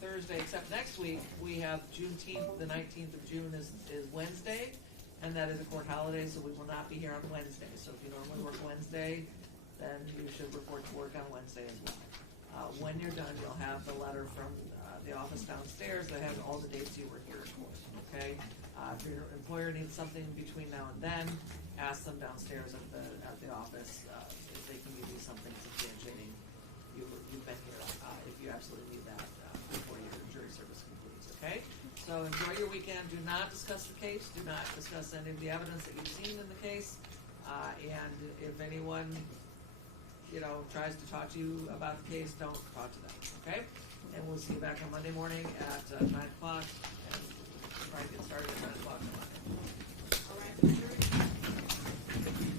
Thursday, except next week we have Juneteenth. The 19th of June is Wednesday, and that is a court holiday, so we will not be here on Wednesday. So if you normally work Wednesday, then you should report to work on Wednesday as well. When you're done, you'll have the letter from the office downstairs that has all the dates you were here, of course. Okay. If your employer needs something between now and then, ask them downstairs at the office if they can give you something substantiating you've been here. If you absolutely need that before your jury service concludes. Okay. So enjoy your weekend. Do not discuss the case. Do not discuss any of the evidence that you've seen in the case. And if anyone tries to talk to you about the case, don't talk to them, okay? And we'll see you back on Monday morning at 9 o'clock, and we'll try to get started at 9 o'clock on Monday. All right.